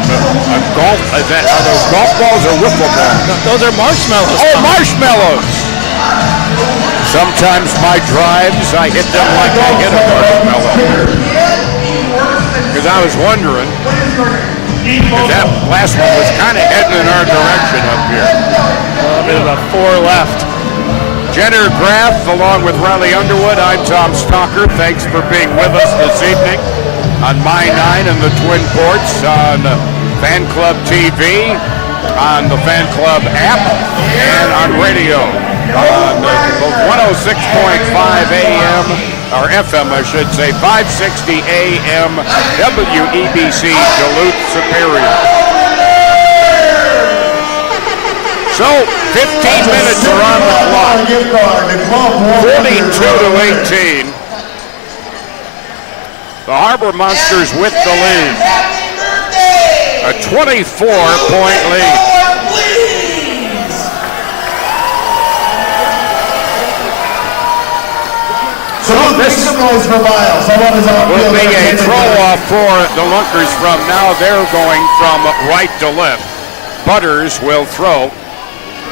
golf event. Are those golf balls or wiffle balls? No, those are marshmallows. Oh, marshmallows! Sometimes my drives, I hit them like I hit a marshmallow. Because I was wondering, because that last one was kind of heading in our direction up here. A bit of a 4 left. Jenner Graff along with Riley Underwood. I'm Tom Stalker. Thanks for being with us this evening on My 9 and the Twin Ports, on Fan Club TV, on the Fan Club app, and on radio on 106.5 AM. Or FM, I should say, 560 AM, WEBC, Duluth Superior. So, 15 minutes are on the clock. 42-18. The Harbor Monsters with the lead. A 24-point lead. This will be a throw-off for the Lunkers from now. They're going from right to left. Butters will throw,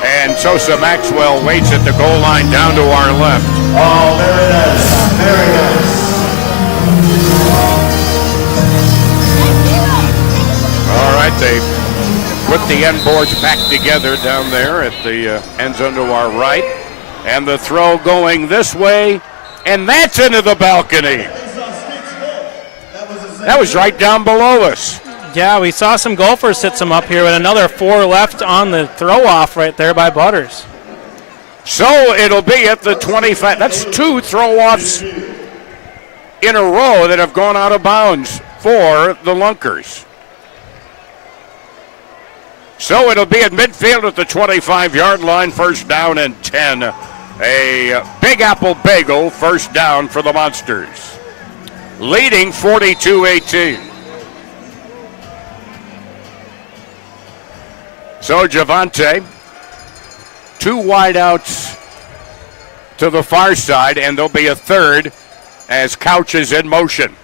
and Sosa Maxwell waits at the goal line down to our left. Oh, very nice. Very nice. All right, they put the end boards back together down there at the end zone to our right. And the throw going this way, and that's into the balcony. That was right down below us. Yeah, we saw some golfers hit some up here with another 4 left on the throw-off right there by Butters. So it'll be at the 25. That's 2 throw-offs in a row that have gone out of bounds for the Lunkers. So it'll be at midfield at the 25-yard line, first down and 10. A Big Apple Bagel first down for the Monsters, leading 42-18. So Javante, 2 wideouts to the far side, and there'll be a third as Couch is in motion.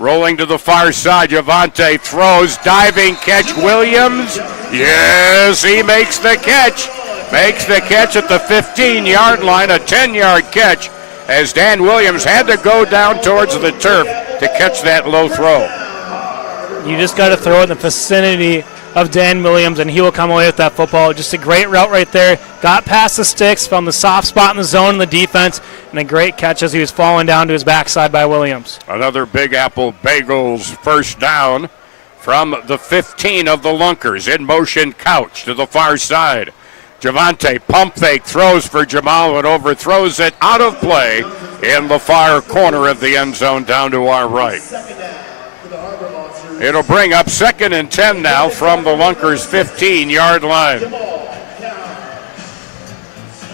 Rolling to the far side, Javante throws, diving catch, Williams. Yes, he makes the catch. Makes the catch at the 15-yard line, a 10-yard catch, as Dan Williams had to go down towards the turf to catch that low throw. You just got to throw it in the vicinity of Dan Williams, and he will come away with that football. Just a great route right there. Got past the sticks, found the soft spot in the zone in the defense, and a great catch as he was falling down to his backside by Williams. Another Big Apple Bagels first down from the 15 of the Lunkers. In motion, Couch to the far side. Javante pump fake, throws for Jamal and overthrows it out of play in the far corner of the end zone down to our right. It'll bring up 2nd and 10 now from the Lunkers 15-yard line.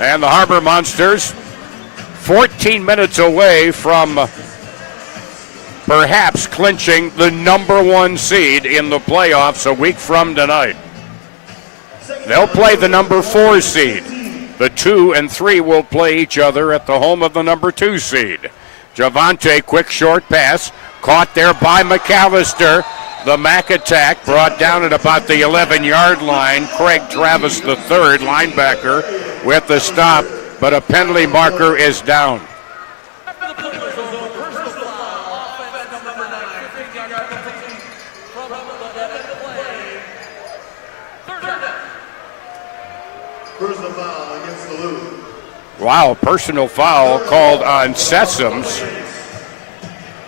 And the Harbor Monsters 14 minutes away from perhaps clinching the number 1 seed in the playoffs a week from tonight. They'll play the number 4 seed. The 2 and 3 will play each other at the home of the number 2 seed. Javante, quick short pass, caught there by McAllister. The Mac attack brought down at about the 11-yard line. Craig Travis, the third linebacker, with the stop, but a penalty marker is down. Personal foul against Duluth. Wow, personal foul called on Sessoms.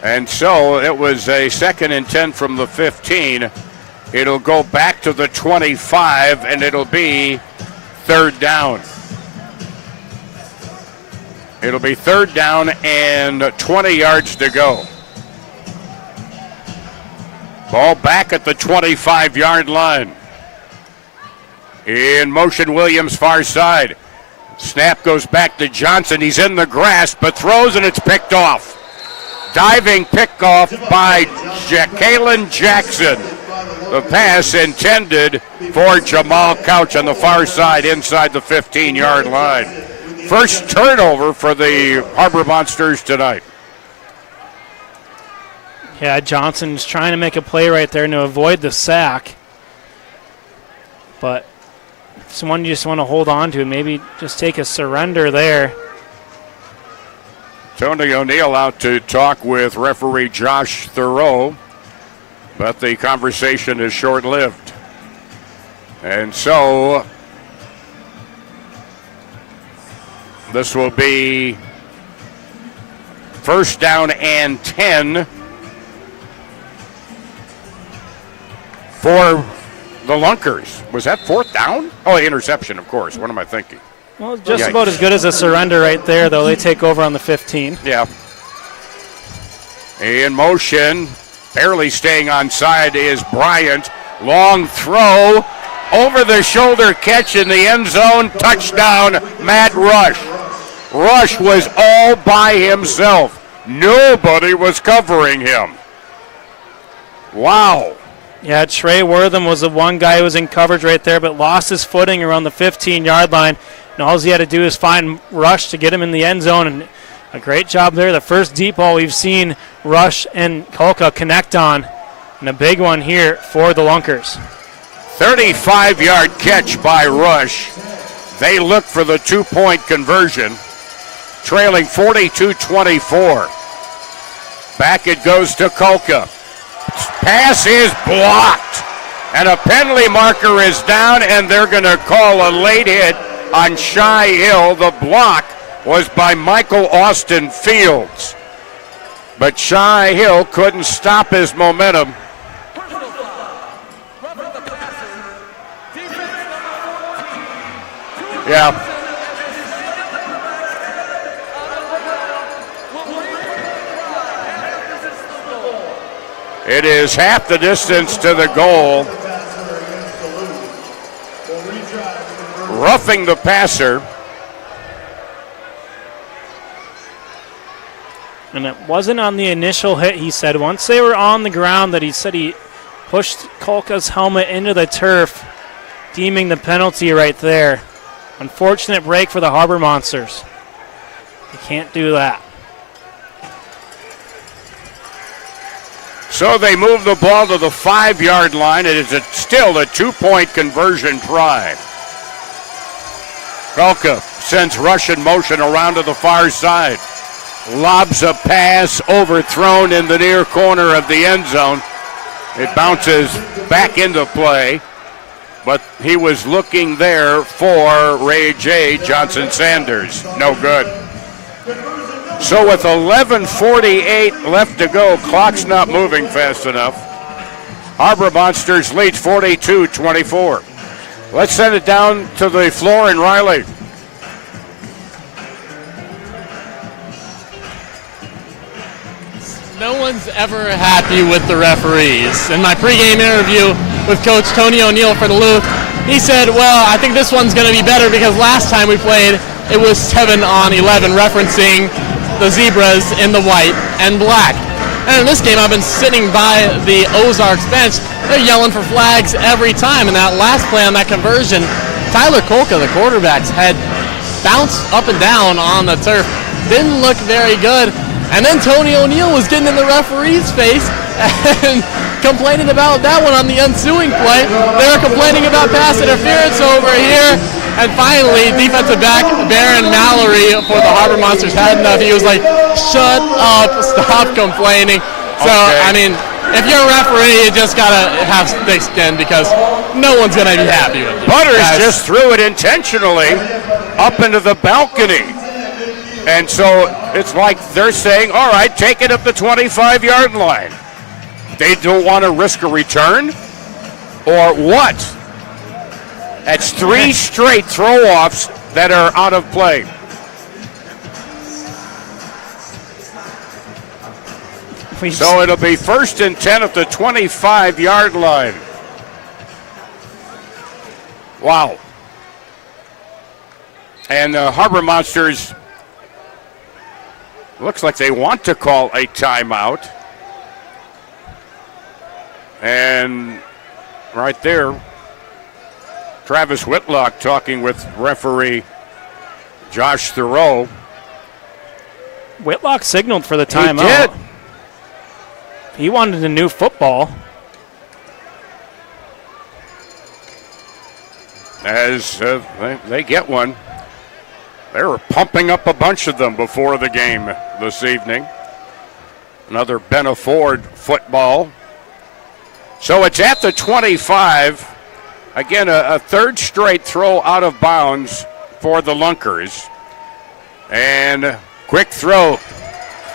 And so it was a 2nd and 10 from the 15. It'll go back to the 25, and it'll be 3rd down. It'll be 3rd down and 20 yards to go. Ball back at the 25-yard line. In motion, Williams, far side. Snap goes back to Johnson. He's in the grass, but throws, and it's picked off. Diving pickoff by Kalen Jackson. The pass intended for Jamal Couch on the far side inside the 15-yard line. First turnover for the Harbor Monsters tonight. Yeah, Johnson's trying to make a play right there to avoid the sack. But someone you just want to hold on to, maybe just take a surrender there. Tony O'Neill out to talk with referee Josh Thoreau, but the conversation is short-lived. And so this will be 1st down and 10 for the Lunkers. Was that 4th down? Oh, interception, of course. What am I thinking? Well, just about as good as a surrender right there, though. They take over on the 15. Yeah. In motion, barely staying on side is Bryant. Long throw, over the shoulder catch in the end zone. Touchdown, Matt Rush. Rush was all by himself. Nobody was covering him. Wow. Yeah, Trey Wortham was the one guy who was in coverage right there, but lost his footing around the 15-yard line. And all he had to do is find Rush to get him in the end zone, and a great job there. The first deep ball we've seen Rush and Kolka connect on, and a big one here for the Lunkers. 35-yard catch by Rush. they look for the 2-point conversion, trailing 42-24. Back it goes to Kolka. Pass is blocked, and a penalty marker is down, and they're going to call a late hit on Shy Hill. The block was by Michael Austin Fields, but Shy Hill couldn't stop his momentum. Yeah. It is half the distance to the goal. Roughing the passer. And it wasn't on the initial hit, he said. Once they were on the ground, that he said he pushed Kolka's helmet into the turf, deeming the penalty right there. Unfortunate break for the Harbor Monsters. They can't do that. So they move the ball to the 5-yard line. It is still a 2-point conversion try. Kolka sends Russian motion around to the far side. Lobs a pass, overthrown in the near corner of the end zone. It bounces back into play, but he was looking there for Ray J. Johnson Sanders. No good. So with 11:48 left to go, clock's not moving fast enough. Harbor Monsters lead 42-24. Let's send it down to the floor in Riley. No one's ever happy with the referees. In my pregame interview with Coach Tony O'Neill for Duluth, he said, well, I think this one's going to be better because last time we played, it was 7-on-11, referencing the Zebras in the white and black. And in this game, I've been sitting by the Ozarks bench. They're yelling for flags every time. And that last play on that conversion, Tyler Kolka, the quarterback's head, bounced up and down on the turf. Didn't look very good. And then Tony O'Neill was getting in the referee's face and complaining about that one on the ensuing play. They were complaining about pass interference over here. And finally, defensive back Baron Mallory for the Harbor Monsters had enough. He was like, shut up, stop complaining. So, okay. I mean, if you're a referee, you just got to have thick skin because no one's going to be happy with you. Butters just threw it intentionally up into the balcony. And so it's like they're saying, all right, take it up the 25-yard line. They don't want to risk a return? Or what? That's 3 straight throw-offs that are out of play. So it'll be 1st and 10 at the 25-yard line. Wow. And the Harbor Monsters, looks like they want to call a timeout. And right there, Travis Whitlock talking with referee Josh Thoreau. Whitlock signaled for the timeout. He did. He wanted a new football. As they get one. They were pumping up a bunch of them before the game this evening. Another Benna Ford football. So it's at the 25. Again, a 3rd straight throw out of bounds for the Lunkers. And quick throw.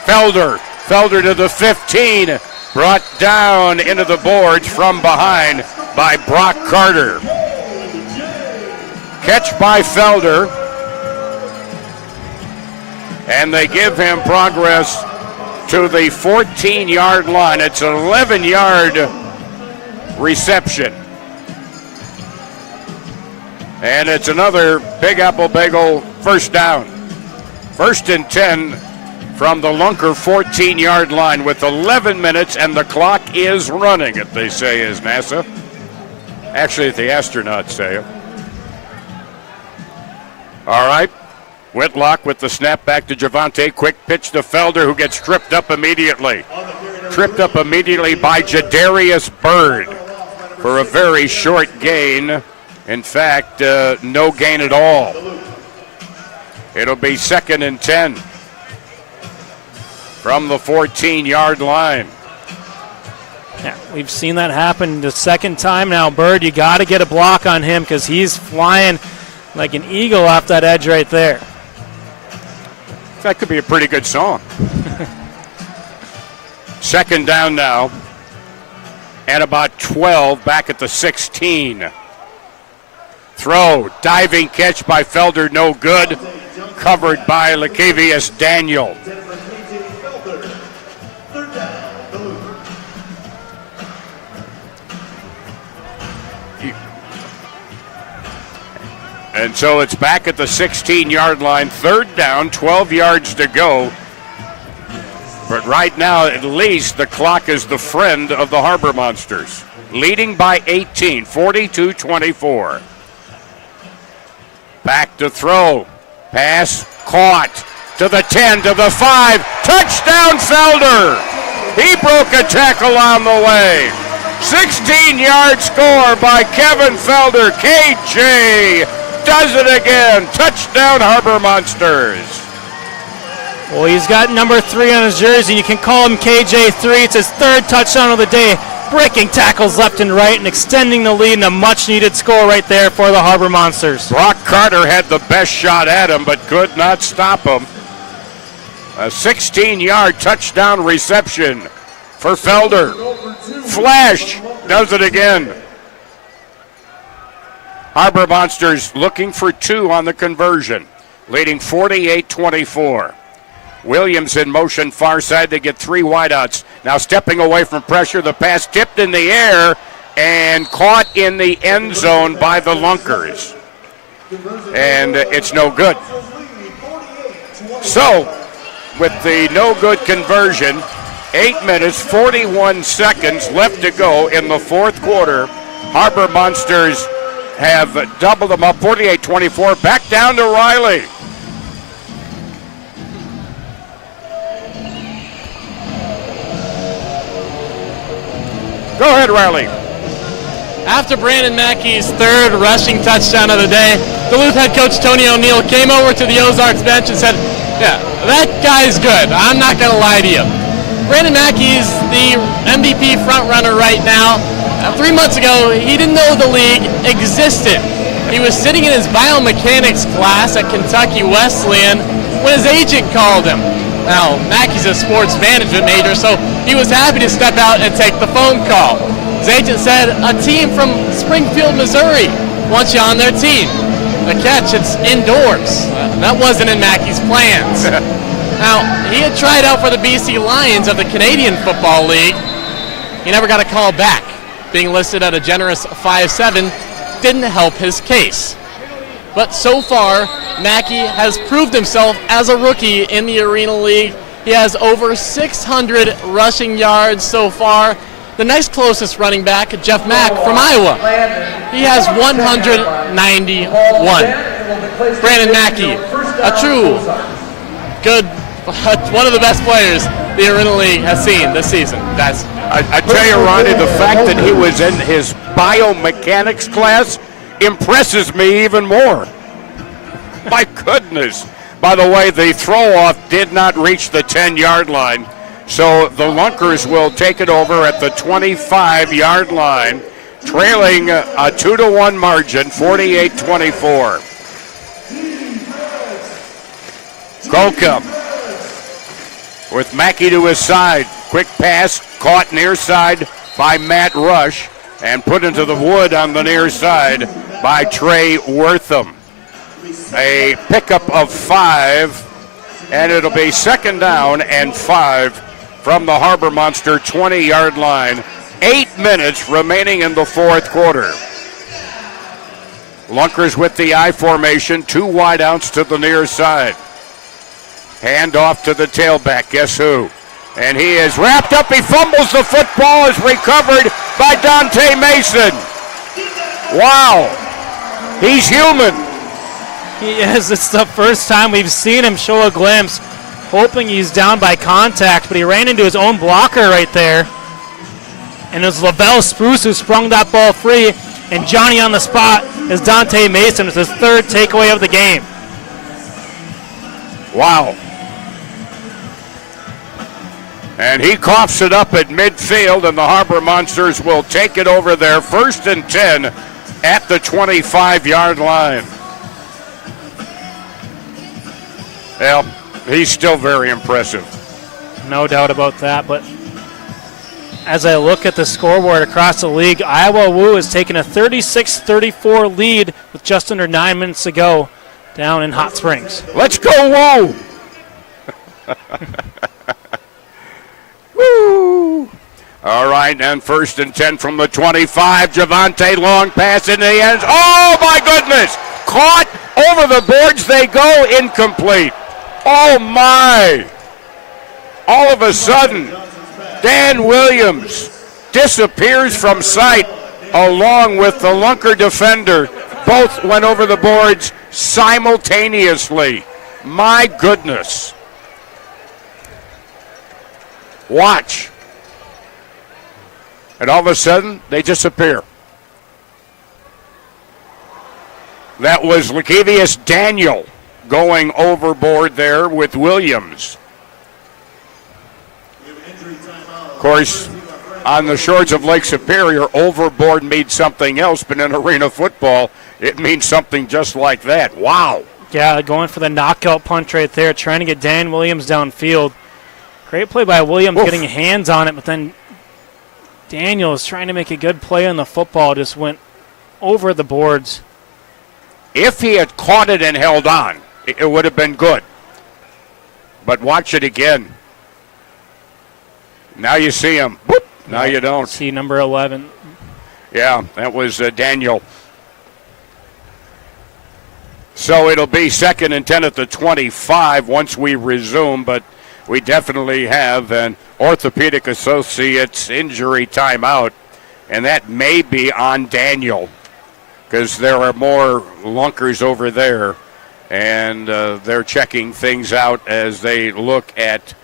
Felder to the 15. Brought down into the boards from behind by Brock Carter. Catch by Felder. And they give him progress to the 14-yard line. It's an 11-yard reception. And it's another Big Apple Bagel first down. 1st and 10 from the Lunker 14-yard line with 11 minutes, and the clock is running, if they say as NASA. Actually, the astronauts say it. All right. Whitlock with the snap back to Javante. Quick pitch to Felder, who gets tripped up immediately. Tripped up immediately by Jadarius Bird for a very short gain In fact, no gain at all. It'll be 2nd and 10 from the 14-yard line. Yeah, we've seen that happen the second time now. Bird, you got to get a block on him because he's flying like an eagle off that edge right there. That could be a pretty good song. 2nd down now, and about 12 back at the 16. Throw, diving catch by Felder, no good. Covered by Lacavius Daniel. And so it's back at the 16-yard line, 3rd down, 12 yards to go. But right now, at least, the clock is the friend of the Harbor Monsters, leading by 18, 42-24. Back to throw. Pass caught to the 10, to the 5. Touchdown, Felder! He broke a tackle on the way. 16-yard score by Kevin Felder. KJ does it again. Touchdown, Harbor Monsters. Well, he's got number 3 on his jersey. You can call him KJ3. It's his 3rd touchdown of the day. Breaking tackles left and right and extending the lead, and a much-needed score right there for the Harbor Monsters. Brock Carter had the best shot at him, but could not stop him. A 16-yard touchdown reception for Felder. Flash does it again. Harbor Monsters looking for 2 on the conversion, leading 48-24. Williams in motion far side. They get 3 wideouts. Now stepping away from pressure. The pass tipped in the air and caught in the end zone by the Lunkers. And it's no good. So, with the no good conversion, 8 minutes, 41 seconds left to go in the 4th quarter. Harbor Monsters have doubled them up, 48-24. Back down to Riley. Go ahead, Riley. After Brandon Mackey's 3rd rushing touchdown of the day, Duluth head coach Tony O'Neill came over to the Ozarks bench and said, yeah, that guy's good. I'm not going to lie to you. Brandon Mackey's the MVP frontrunner right now. 3 months ago, he didn't know the league existed. He was sitting in his biomechanics class at Kentucky Wesleyan when his agent called him. Now, Mackey's a sports management major, so he was happy to step out and take the phone call. His agent said, a team from Springfield, Missouri wants you on their team. The catch, it's indoors. That wasn't in Mackey's plans. Now, he had tried out for the BC Lions of the Canadian Football League. He never got a call back. Being listed at a generous 5'7" didn't help his case. But so far, Mackey has proved himself as a rookie in the Arena League. He has over 600 rushing yards so far. The next closest running back, Jeff Mack from Iowa, he has 191. Brandon Mackey, a true, good, one of the best players the Arena League has seen this season, guys. I tell you, Ronnie, the fact that he was in his biomechanics class impresses me even more. My goodness. By the way, the throw-off did not reach the 10-yard line, so the Lunkers will take it over at the 25-yard line, trailing a 2-1 margin, 48-24. Golka with Mackey to his side. Quick pass, caught near side by Matt Rush, and put into the wood on the near side by Trey Wortham. A pickup of 5, and it'll be 2nd down and 5 from the Harbor Monster 20-yard line. 8 minutes remaining in the 4th quarter. Lunkers with the I formation, 2 wideouts to the near side. Hand off to the tailback, guess who? And he is wrapped up, he fumbles the football, is recovered by Dante Mason. Wow, he's human. He is. It's the first time we've seen him show a glimpse, hoping he's down by contact, but he ran into his own blocker right there. And it was Lavelle Spruce who sprung that ball free, and Johnny on the spot is Dante Mason with his third takeaway of the game. Wow. And he coughs it up at midfield, and the Harbor Monsters will take it over there, 1st and 10 at the 25-yard line. Well, he's still very impressive. No doubt about that, but as I look at the scoreboard across the league, Iowa Woo has taken a 36-34 lead with just under 9 minutes to go down in Hot Springs. Let's go, Woo! Woo! All right, and 1st and 10 from the 25. Javante, long pass in the end. Oh, my goodness! Caught over the boards they go, incomplete. Oh, my! All of a sudden, Dan Williams disappears from sight along with the Lunker defender. Both went over the boards simultaneously. My goodness. Watch. And all of a sudden, they disappear. That was Lakevius Daniel going overboard there with Williams. Of course, on the shores of Lake Superior, overboard means something else, but in arena football, it means something just like that. Wow. Yeah, going for the knockout punch right there, trying to get Dan Williams downfield. Great play by Williams, getting hands on it, but then Daniel is trying to make a good play on the football, just went over the boards. If he had caught it and held on, it would have been good. But watch it again. Now you see him. Whoop. Now you don't. See number 11. Yeah, that was Daniel. So it'll be 2nd and 10 at the 25 once we resume, but we definitely have an Orthopedic Associates injury timeout, and that may be on Daniel because there are more Lunkers over there, and they're checking things out as they look at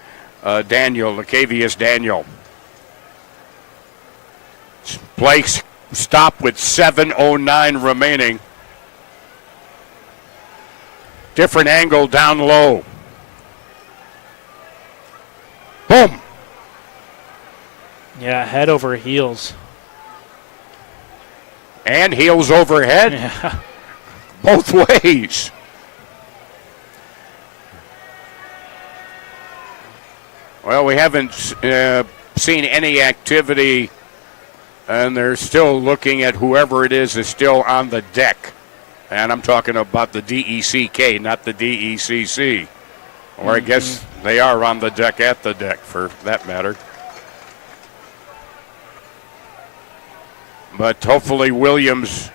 Daniel, Lakevius Daniel. Play stop with 7:09 remaining. Different angle down low. Boom. Yeah, head over heels. And heels overhead. Yeah. Both ways. Well, we haven't seen any activity, and they're still looking at whoever it is still on the deck. And I'm talking about the DECK, not the DECC. Or I guess they are on the deck at the deck, for that matter. But hopefully Williams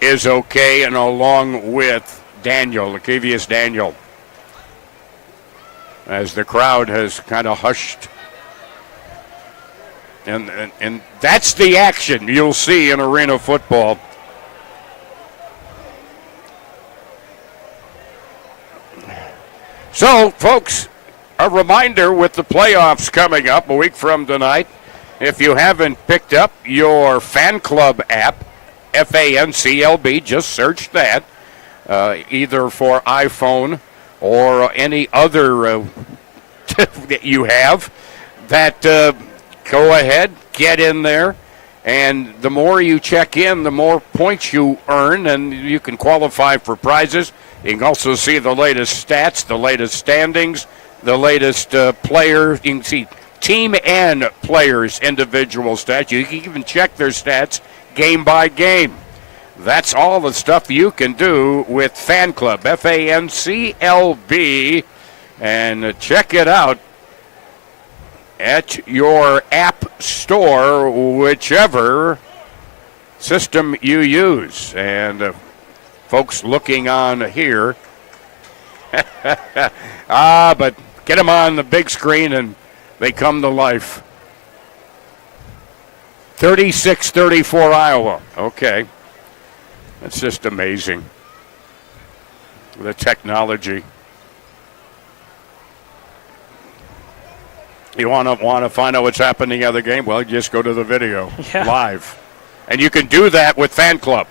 is okay, and along with Daniel, Lakevius Daniel, as the crowd has kind of hushed. And that's the action you'll see in arena football. So, folks, a reminder with the playoffs coming up a week from tonight, if you haven't picked up your fan club app, FanCLB, just search that, either for iPhone or any other that you have, that go ahead, get in there, and the more you check in, the more points you earn, and you can qualify for prizes. You can also see the latest stats, the latest standings, the latest player. You can see team and players' individual stats. You can even check their stats game by game. That's all the stuff you can do with Fan Club, FanCLB, and check it out at your app store, whichever system you use. And folks looking on here, but get them on the big screen and they come to life. 36-34 Iowa. Okay. That's just amazing. The technology. You want to find out what's happening in the other game? Well, just go to the video live. And you can do that with Fan Club.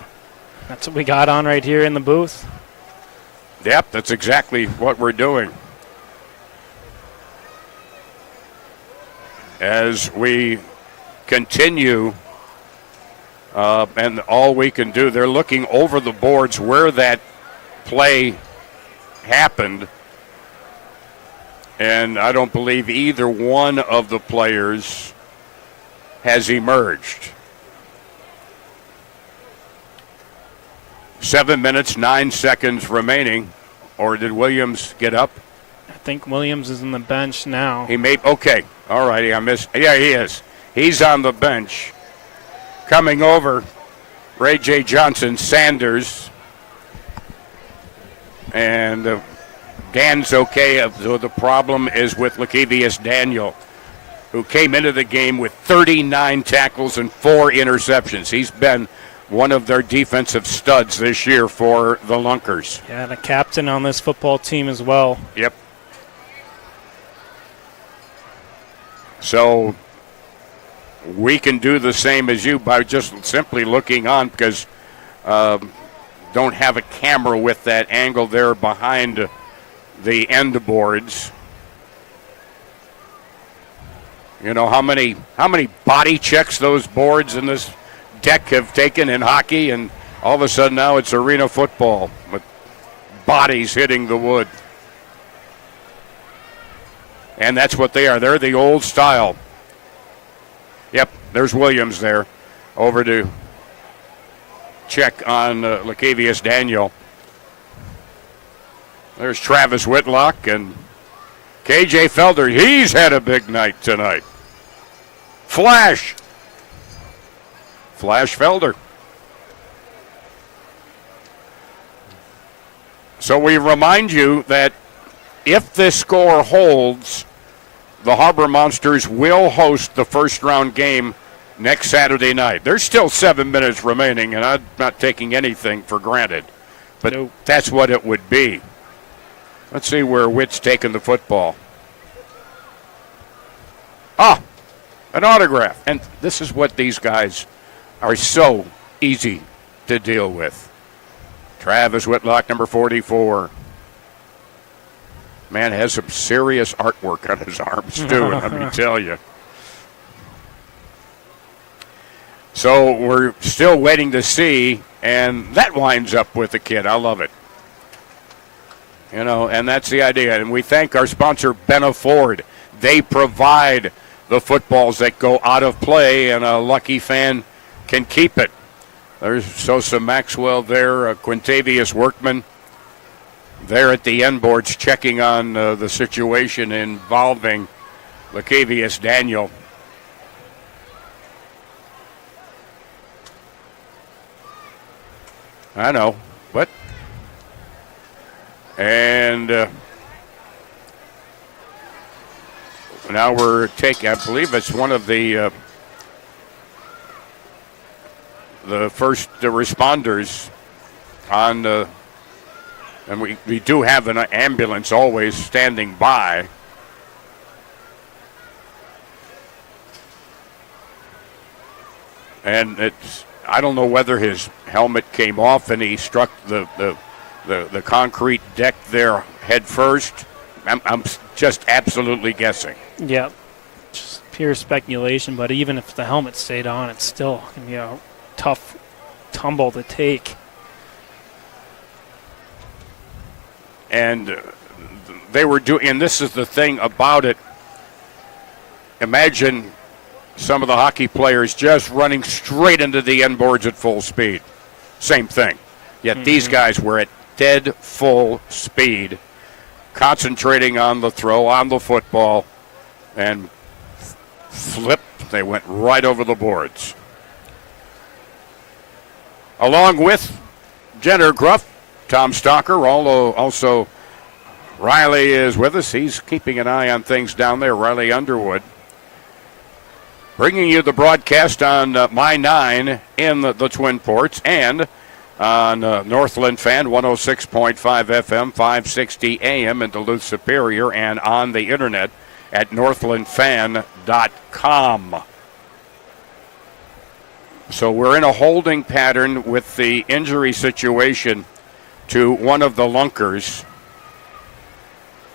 That's what we got on right here in the booth. Yep, that's exactly what we're doing. As we continue, and all we can do, they're looking over the boards where that play happened, and I don't believe either one of the players has emerged. 7 minutes, 9 seconds remaining. Or did Williams get up? I think Williams is on the bench now. He may. Okay. All righty. I missed. Yeah, he is. He's on the bench. Coming over, Ray J. Johnson, Sanders. And Dan's okay. The problem is with Lakevius Daniel, who came into the game with 39 tackles and 4 interceptions. He's been one of their defensive studs this year for the Lunkers. Yeah, the captain on this football team as well. Yep. So we can do the same as you by just simply looking on, because don't have a camera with that angle there behind the end boards. You know how many body checks those boards in this deck have taken in hockey, and all of a sudden now it's arena football with bodies hitting the wood. And that's what they are. They're the old style. Yep, there's Williams there. Over to check on Lakevius Daniel. There's Travis Whitlock and KJ Felder. He's had a big night tonight. Flash Felder. So we remind you that if this score holds, the Harbor Monsters will host the first round game next Saturday night. There's still 7 minutes remaining, and I'm not taking anything for granted, but that's what it would be. Let's see where Witt's taking the football. An autograph. And this is what these guys are so easy to deal with. Travis Whitlock, number 44. Man has some serious artwork on his arms, too, let me tell you. So we're still waiting to see, and that winds up with the kid. I love it. You know, and that's the idea. And we thank our sponsor, Benna Ford. They provide the footballs that go out of play, and a lucky fan can keep it. There's Sosa Maxwell there, Quintavious Workman there at the end boards checking on the situation involving Lakevius Daniel. I know, but and now we're taking, I believe it's one of the first responders on, and we do have an ambulance always standing by. And it's, I don't know whether his helmet came off and he struck the concrete deck there head first. I'm just absolutely guessing. Yeah, just pure speculation, but even if the helmet stayed on, it's still going to be a tough tumble to take. And they were doing, and this is the thing about it. Imagine some of the hockey players just running straight into the end boards at full speed. Same thing. Yet these guys were at dead full speed, concentrating on the throw, on the football, and flip, they went right over the boards. Along with Jenner Gruff, Tom Stalker, also Riley is with us. He's keeping an eye on things down there, Riley Underwood. Bringing you the broadcast on My 9 in the Twin Ports and on Northland Fan 106.5 FM, 560 AM in Duluth Superior, and on the internet at northlandfan.com. So we're in a holding pattern with the injury situation to one of the Lunkers.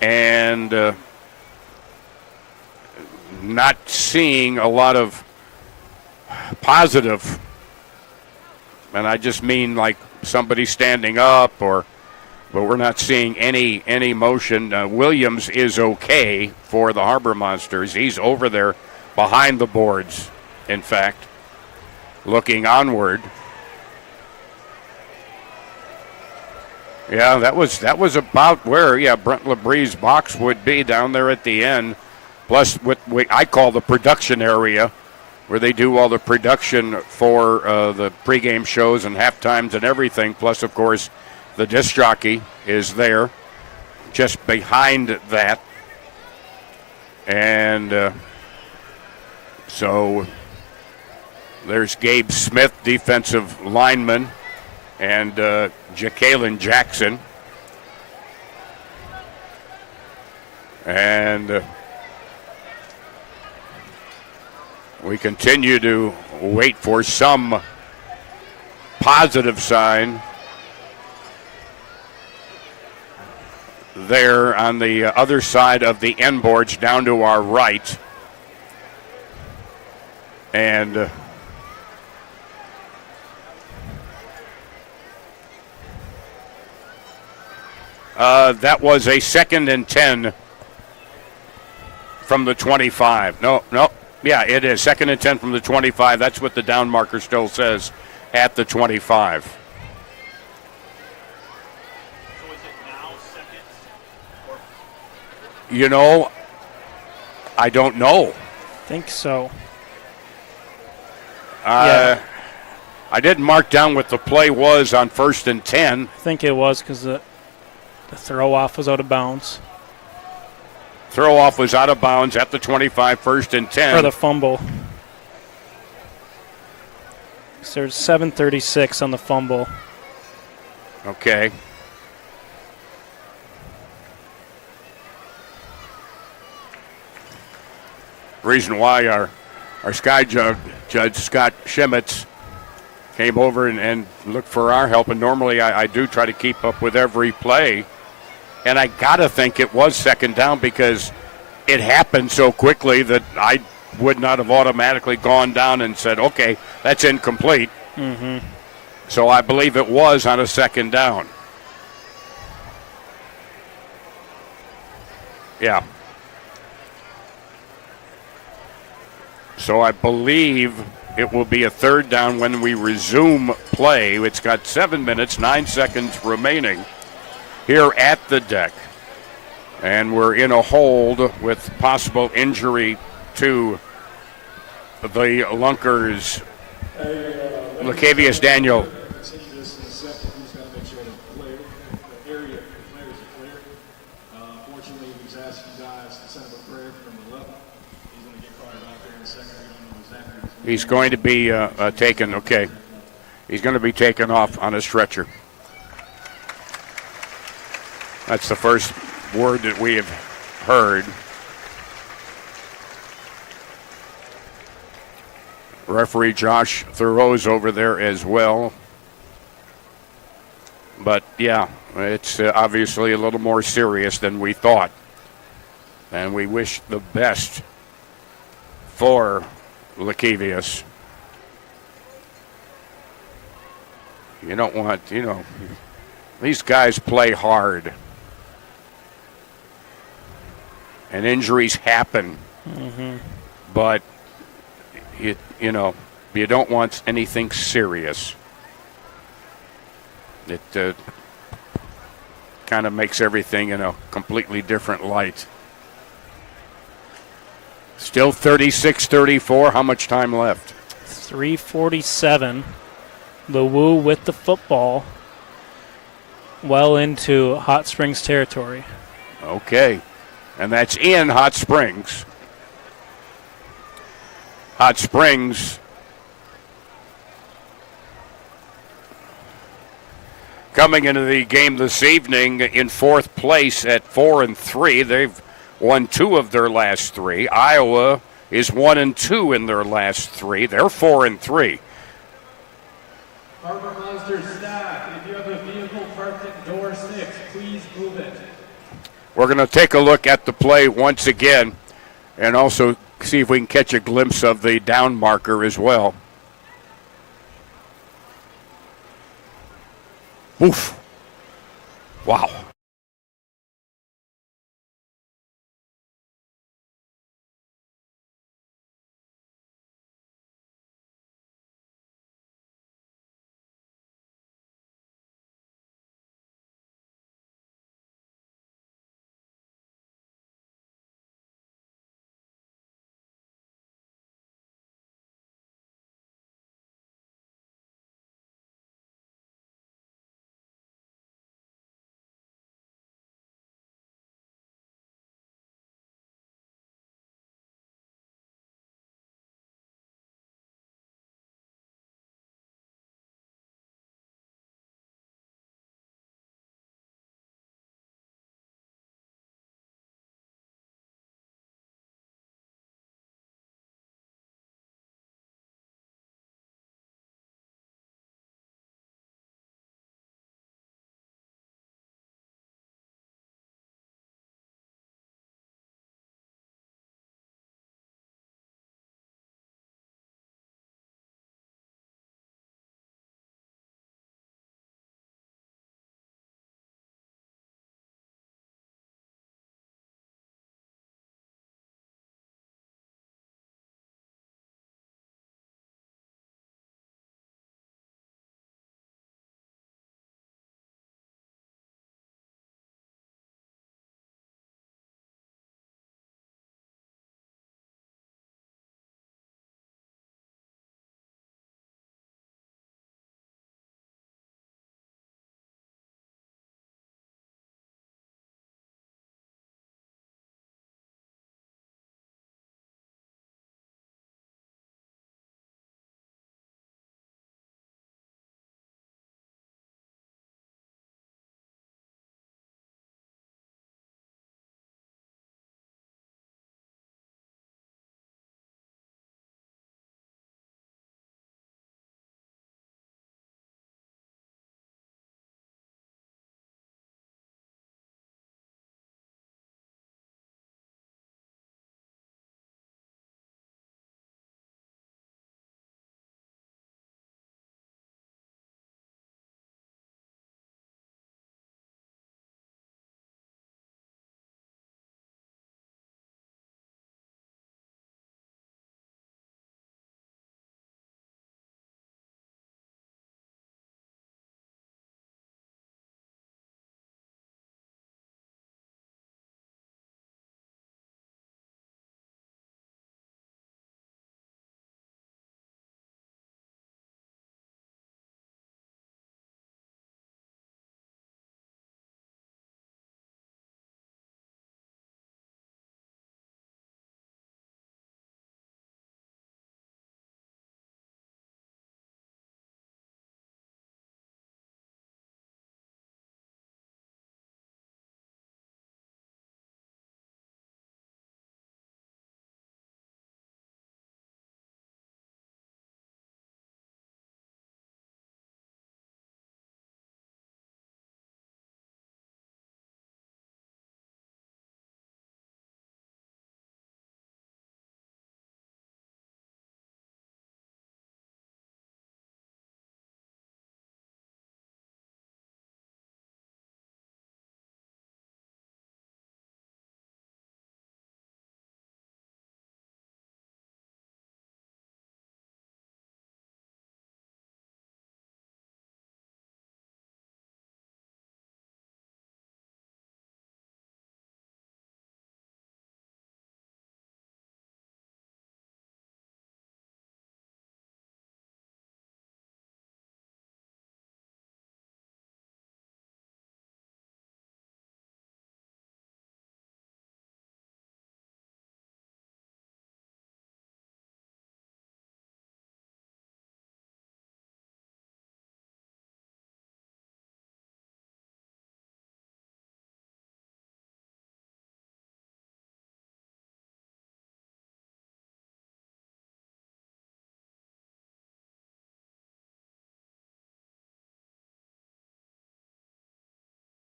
And not seeing a lot of positive, and I just mean like somebody standing up, but we're not seeing any motion. Williams is okay for the Harbor Monsters. He's over there behind the boards, in fact, looking onward. Yeah, that was about where, Brent Labree's box would be down there at the end, plus what I call the production area, where they do all the production for the pregame shows and halftimes and everything. Plus, of course, the disc jockey is there just behind that. And so there's Gabe Smith, defensive lineman, and Ja'Kalen Jackson. And we continue to wait for some positive sign there on the other side of the end boards down to our right. And that was a 2nd and 10 from the 25. No. Yeah, it is. 2nd and 10 from the 25. That's what the down marker still says at the 25. So is it now second? I don't know. I think so. I didn't mark down what the play was on 1st and 10. I think it was because the throw-off was out of bounds. Throw-off was out of bounds at the 25, 1st and 10. For the fumble. So there's 7:36 on the fumble. Okay. Reason why our sky judge, Scott Schemitz, came over and looked for our help, and normally I do try to keep up with every play. And I got to think it was 2nd down because it happened so quickly that I would not have automatically gone down and said, okay, that's incomplete. Mm-hmm. So I believe it was on a 2nd down. Yeah. So I believe it will be a 3rd down when we resume play. It's got 7 minutes, 9 seconds remaining here at the deck. And we're in a hold with possible injury to the Lunkers. Lacavius Daniel. He's going to be taken, okay. He's going to be taken off on a stretcher. That's the first word that we have heard. Referee Josh Thoreau's over there as well. But, yeah, it's obviously a little more serious than we thought. And we wish the best for Lacavius. You don't want, these guys play hard. And injuries happen. Mm-hmm. But, you don't want anything serious. It kind of makes everything in a completely different light. Still 36-34. How much time left? 3:47. The Woo with the football. Well into Hot Springs territory. Okay. And that's in Hot Springs. Hot Springs coming into the game this evening in 4th place at 4-3. They've won 2 of their last 3. Iowa is 1-2 in their last 3. They're 4-3. Harbor Monsters staff, if you have a vehicle parked at door 6, please move it. We're going to take a look at the play once again and also see if we can catch a glimpse of the down marker as well. Oof. Wow.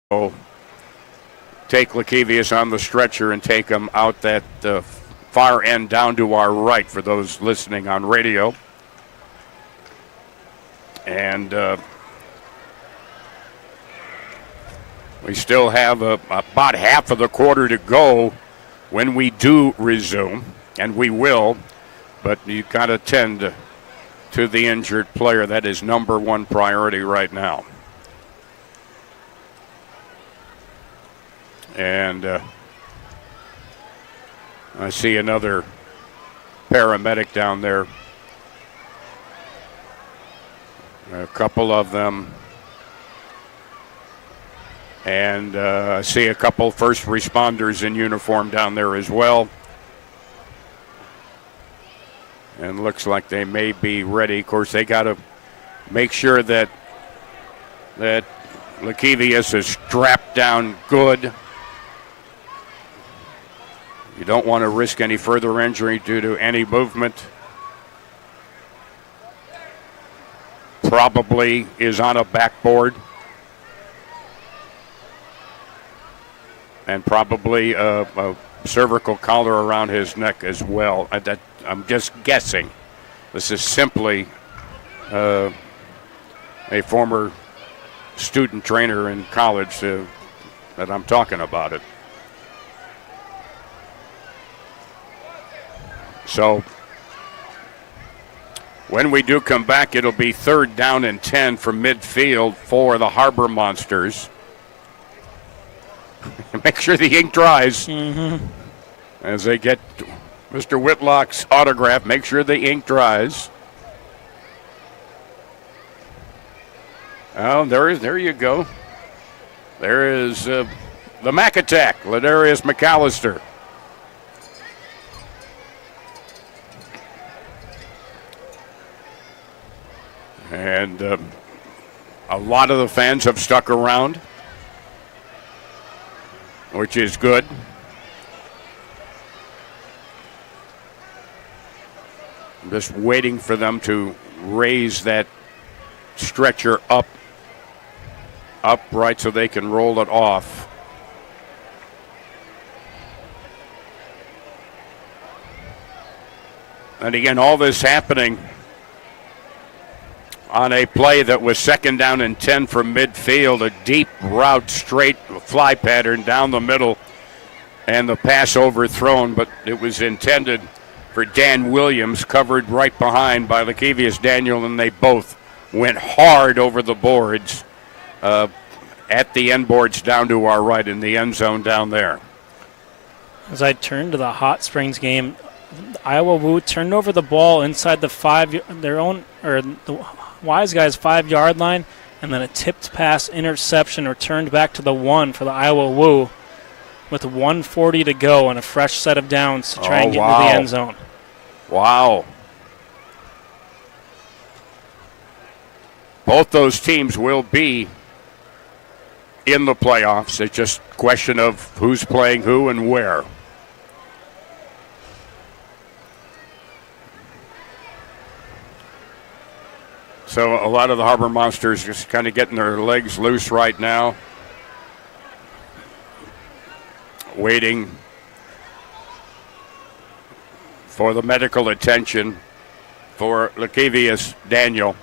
So take Lakevius on the stretcher and take him out that far end down to our right for those listening on radio. And we still have about half of the quarter to go when we do resume, and we will, but you got to tend to the injured player. That is number one priority right now. And I see another paramedic down there. A couple of them. And I see a couple first responders in uniform down there as well. And looks like they may be ready. Of course, they got to make sure that Lakevius is strapped down good. You don't want to risk any further injury due to any movement. Probably is on a backboard. And probably a cervical collar around his neck as well. I'm just guessing. This is simply a former student trainer in college that I'm talking about it. So when we do come back, it'll be 3rd down and 10 from midfield for the Harbor Monsters. Make sure the ink dries. As they get Mr. Whitlock's autograph, make sure the ink dries. Oh, there you go. There is the Mac Attack, Ladarius McAllister. And a lot of the fans have stuck around, which is good. I'm just waiting for them to raise that stretcher upright so they can roll it off. And again, all this happening on a play that was 2nd down and 10 from midfield, a deep route, straight fly pattern down the middle, and the pass overthrown, but it was intended for Dan Williams, covered right behind by Lakevius Daniel, and they both went hard over the boards at the end boards down to our right in the end zone down there. As I turn to the Hot Springs game, Iowa Wu turned over the ball inside the the Wise Guys 5-yard line, and then a tipped pass interception returned back to the 1 for the Iowa Wu with 1:40 to go and a fresh set of downs to try and get into the end zone. Wow. Both those teams will be in the playoffs. It's just a question of who's playing who and where. So a lot of the Harbor Monsters just kind of getting their legs loose right now, waiting for the medical attention for Lakevius Daniel.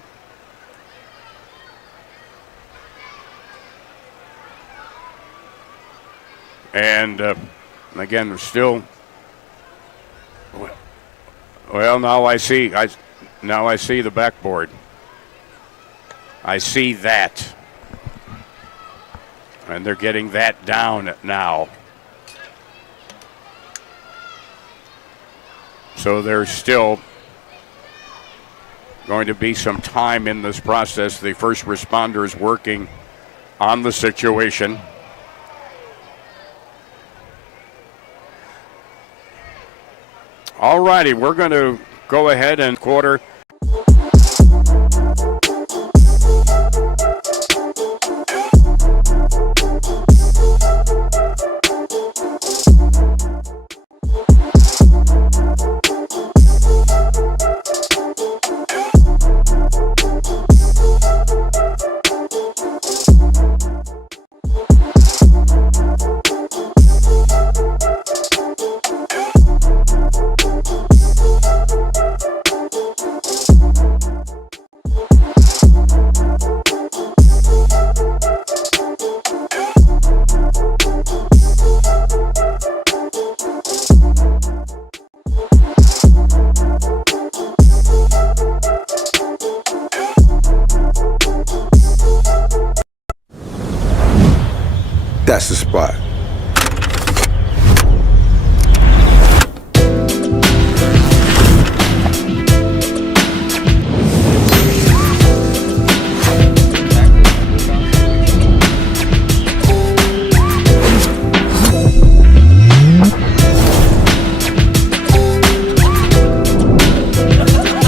And again, we're still. Well, now I see the backboard. I see that. And they're getting that down now. So there's still going to be some time in this process. The first responders working on the situation. All righty, we're going to go ahead and quarter. That's the spot.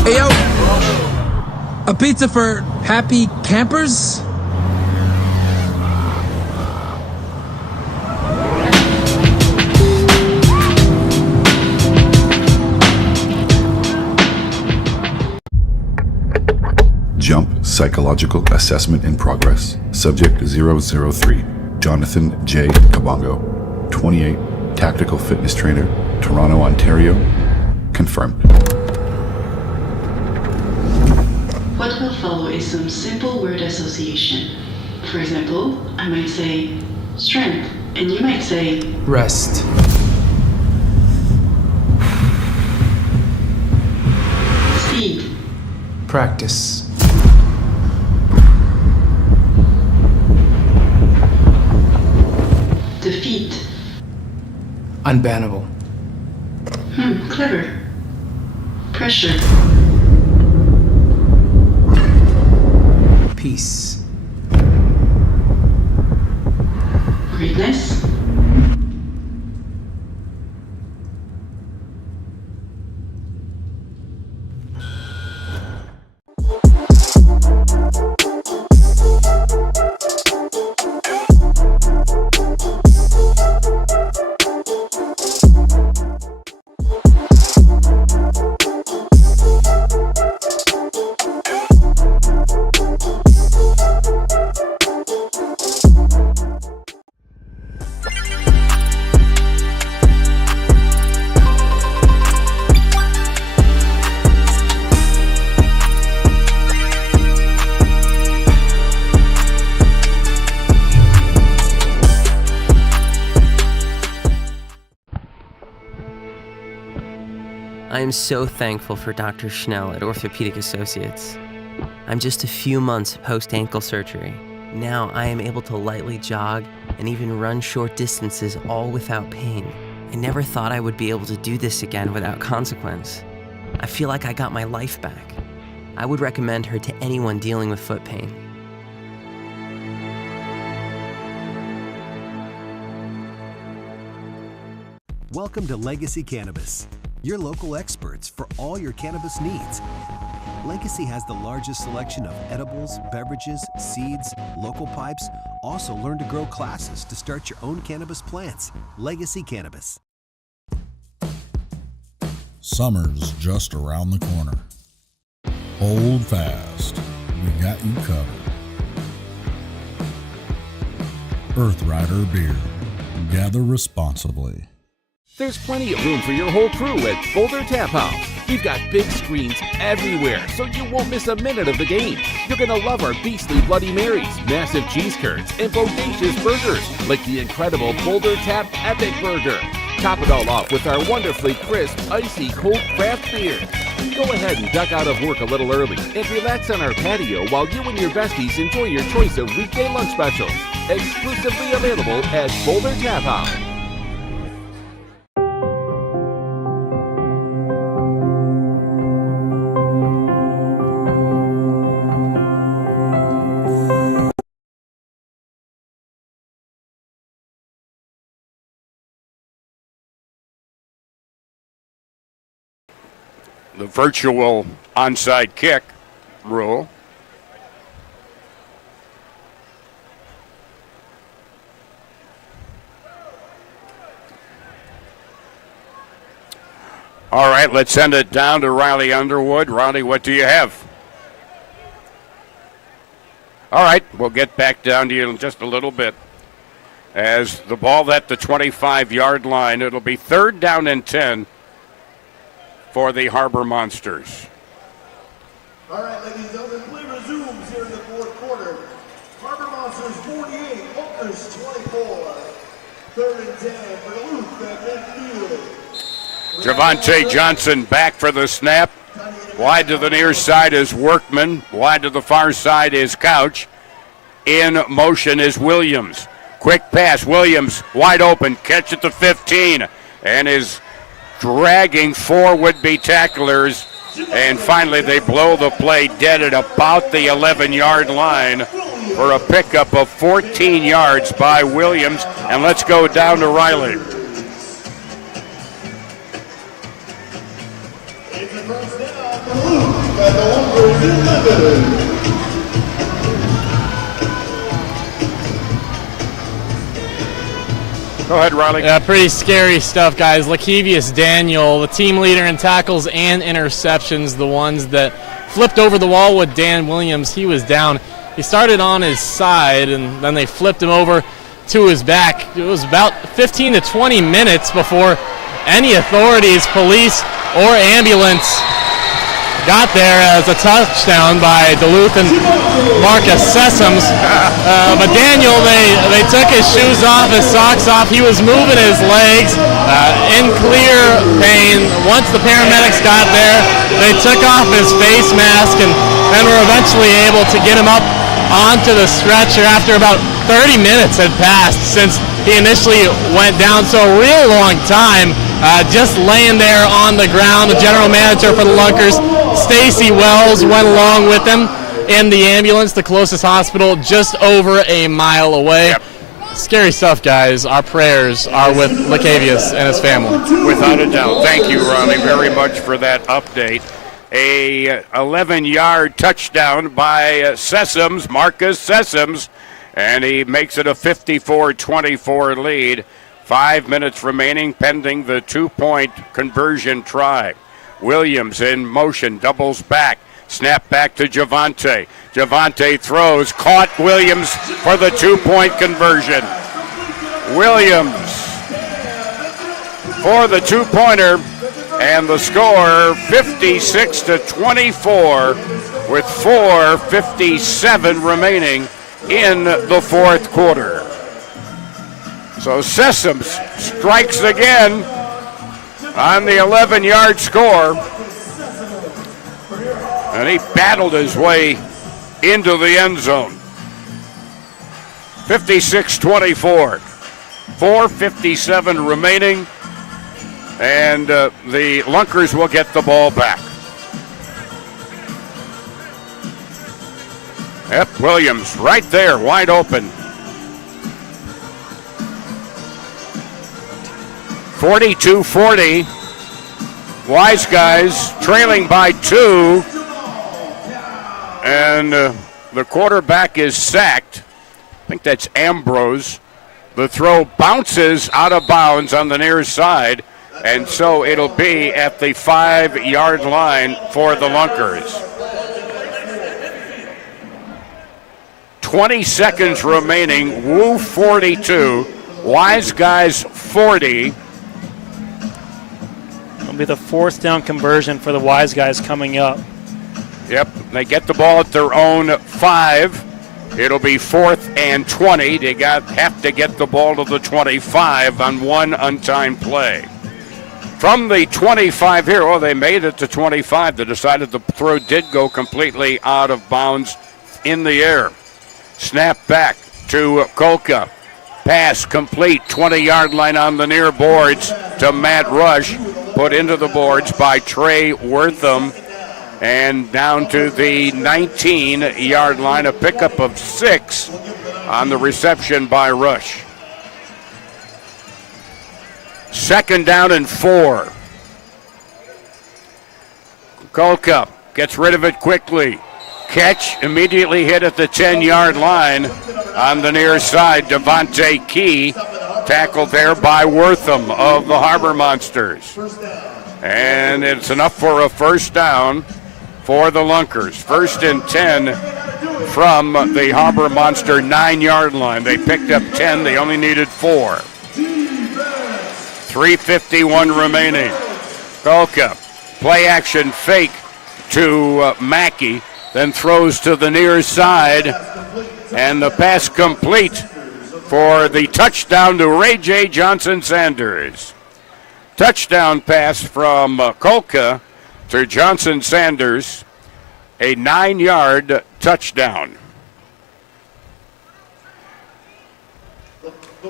Hey, yo. A pizza for happy campers? Jump psychological assessment in progress. Subject 003, Jonathan J. Kabongo, 28, tactical fitness trainer, Toronto, Ontario. Confirmed. What will follow is some simple word association. For example, I might say strength, and you might say Rest. speed, Practice. defeat. Unbannable. Clever. Pressure. Peace. Greatness. I am so thankful for Dr. Schnell at Orthopedic Associates. I'm just a few months post-ankle surgery. Now I am able to lightly jog and even run short distances all without pain. I never thought I would be able to do this again without consequence. I feel like I got my life back. I would recommend her to anyone dealing with foot pain. Welcome to Legacy Cannabis, your local experts for all your cannabis needs. Legacy has the largest selection of edibles, beverages, seeds, local pipes. Also learn to grow classes to start your own cannabis plants. Legacy Cannabis. Summer's just around the corner. Hold fast. We got you covered. Earth Rider Beer. Gather responsibly. There's plenty of room for your whole crew at Boulder Tap House. We've got big screens everywhere, so you won't miss a minute of the game. You're gonna love our beastly Bloody Marys, massive cheese curds, and bodacious burgers, like the incredible Boulder Tap Epic Burger. Top it all off with our wonderfully crisp, icy, cold craft beer. Go ahead and duck out of work a little early and relax on our patio while you and your besties enjoy your choice of weekday lunch specials. Exclusively available at Boulder Tap House. The virtual onside kick rule. All right, let's send it down to Riley Underwood. Riley, what do you have? All right, we'll get back down to you in just a little bit. As the ball at the 25-yard line, it'll be 3rd down and 10 for the Harbor Monsters. All right, ladies and gentlemen, play resumes here in the fourth quarter. Harbor Monsters 48, Lunkers 24. 3rd and 10 for Duluth at midfield. Javante Johnson back for the snap. Wide to the near side is Workman. Wide to the far side is Couch. In motion is Williams. Quick pass. Williams wide open. Catch at the 15 and is dragging 4 would-be tacklers. And finally they blow the play dead at about the 11-yard line for a pickup of 14 yards by Williams. And let's go down to Riley. Go ahead, Riley. Yeah, pretty scary stuff, guys. Lakevius Daniel, the team leader in tackles and interceptions, the ones that flipped over the wall with Dan Williams. He was down. He started on his side, and then they flipped him over to his back. It was about 15 to 20 minutes before any authorities, police, or ambulance got there as a touchdown by Duluth and Marcus Sessoms. But Daniel, they took his shoes off, his socks off. He was moving his legs in clear pain. Once the paramedics got there, they took off his face mask and were eventually able to get him up onto the stretcher after about 30 minutes had passed since he initially went down. So a real long time just laying there on the ground. The general manager for the Lunkers, Stacy Wells, went along with him in the ambulance, the closest hospital just over a mile away. Yep. Scary stuff, guys. Our prayers are with Lakevius and his family. Without a doubt. Thank you, Ronnie, very much for that update. A 11-yard touchdown by Sessoms, Marcus Sessoms, and he makes it a 54-24 lead. 5 minutes remaining pending the 2-point conversion try. Williams in motion, doubles back. Snap back to Javante. Javante throws, caught Williams for the 2-point conversion. Williams for the 2-pointer, and the score 56-24 with 4:57 remaining in the fourth quarter. So Sessoms strikes again on the 11-yard score. And he battled his way into the end zone. 56-24. 4:57 remaining. And the Lunkers will get the ball back. Yep, Williams right there, wide open. 42-40. Wise Guys trailing by 2. And the quarterback is sacked. I think that's Ambrose. The throw bounces out of bounds on the near side, and so it'll be at the 5-yard line for the Lunkers. 20 seconds remaining. Woo 42. Wise Guys 40. It'll be the 4th down conversion for the Wise Guys coming up. Yep, they get the ball at their own 5. It'll be 4th and 20. They have to get the ball to the 25 on one untimed play. From the 25 here, they made it to 25. They decided the throw did go completely out of bounds in the air. Snap back to Kolka. Pass complete, 20-yard line on the near boards to Matt Rush. Put into the boards by Trey Wortham. And down to the 19-yard line, a pickup of 6 on the reception by Rush. 2nd down and 4. Kolka gets rid of it quickly. Catch immediately hit at the 10-yard line on the near side. Devontae Key tackled there by Wortham of the Harbor Monsters. And it's enough for a 1st down for the Lunkers. 1st and 10 from the Harbor Monster 9-yard line. They picked up 10. They only needed 4. 3:51 remaining. Kolka, play action fake to Mackey, then throws to the near side, and the pass complete for the touchdown to Ray J. Johnson-Sanders. Touchdown pass from Kolka to Johnson-Sanders, a 9-yard touchdown.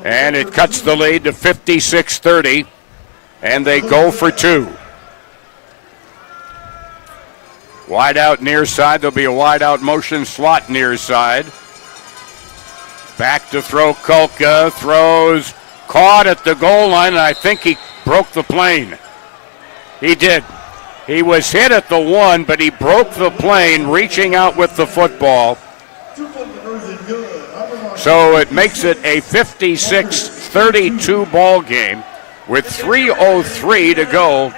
And it cuts the lead to 56-30, and they go for two. Wide out near side. There'll be a wide out motion slot near side. Back to throw. Kulka throws, caught at the goal line, and I think he broke the plane. He did. He was hit at the one, but he broke the plane reaching out with the football. So it makes it a 56-32 ball game with 3:03 to go.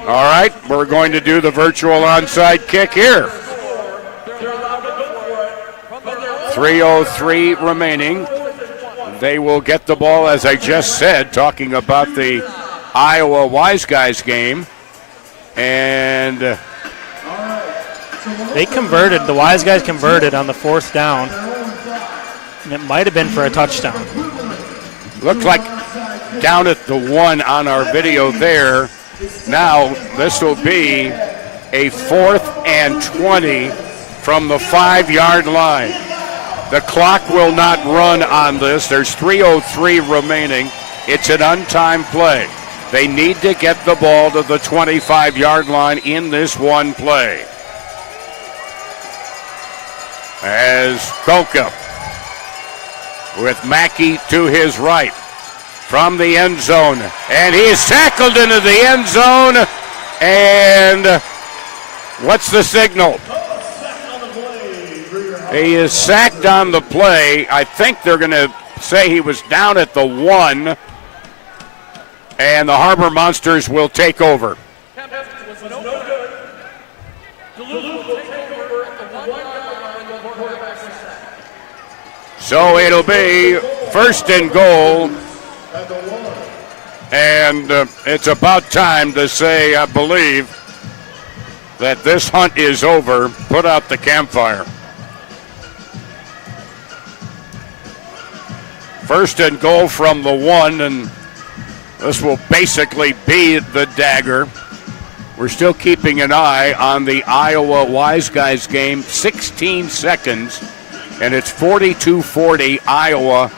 All right, we're going to do the virtual onside kick here. 3:03 remaining. They will get the ball, as I just said, talking about the Iowa Wise Guys game. And they converted, the Wise Guys converted on the fourth down. And it might have been for a touchdown. Looked like down at the one on our video there. Now this will be a 4th and 20 from the 5-yard line. The clock will not run on this. There's 3:03 remaining. It's an untimed play. They need to get the ball to the 25-yard line in this one play. As Kulka with Mackey to his right from the end zone. And he is tackled into the end zone. And what's the signal? He is sacked on the play. I think they're going to say he was down at the 1. And the Harbor Monsters will take over. So it'll be 1st and goal. And it's about time to say, I believe, that this hunt is over. Put out the campfire. 1st and goal from the 1, and this will basically be the dagger. We're still keeping an eye on the Iowa Wise Guys game. 16 seconds, and it's 42-40 Iowa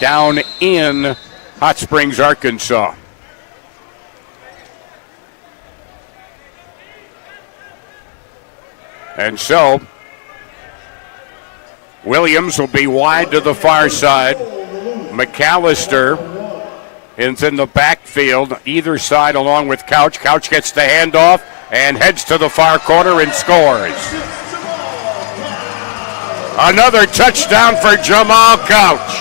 down in Hot Springs, Arkansas. And so, Williams will be wide to the far side. McAllister is in the backfield, either side, along with Couch. Couch gets the handoff and heads to the far corner and scores. Another touchdown for Jamal Couch.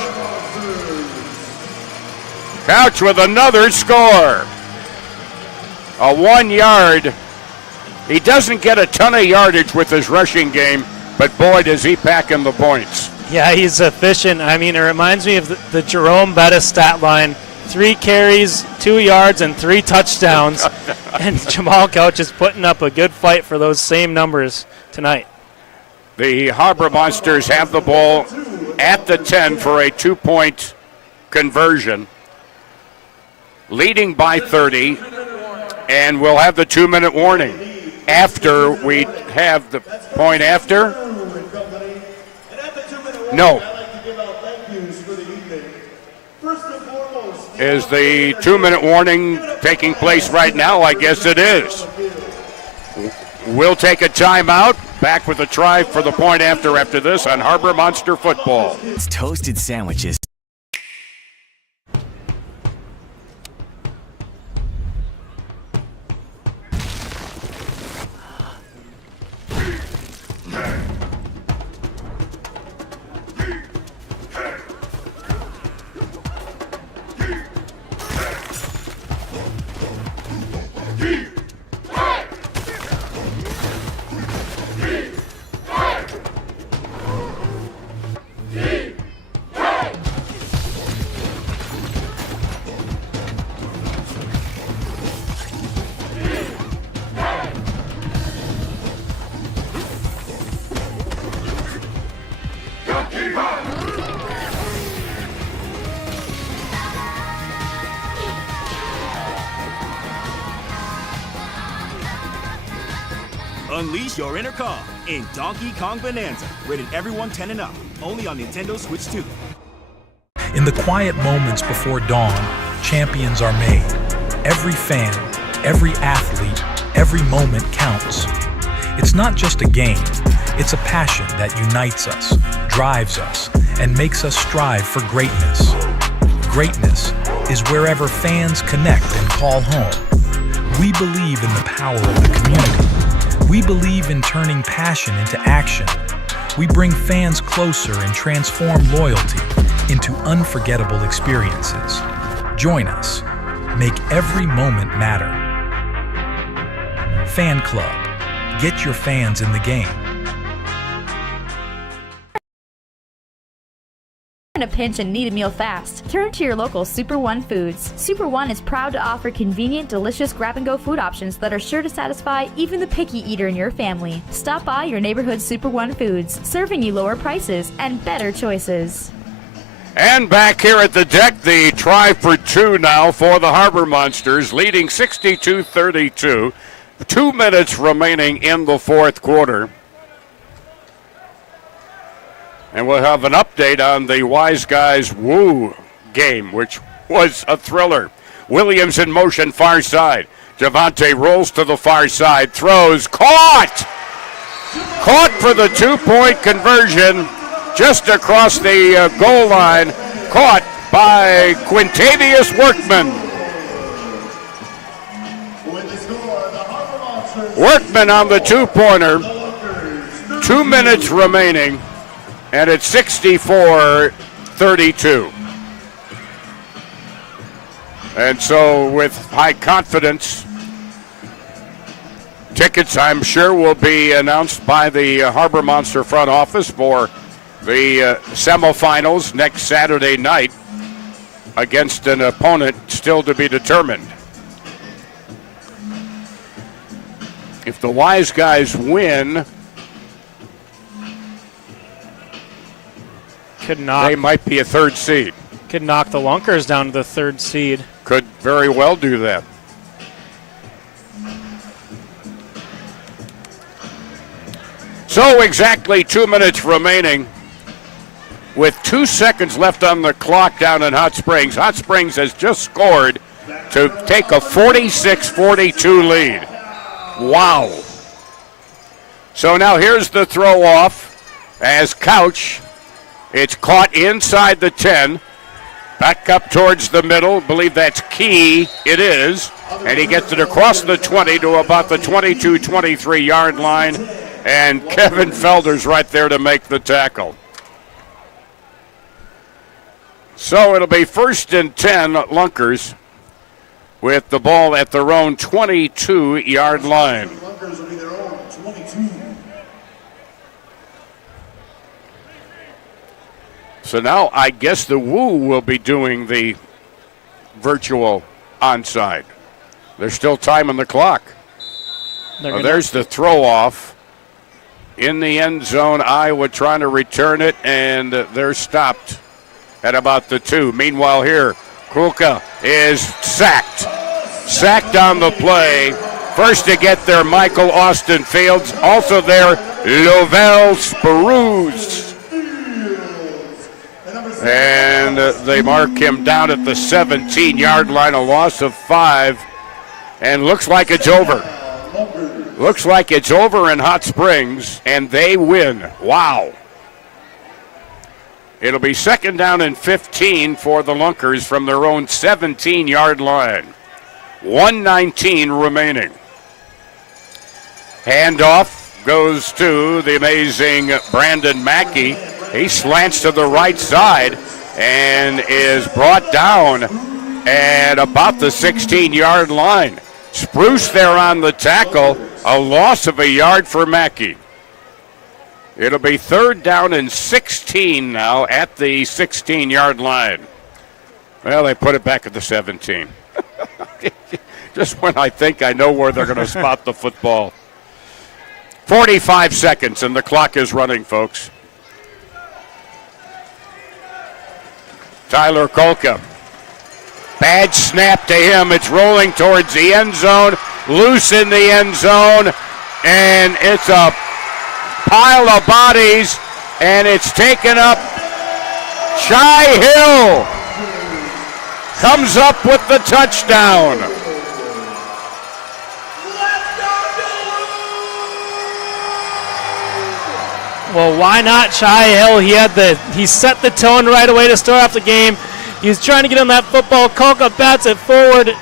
Couch with another score. A 1 yard. He doesn't get a ton of yardage with his rushing game, but boy, does he pack in the points. Yeah, he's efficient. I mean, it reminds me of the Jerome Bettis stat line. 3 carries, 2 yards, and 3 touchdowns. And Jamal Couch is putting up a good fight for those same numbers tonight. The Harbor Monsters have the ball at the 10 for a 2-point conversion. Leading by 30, and we'll have the 2-minute warning after we have the point after. No. Is the 2-minute warning taking place right now? I guess it is. We'll take a timeout. Back with a try for the point after this on Harbor Monster Football. It's toasted sandwiches. Unleash your inner Kong in Donkey Kong Bonanza. Rated everyone 10 and up. only on Nintendo Switch 2. In the quiet moments before dawn, champions are made. Every fan, every athlete, every moment counts. It's not just a game, it's a passion that unites us, drives us, and makes us strive for greatness. Greatness is wherever fans connect and call home. We believe in the power of the community. We believe in turning passion into action. We bring fans closer and transform loyalty into unforgettable experiences. Join us. Make every moment matter. Fan Club. Get your fans in the game. In a pinch and need a meal fast, turn to your local Super One Foods. Super One is proud to offer convenient, delicious grab-and-go food options that are sure to satisfy even the picky eater in your family. Stop by your neighborhood Super One Foods, serving you lower prices and better choices. And back here at the deck, the try for two now for the Harbor Monsters, leading 62-32. 2 minutes remaining in the fourth quarter. And we'll have an update on the Wise Guys Woo game, which was a thriller. Williams in motion, far side. Javante rolls to the far side, throws, caught! Caught for the two-point conversion just across the goal line. Caught by Quintavious Workman. Workman on the two-pointer. 2 minutes remaining. And it's 64-32. And so with high confidence, tickets I'm sure will be announced by the Harbor Monster front office for the semifinals next Saturday night against an opponent still to be determined. If the Wise Guys win, they might be a third seed. Could knock the Lunkers down to the third seed. Could very well do that. So exactly 2 minutes remaining with 2 seconds left on the clock down in Hot Springs. Hot Springs has just scored to take a 46-42 lead. Wow. So now here's the throw off as Couch. It's caught inside the 10. Back up towards the middle. Believe that's Key. It is. And he gets it across the 20 to about the 22-23 yard line. And Kevin Felder's right there to make the tackle. So it'll be 1st and 10 Lunkers with the ball at their own 22-yard line. So now I guess the Woo will be doing the virtual onside. There's still time on the clock. There's the throw off. In the end zone, Iowa trying to return it, and they're stopped at about the 2. Meanwhile here, Krulka is sacked. Sacked on the play. First to get there, Michael Austin Fields. Also there, Lovell Speruse. And they mark him down at the 17-yard line, a loss of 5. And looks like it's over. Looks like it's over in Hot Springs, and they win. Wow. It'll be 2nd down and 15 for the Lunkers from their own 17-yard line. 1:19 remaining. Handoff goes to the amazing Brandon Mackey. He slants to the right side and is brought down at about the 16-yard line. Spruce there on the tackle, a loss of a yard for Mackey. It'll be 3rd down and 16 now at the 16-yard line. Well, they put it back at the 17. Just when I think I know where they're going to spot the football. 45 seconds, and the clock is running, folks. Tyler Kolka. Bad snap to him. It's rolling towards the end zone. Loose in the end zone. And it's a pile of bodies. And it's taken up. Shy Hill comes up with the touchdown. Well, why not Shy Hill? He set the tone right away to start off the game. He was trying to get on that football. Kolka bats it forward.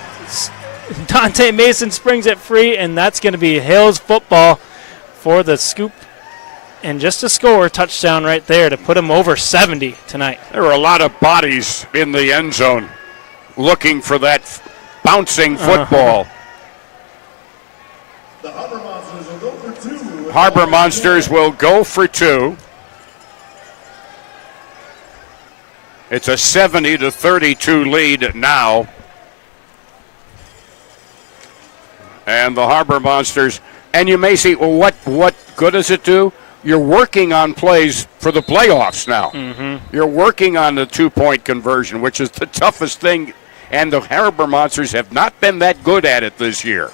Dante Mason springs it free, and that's going to be Hill's football for the scoop. And just a score touchdown right there to put him over 70 tonight. There were a lot of bodies in the end zone looking for that bouncing football. The Harbor Monsters will go for 2. Harbor Monsters will go for 2. It's a 70-32 lead now. And the Harbor Monsters, and you may see, well, what good does it do? You're working on plays for the playoffs now. Mm-hmm. You're working on the 2-point conversion, which is the toughest thing, and the Harbor Monsters have not been that good at it this year.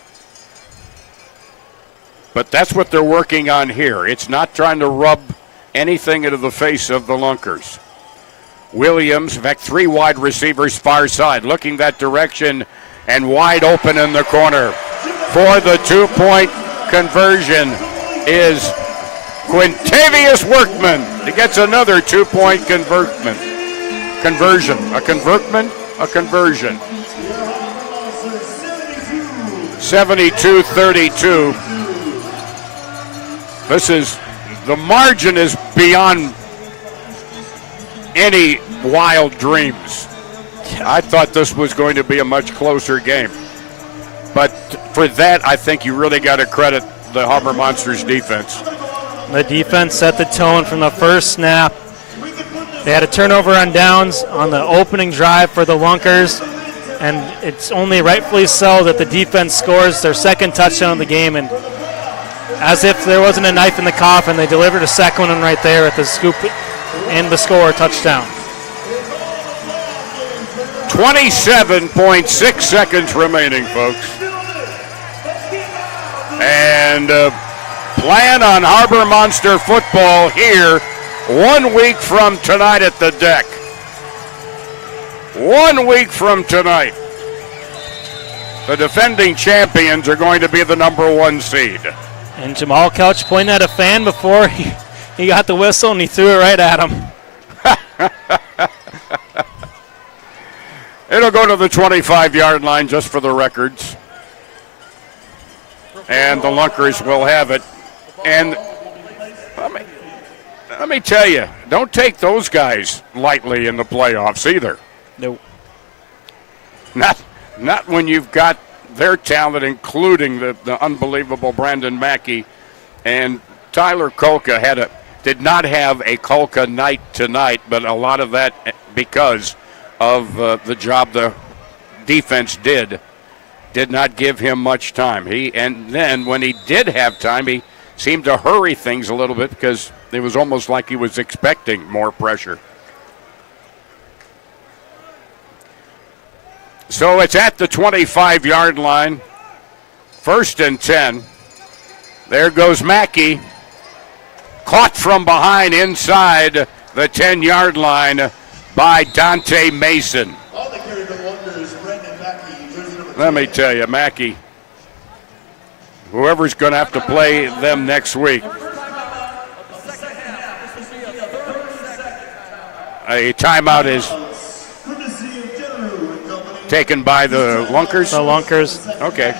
But that's what they're working on here. It's not trying to rub anything into the face of the Lunkers. Williams, in fact, 3 wide receivers far side, looking that direction and wide open in the corner. For the 2-point conversion is Quintavious Workman. He gets another 2-point conversion. A conversion. 72-32. The margin is beyond any wild dreams. I thought this was going to be a much closer game. But for that, I think you really got to credit the Harbor Monsters defense. The defense set the tone from the first snap. They had a turnover on downs on the opening drive for the Lunkers, and it's only rightfully so that the defense scores their second touchdown of the game. And as if there wasn't a knife in the coffin, they delivered a second one right there at the scoop and the score touchdown. 27.6 seconds remaining, folks. And plan on Harbor Monster football here 1 week from tonight at the deck. 1 week from tonight. The defending champions are going to be the number 1 seed. And Jamal Couch pointed at a fan before he got the whistle, and he threw it right at him. It'll go to the 25-yard line just for the records. And the Lunkers will have it. And let me tell you, don't take those guys lightly in the playoffs either. Nope. Not when you've got their talent, including the unbelievable Brandon Mackey. And Tyler Kolka did not have a Kolka night tonight, but a lot of that because of the job the defense did not give him much time. And then when he did have time, he seemed to hurry things a little bit because it was almost like he was expecting more pressure. So it's at the 25-yard line, 1st and 10. There goes Mackey, caught from behind inside the 10-yard line by Dante Mason. Let me tell you, Mackey, whoever's going to have to play them next week. A timeout is taken by the Lunkers? The Lunkers. Okay.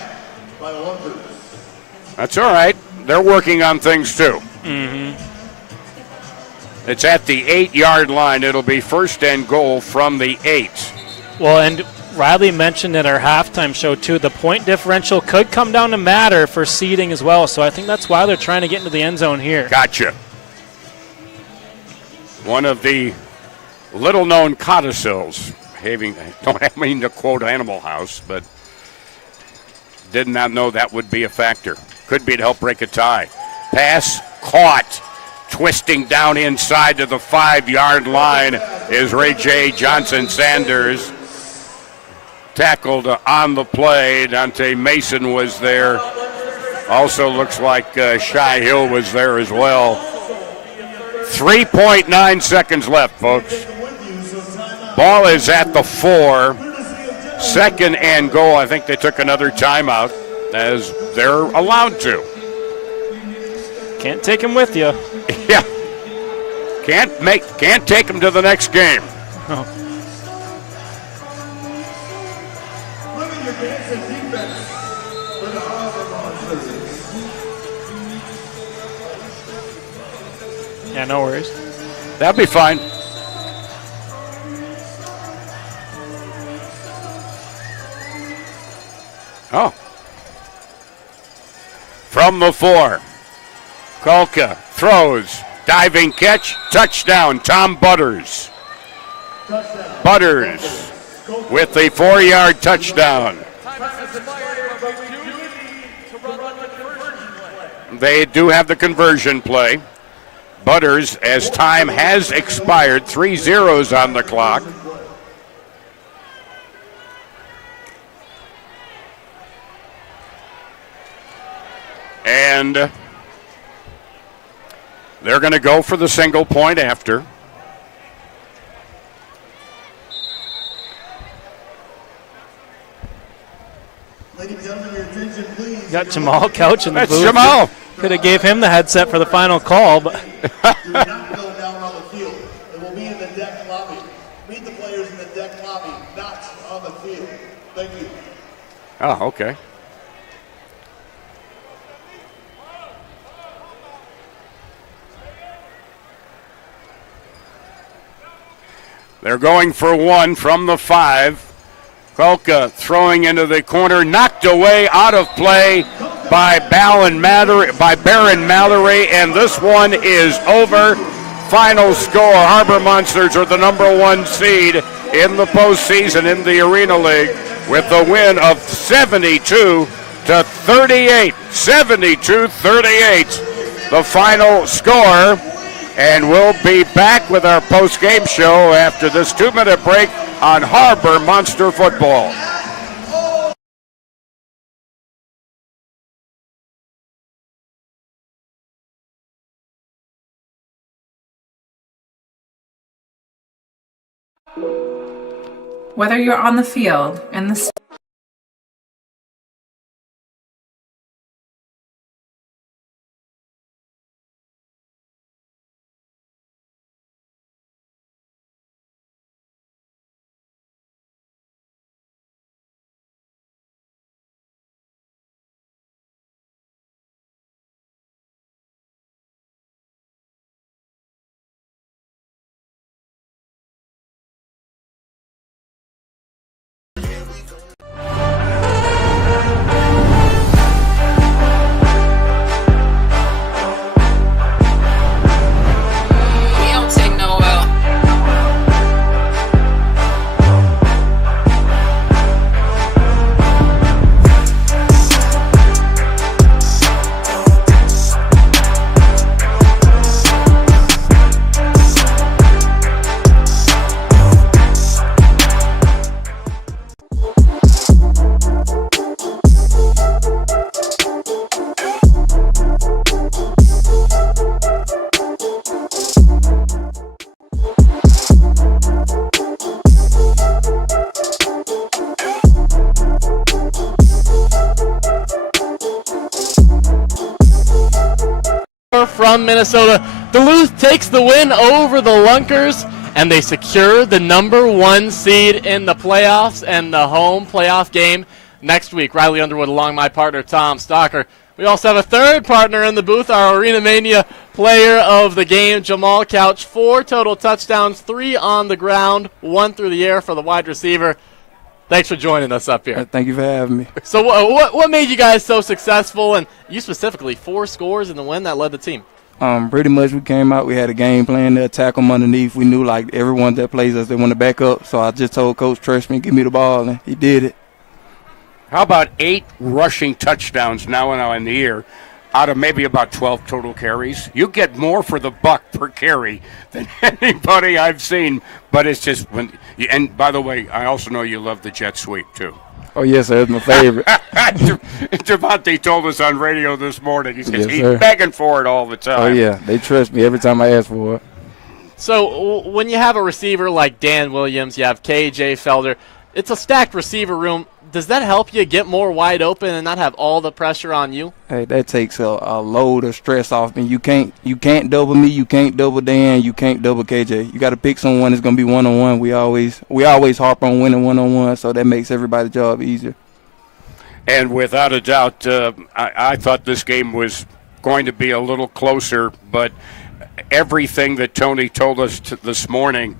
That's all right. They're working on things too. Mm-hmm. It's at the 8-yard line. It'll be 1st and goal from the 8. Well, and Riley mentioned at our halftime show too, the point differential could come down to matter for seeding as well. So I think that's why they're trying to get into the end zone here. Gotcha. One of the little-known codicils. Don't mean to quote Animal House, but did not know that would be a factor. Could be to help break a tie. Pass caught. Twisting down inside to the 5-yard line is Ray J. Johnson-Sanders. Tackled on the play. Dante Mason was there. Also looks like Shy Hill was there as well. 3.9 seconds left, folks. Ball is at the 4. Second and goal. I think they took another timeout, as they're allowed to. Can't take him with you. Yeah. Can't take him to the next game. Oh. Yeah, no worries. That'd be fine. Oh. From the 4. Kolka throws. Diving catch. Touchdown. Tom Butters. Butters with the 4-yard touchdown. They do have the conversion play. Butters, as time has expired, 3 zeros on the clock. And they're going to go for the single point after. Got Jamal Couch in the That's booth. Jamal. Could have gave him the headset for the final call, but Do not go down on the field. It will be in the deck lobby. Meet the players in the deck lobby, not on the field. Thank you. Oh, okay. They're going for 1 from the 5. Kolka throwing into the corner, knocked away, out of play by Baron Mallory, and this one is over. Final score, Harbor Monsters are the number 1 seed in the postseason in the Arena League with a win of 72-38. 72-38, the final score. And we'll be back with our post-game show after this 2-minute break on Harbor Monster Football. Whether you're on the field, in the from Minnesota. Duluth takes the win over the Lunkers, and they secure the number 1 seed in the playoffs and the home playoff game next week. Riley Underwood along my partner, Tom Stalker. We also have a third partner in the booth, our Arena Mania player of the game, Jamal Couch. 4 total touchdowns, 3 on the ground, 1 through the air for the wide receiver. Thanks for joining us up here. Thank you for having me. So what made you guys so successful, and you specifically 4 scores in the win that led the team? Pretty much we came out, we had a game plan to attack them underneath. We knew like everyone that plays us, they want to back up. So I just told Coach trust me, give me the ball, and he did it. How about 8 rushing touchdowns now in the year out of maybe about 12 total carries? You get more for the buck per carry than anybody I've seen, but it's just when. And by the way, I also know you love the jet sweep too. Oh, yes, sir. It's my favorite. Javante told us on radio this morning. He says he's sir. begging for it all the time. Oh, yeah. They trust me every time I ask for it. So when you have a receiver like Dan Williams, you have KJ Felder, it's a stacked receiver room. Does that help you get more wide open and not have all the pressure on you? Hey, that takes a load of stress off me. You can't double me. You can't double Dan. You can't double KJ. You got to pick someone that's going to be one-on-one. We always harp on winning one-on-one, so that makes everybody's job easier. And without a doubt, I thought this game was going to be a little closer, but everything that Tony told us this morning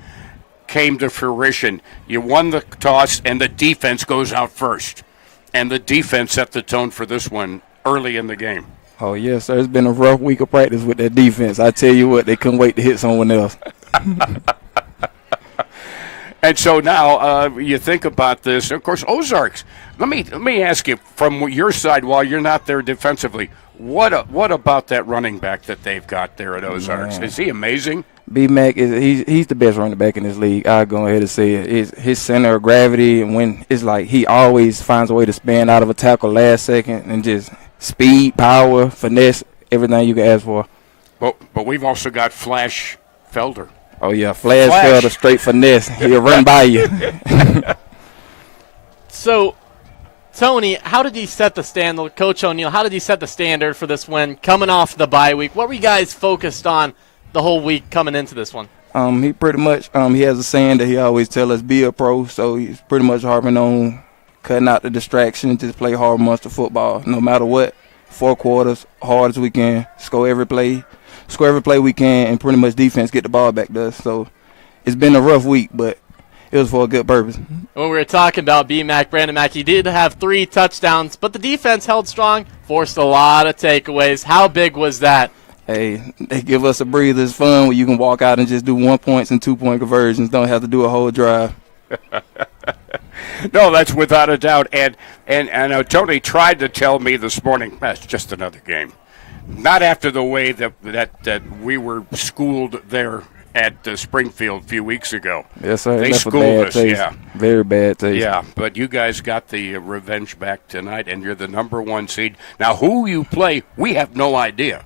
came to fruition. You won the toss, and the defense goes out first. And the defense set the tone for this one early in the game. Oh, yes, sir. It's been a rough week of practice with that defense. I tell you what, they couldn't wait to hit someone else. And so now you think about this. Of course, Ozarks, let me ask you from your side while you're not there defensively, what about that running back that they've got there at Ozarks? Man. Is he amazing? B-Mac, he's the best running back in this league. I'll go ahead and say it. His center of gravity, and when it's like he always finds a way to span out of a tackle last second, and just speed, power, finesse, everything you can ask for. But we've also got Flash Felder. Oh, yeah, Flash Felder, straight finesse. He'll run by you. So, Tony, how did he set the standard? Coach O'Neill, how did he set the standard for this win coming off the bye week? What were you guys focused on the whole week coming into this one? He pretty much he has a saying that he always tell us, be a pro, so he's pretty much harping on cutting out the distraction, just play hard monster football no matter what. 4 quarters, hard as we can, score every play we can, and pretty much defense get the ball back to us. So it's been a rough week, but it was for a good purpose. When we were talking about B-Mac, Brandon Mack, he did have 3 touchdowns, but the defense held strong, forced a lot of takeaways. How big was that? Hey, they give us a breather. It's fun when you can walk out and just do 1 points and 2-point conversions. Don't have to do a whole drive. No, that's without a doubt. And Tony tried to tell me this morning, that's just another game. Not after the way that we were schooled there at Springfield a few weeks ago. Yes, sir. They That's schooled us, taste. yeah. Very bad taste. Yeah, but you guys got the revenge back tonight, and you're the number 1 seed. Now, who you play, we have no idea.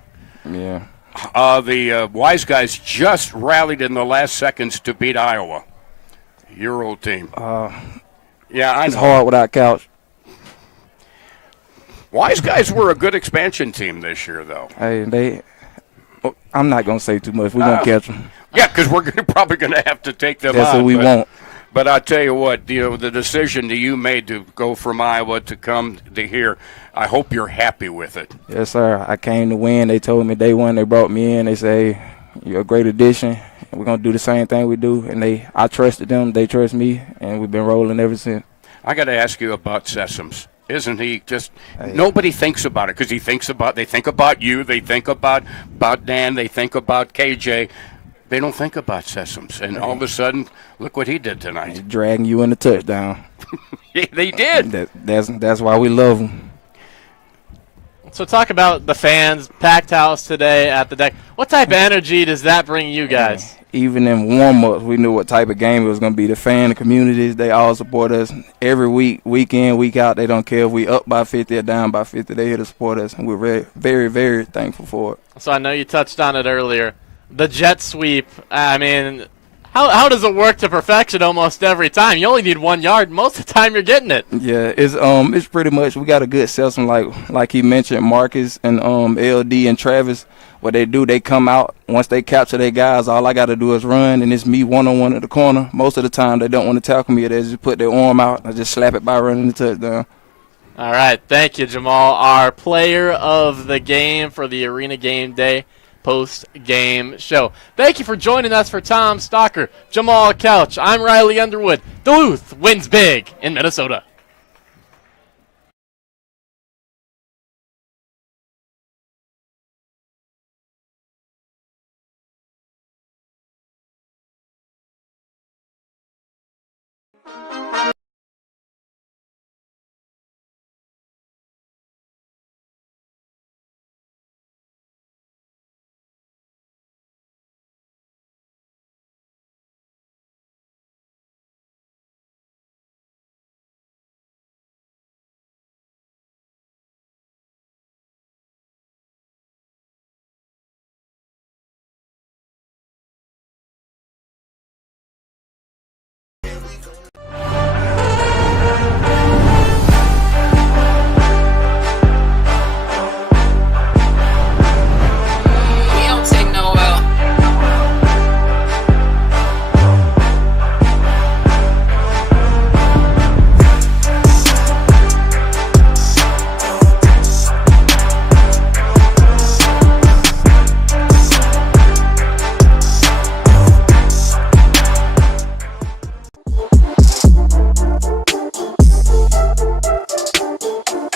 Yeah. The Wise Guys just rallied in the last seconds to beat Iowa, your old team. Yeah, I know. It's hard without Couch. Wise Guys were a good expansion team this year, though. Hey, I'm not going to say too much. We're going to catch them. Yeah, because we're probably going to have to take them That's on. what we want. But I'll tell you what, the decision that you made to go from Iowa to come to here, I hope you're happy with it. Yes, sir. I came to win. They told me day one, they brought me in. They say, hey, you're a great addition. We're going to do the same thing we do. And I trusted them. They trust me. And we've been rolling ever since. I got to ask you about Sessoms. Isn't he just nobody thinks about it because they think about you, they think about Dan, they think about KJ. They don't think about Sessoms. And all of a sudden, look what he did tonight. He's dragging you in the touchdown. They did. That's why we love him. So talk about the fans, packed house today at the deck. What type of energy does that bring you guys? Even in warm-ups, we knew what type of game it was going to be. The fan communities, they all support us every week, week in, week out. They don't care if we up by 50 or down by 50. They're here to support us, and we're very, very, very thankful for it. So I know you touched on it earlier. The jet sweep, I mean, how does it work to perfection almost every time? You only need 1 yard. Most of the time you're getting it. Yeah, it's pretty much, we got a good system like he mentioned, Marcus and LD and Travis. What they do, they come out. Once they capture their guys, all I got to do is run, and it's me one-on-one at the corner. Most of the time, they don't want to tackle me. They just put their arm out and just slap it by running the touchdown. All right. Thank you, Jamal. Our player of the game for the Arena Game Day post-game show. Thank you for joining us for Tom Stalker, Jamal Couch. I'm Riley Underwood. Duluth wins big in Minnesota.